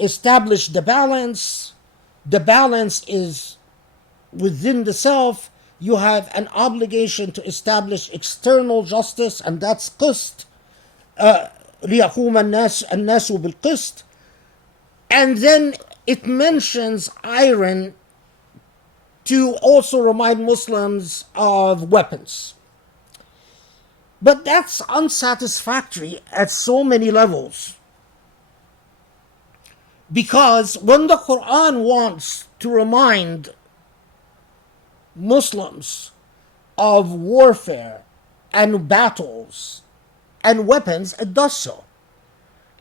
establish the balance. The balance is within the self. You have an obligation to establish external justice, and that's qist. لِيَقُومَ النَّاسُ بِالْقِسْطِ. And then it mentions iron to also remind Muslims of weapons. But that's unsatisfactory at so many levels. Because when the Quran wants to remind Muslims of warfare and battles and weapons, it does so.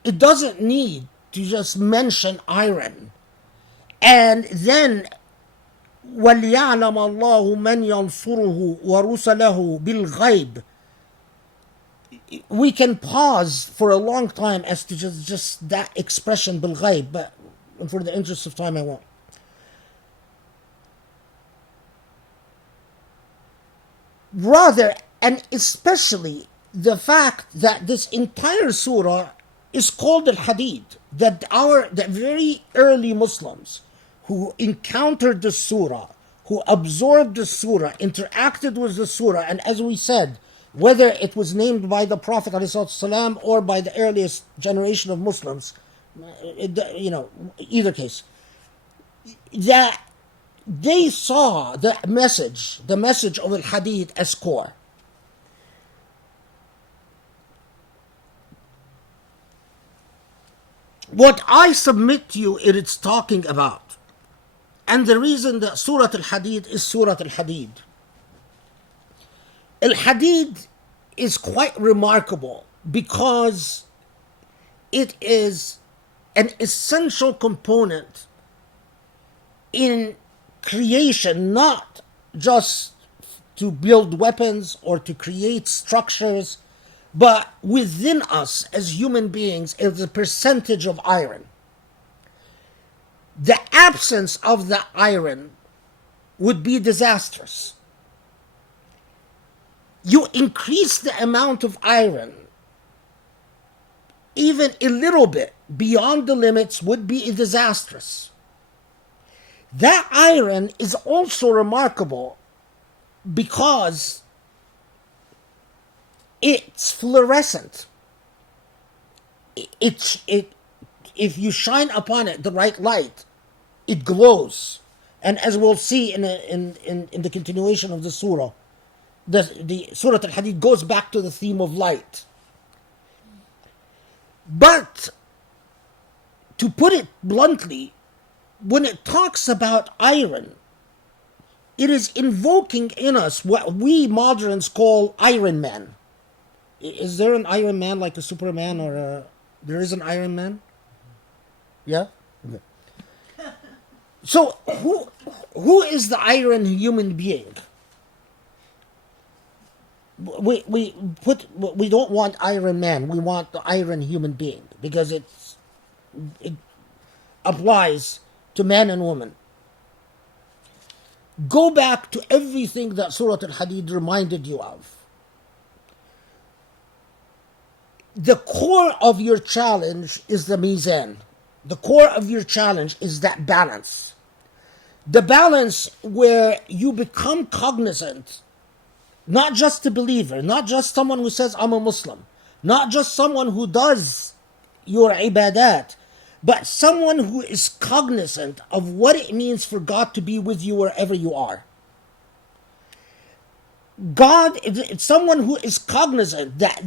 It doesn't need to just mention iron. And then وَلْيَعْلَمَ اللَّهُ مَنْ يَنْصُرُهُ وَرُسَلَهُ بِالْغَيْبِ. We can pause for a long time as to just that expression بالغيب, but for the interest of time I won't. Rather, and especially the fact that this entire surah is called al-Hadid, that the very early Muslims who encountered the surah, who absorbed the surah, interacted with the surah, and as we said, whether it was named by the Prophet ﷺ or by the earliest generation of Muslims, either case, that they saw the message of al-Hadid as core. What I submit to you it's talking about, and the reason that Surah al-Hadid is Surah al-Hadid. Al-Hadid is quite remarkable because it is an essential component in creation, not just to build weapons or to create structures, but within us as human beings is a percentage of iron. The absence of the iron would be disastrous. You increase the amount of iron, even a little bit beyond the limits would be disastrous. That iron is also remarkable because it's fluorescent. If you shine upon it the right light, it glows. And as we'll see in the continuation of the surah, the Surah Al-Hadid goes back to the theme of light. But, to put it bluntly, when it talks about iron, it is invoking in us what we moderns call Iron Man. Is there an Iron Man like a Superman or a... There is an Iron Man? Yeah? Okay. So, who is the iron human being? We don't want Iron Man. We want the iron human being because it applies to man and woman. Go back to everything that Surah Al-Hadid reminded you of. The core of your challenge is the mizan. The core of your challenge is that balance. The balance where you become cognizant, not just a believer, not just someone who says, I'm a Muslim, not just someone who does your ibadat, but someone who is cognizant of what it means for God to be with you wherever you are. God, it's someone who is cognizant that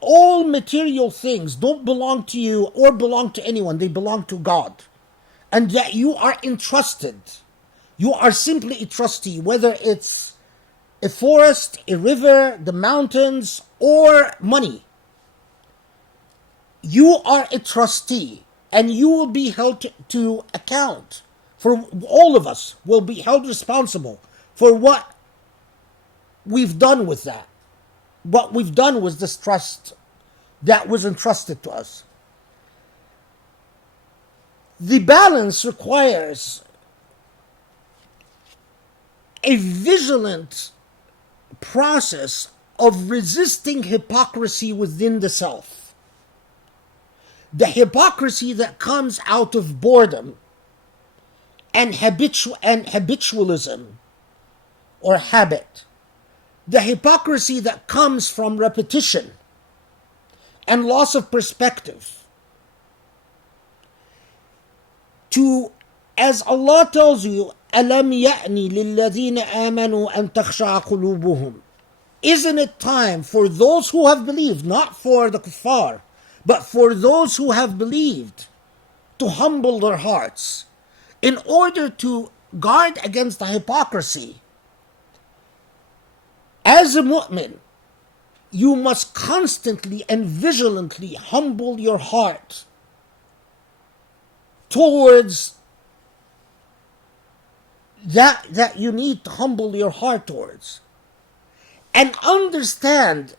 all material things don't belong to you or belong to anyone, they belong to God. And that you are entrusted. You are simply a trustee, whether it's a forest, a river, the mountains, or money. You are a trustee, and you will be held to account. For all of us will be held responsible for what we've done with that. What we've done with this trust that was entrusted to us. The balance requires a vigilant process of resisting hypocrisy within the self. The hypocrisy that comes out of boredom and habitualism or habit. The hypocrisy that comes from repetition and loss of perspective. As Allah tells you, أَلَمْ يَأْنِ لِلَّذِينَ آمَنُوا أَن تَخْشَعَ قُلُوبُهُم. Isn't it time for those who have believed, not for the kuffar, but for those who have believed, to humble their hearts in order to guard against the hypocrisy? As a mu'min, you must constantly and vigilantly humble your heart towards that you need to humble your heart towards. And understand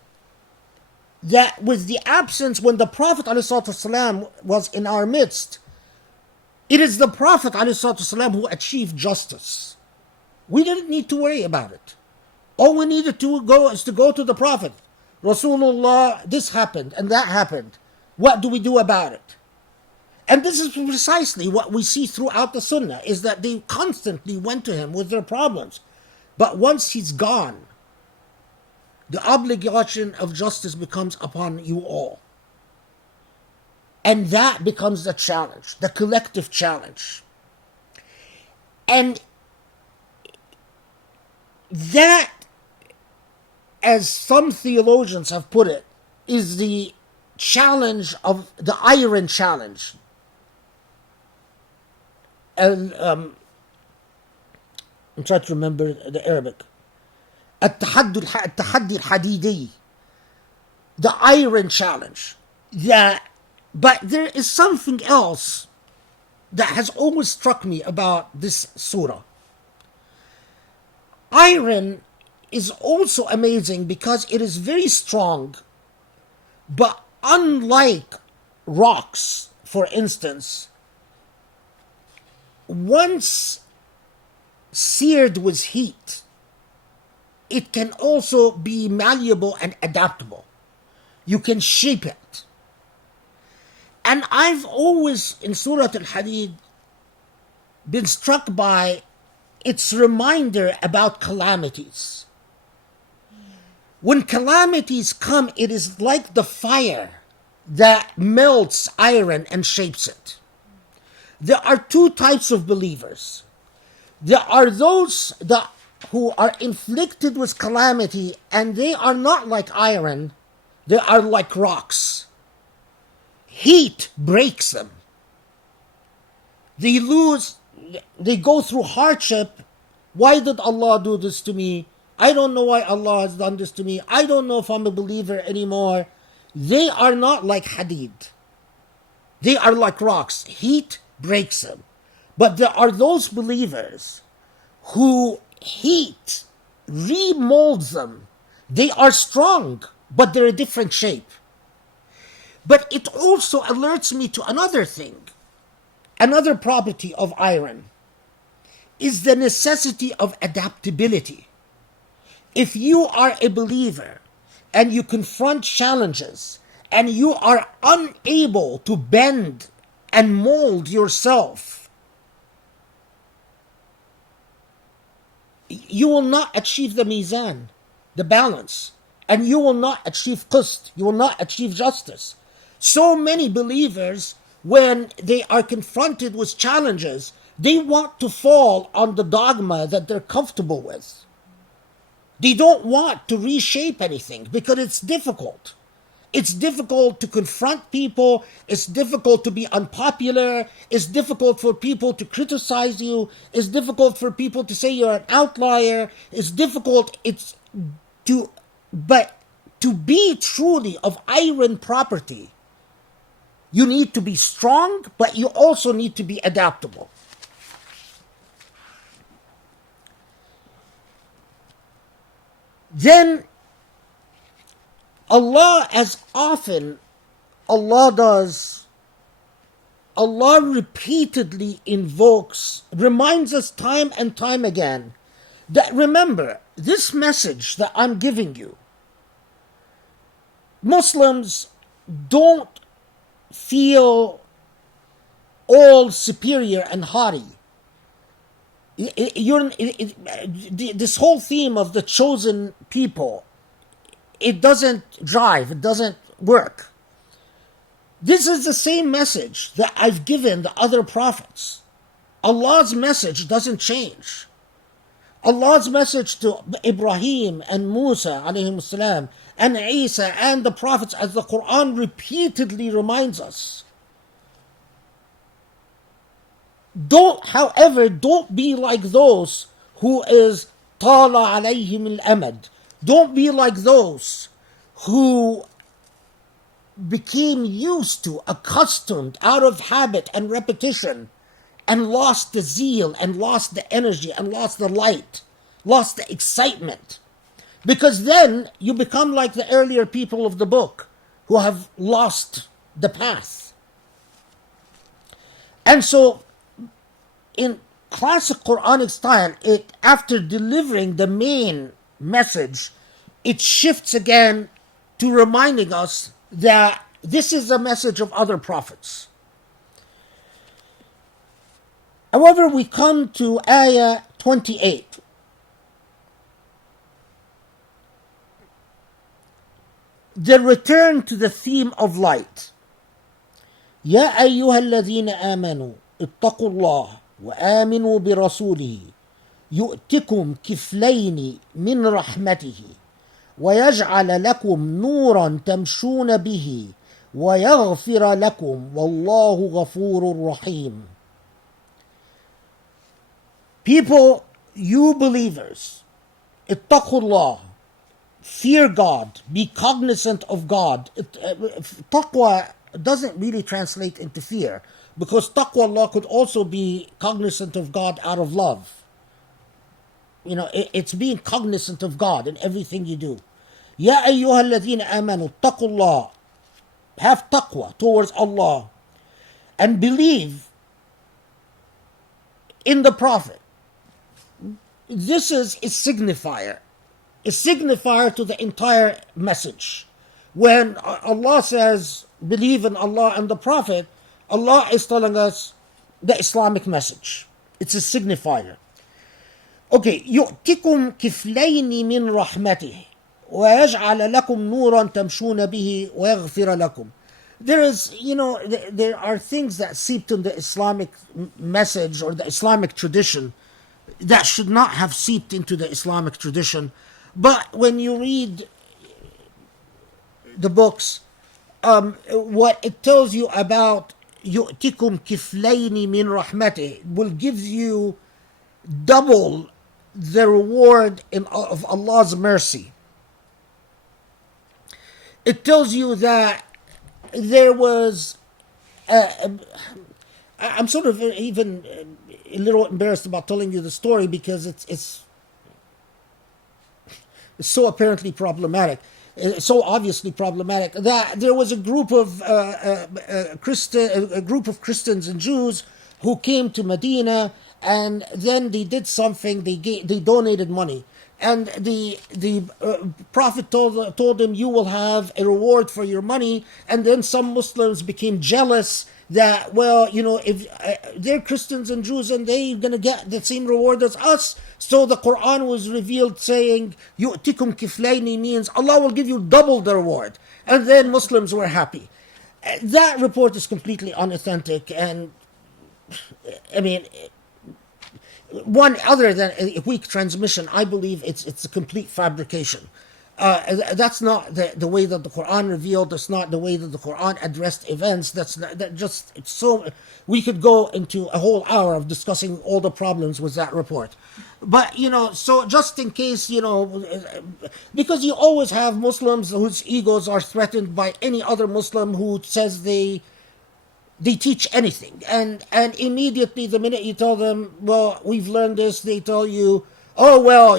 that with the absence, when the Prophet ﷺ was in our midst, it is the Prophet ﷺ who achieved justice. We didn't need to worry about it. All we needed to go is to go to the Prophet. Rasulullah, this happened and that happened. What do we do about it? And this is precisely what we see throughout the Sunnah, is that they constantly went to him with their problems. But once he's gone, the obligation of justice becomes upon you all. And that becomes the challenge, the collective challenge. And that, as some theologians have put it, is the challenge of the iron challenge. And I'm trying to remember the Arabic. التحدي الحديدي, the iron challenge, that But there is something else that has always struck me about this surah. Iron is also amazing because it is very strong, but unlike rocks, for instance, once seared with heat, it can also be malleable and adaptable. You can shape it. And I've always, in Surah Al-Hadid, been struck by its reminder about calamities. When calamities come, it is like the fire that melts iron and shapes it. There are two types of believers. There are those who are inflicted with calamity, and they are not like iron, they are like rocks. Heat breaks them. They go through hardship. Why did Allah do this to me? I don't know why Allah has done this to me. I don't know if I'm a believer anymore. They are not like hadid. They are like rocks. Heat breaks them. But there are those believers who heat remolds them. They are strong, but they're a different shape. But it also alerts me to another thing. Another property of iron is the necessity of adaptability. If you are a believer and you confront challenges and you are unable to bend and mold yourself, you will not achieve the mizan, the balance, and you will not achieve qist, you will not achieve justice. So many believers, when they are confronted with challenges, they want to fall on the dogma that they're comfortable with. They don't want to reshape anything because it's difficult. It's difficult to confront people. It's difficult to be unpopular. It's difficult for people to criticize you. It's difficult for people to say you're an outlier. It's difficult. But to be truly of iron property, you need to be strong, but you also need to be adaptable. Then Allah, as often Allah does, Allah repeatedly reminds us time and time again that, remember, this message that I'm giving you, Muslims don't feel all superior and haughty. This whole theme of the chosen people, it doesn't drive, it doesn't work. This is the same message that I've given the other prophets. Allah's message doesn't change. Allah's message to Ibrahim and Musa alayhim salam and Isa and the prophets, as the Quran repeatedly reminds us. Don't be like those who is tala alayhim al-amad. Don't be like those who became used to, accustomed, out of habit and repetition, and lost the zeal, and lost the energy, and lost the light, lost the excitement. Because then you become like the earlier people of the book who have lost the path. And so, in classic Quranic style, after delivering the main message, it shifts again to reminding us that this is the message of other prophets. However, we come to ayah 28. The return to the theme of light. يا أيها الذين آمنوا اتقوا الله وآمنوا برسوله يؤتكم كفلين من رحمته ويجعل لكم نورا تمشون به ويغفر لكم والله غفور رحيم. People, you believers, اتقوا الله, fear God, be cognizant of God. Taqwa doesn't really translate into fear, because taqwa could also be cognizant of God out of love. You know, it's being cognizant of God in everything you do. Ya ayyuha alladhina amanu taqullah. Have taqwa towards Allah and believe in the Prophet. This is a signifier to the entire message. When Allah says, believe in Allah and the Prophet, Allah is telling us the Islamic message. It's a signifier. Okay, يؤتكم كفلين من رحمته ويجعل لكم نورا تمشون به ويغفر لكم. There is, there are things that seeped in the Islamic message or the Islamic tradition that should not have seeped into the Islamic tradition. But when you read the books, what it tells you about يؤتكم كفلين من رحمته will give you double the reward of Allah's mercy. It tells you that there was I'm sort of even a little embarrassed about telling you the story because it's so apparently problematic, so obviously problematic, that there was a group of Christians and Jews who came to Medina, and then they did something. They donated money, and the Prophet told them, you will have a reward for your money. And then some Muslims became jealous that, well, if they're Christians and Jews and they're going to get the same reward as us. So the Quran was revealed saying, يُؤْتِكُمْ كِفْلَيْنِ means Allah will give you double the reward. And then Muslims were happy. That report is completely unauthentic, and I mean, one other than a weak transmission, I believe it's a complete fabrication. That's not the way that the Quran revealed. That's not the way that the Quran addressed events. It's so, we could go into a whole hour of discussing all the problems with that report. But so just in case, because you always have Muslims whose egos are threatened by any other Muslim who says they teach anything, and immediately the minute you tell them, well, we've learned this, they tell you, oh well,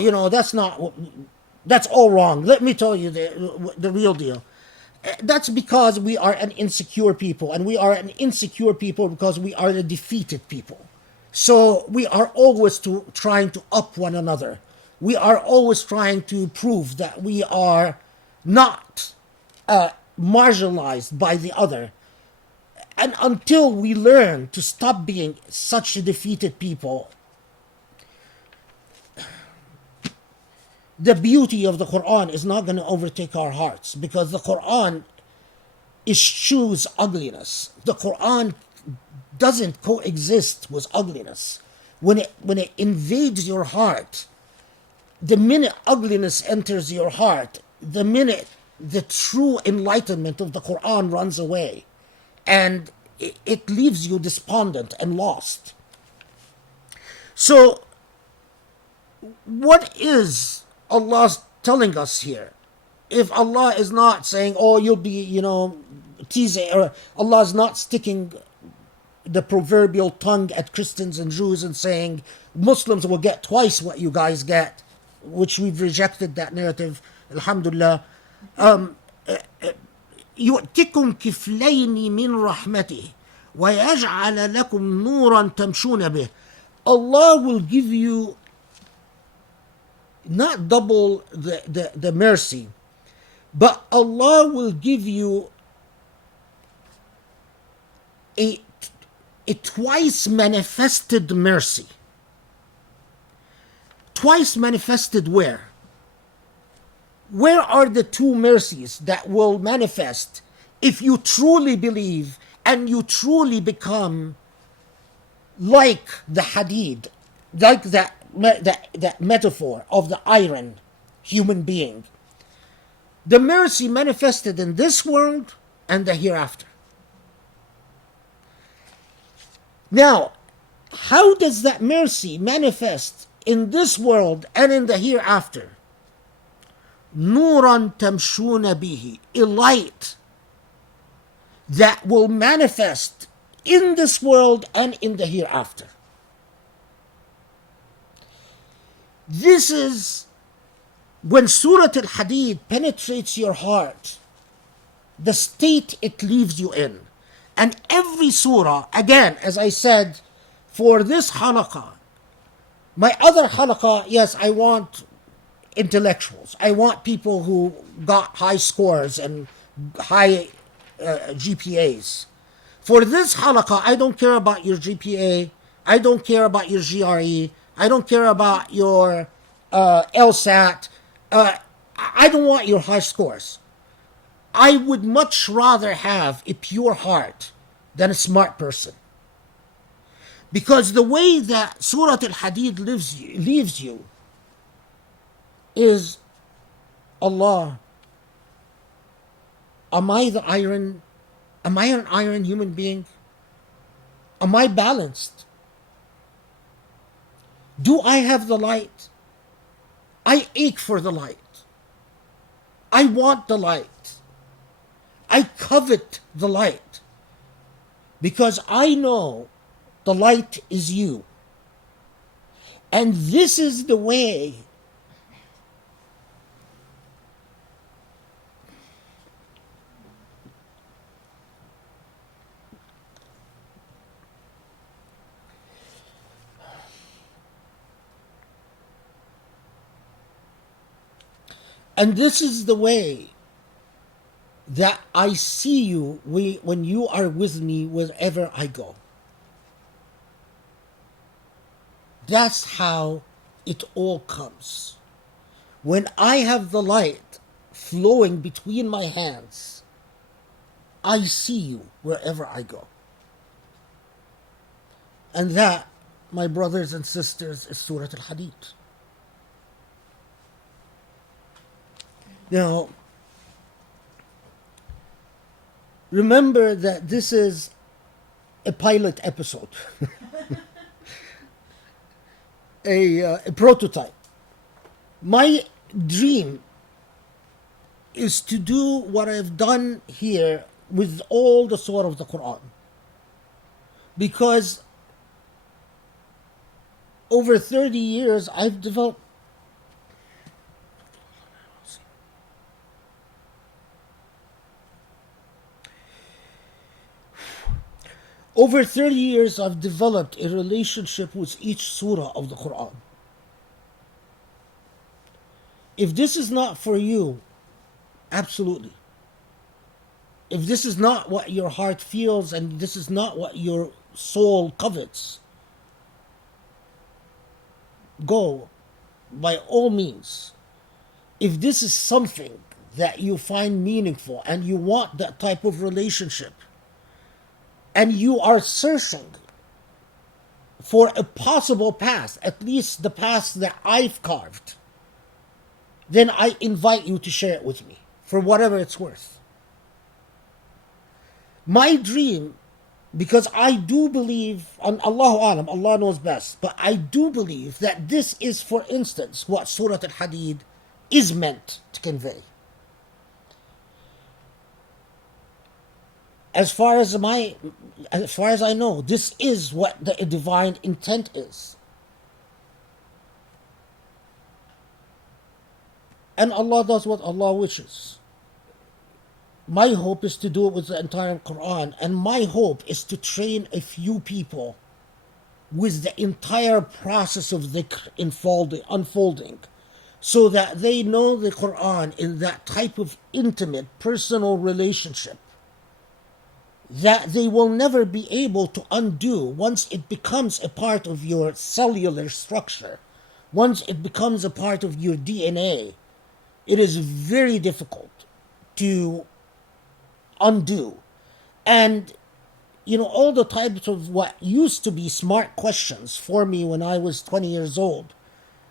that's all wrong. Let me tell you the real deal. That's because we are an insecure people, and we are an insecure people because we are a defeated people. So we are always trying to up one another. We are always trying to prove that we are not marginalized by the other. And until we learn to stop being such a defeated people, the beauty of the Quran is not going to overtake our hearts, because the Quran eschews ugliness. The Quran doesn't coexist with ugliness. When it invades your heart, the minute ugliness enters your heart, the minute the true enlightenment of the Quran runs away, and it leaves you despondent and lost. So, what is Allah telling us here? If Allah is not saying, oh, you'll be, teasing, or Allah is not sticking the proverbial tongue at Christians and Jews and saying, Muslims will get twice what you guys get, which we've rejected that narrative, alhamdulillah. يؤتكم كفلين من رحمته ويجعل لكم نورا تمشون به. Allah will give you not double the mercy, but Allah will give you a twice manifested mercy. Twice manifested where? Where are the two mercies that will manifest if you truly believe and you truly become like the hadid, like that metaphor of the iron human being? The mercy manifested in this world and the hereafter. Now, how does that mercy manifest in this world and in the hereafter? Nuran tamshuna bihi, a light that will manifest in this world and in the hereafter. This is when Surah Al-Hadid penetrates your heart, the state it leaves you in. And every surah, again, as I said, for this Halaqa, my other Halaqa, yes, I want intellectuals. I want people who got high scores and high GPAs. For this Halaqa, I don't care about your GPA. I don't care about your GRE. I don't care about your LSAT. I don't want your high scores. I would much rather have a pure heart than a smart person. Because the way that Surah Al-Hadid leaves you is, Allah, am I an iron human being? Am I balanced? Do I have the light? I ache for the light. I want the light. I covet the light. Because I know the light is you. And this is the way that I see you when you are with me wherever I go. That's how it all comes. When I have the light flowing between my hands, I see you wherever I go. And that, my brothers and sisters, is Surah Al-Hadid. Now, remember that this is a pilot episode, a prototype. My dream is to do what I've done here with all the surah of the Quran. Because over 30 years, I've developed a relationship with each surah of the Quran. If this is not for you, absolutely. If this is not what your heart feels and this is not what your soul covets, go by all means. If this is something that you find meaningful and you want that type of relationship, and you are searching for a possible path, at least the path that I've carved, then I invite you to share it with me for whatever it's worth. My dream, because I do believe, and Allahu Alam, Allah knows best, but I do believe that this is, for instance, what Surah Al-Hadid is meant to convey. As far as I know, this is what the divine intent is. And Allah does what Allah wishes. My hope is to do it with the entire Quran, and my hope is to train a few people with the entire process of dhikr unfolding, so that they know the Quran in that type of intimate, personal relationship that they will never be able to undo once it becomes a part of your cellular structure, once it becomes a part of your DNA. It is very difficult to undo. And, all the types of what used to be smart questions for me when I was 20 years old,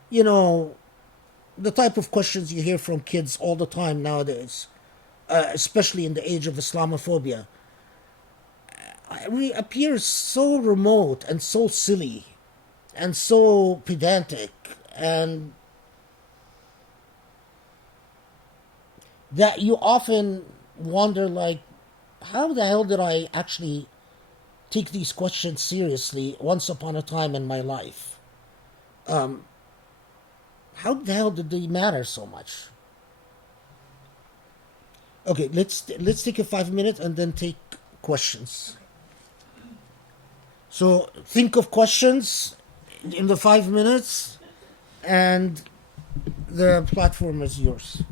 the type of questions you hear from kids all the time nowadays, especially in the age of Islamophobia, appears so remote and so silly and so pedantic, and that you often wonder, like, how the hell did I actually take these questions seriously once upon a time in my life? How the hell did they matter so much? Okay, let's take a 5 minute and then take questions. So think of questions in the 5 minutes, and the platform is yours.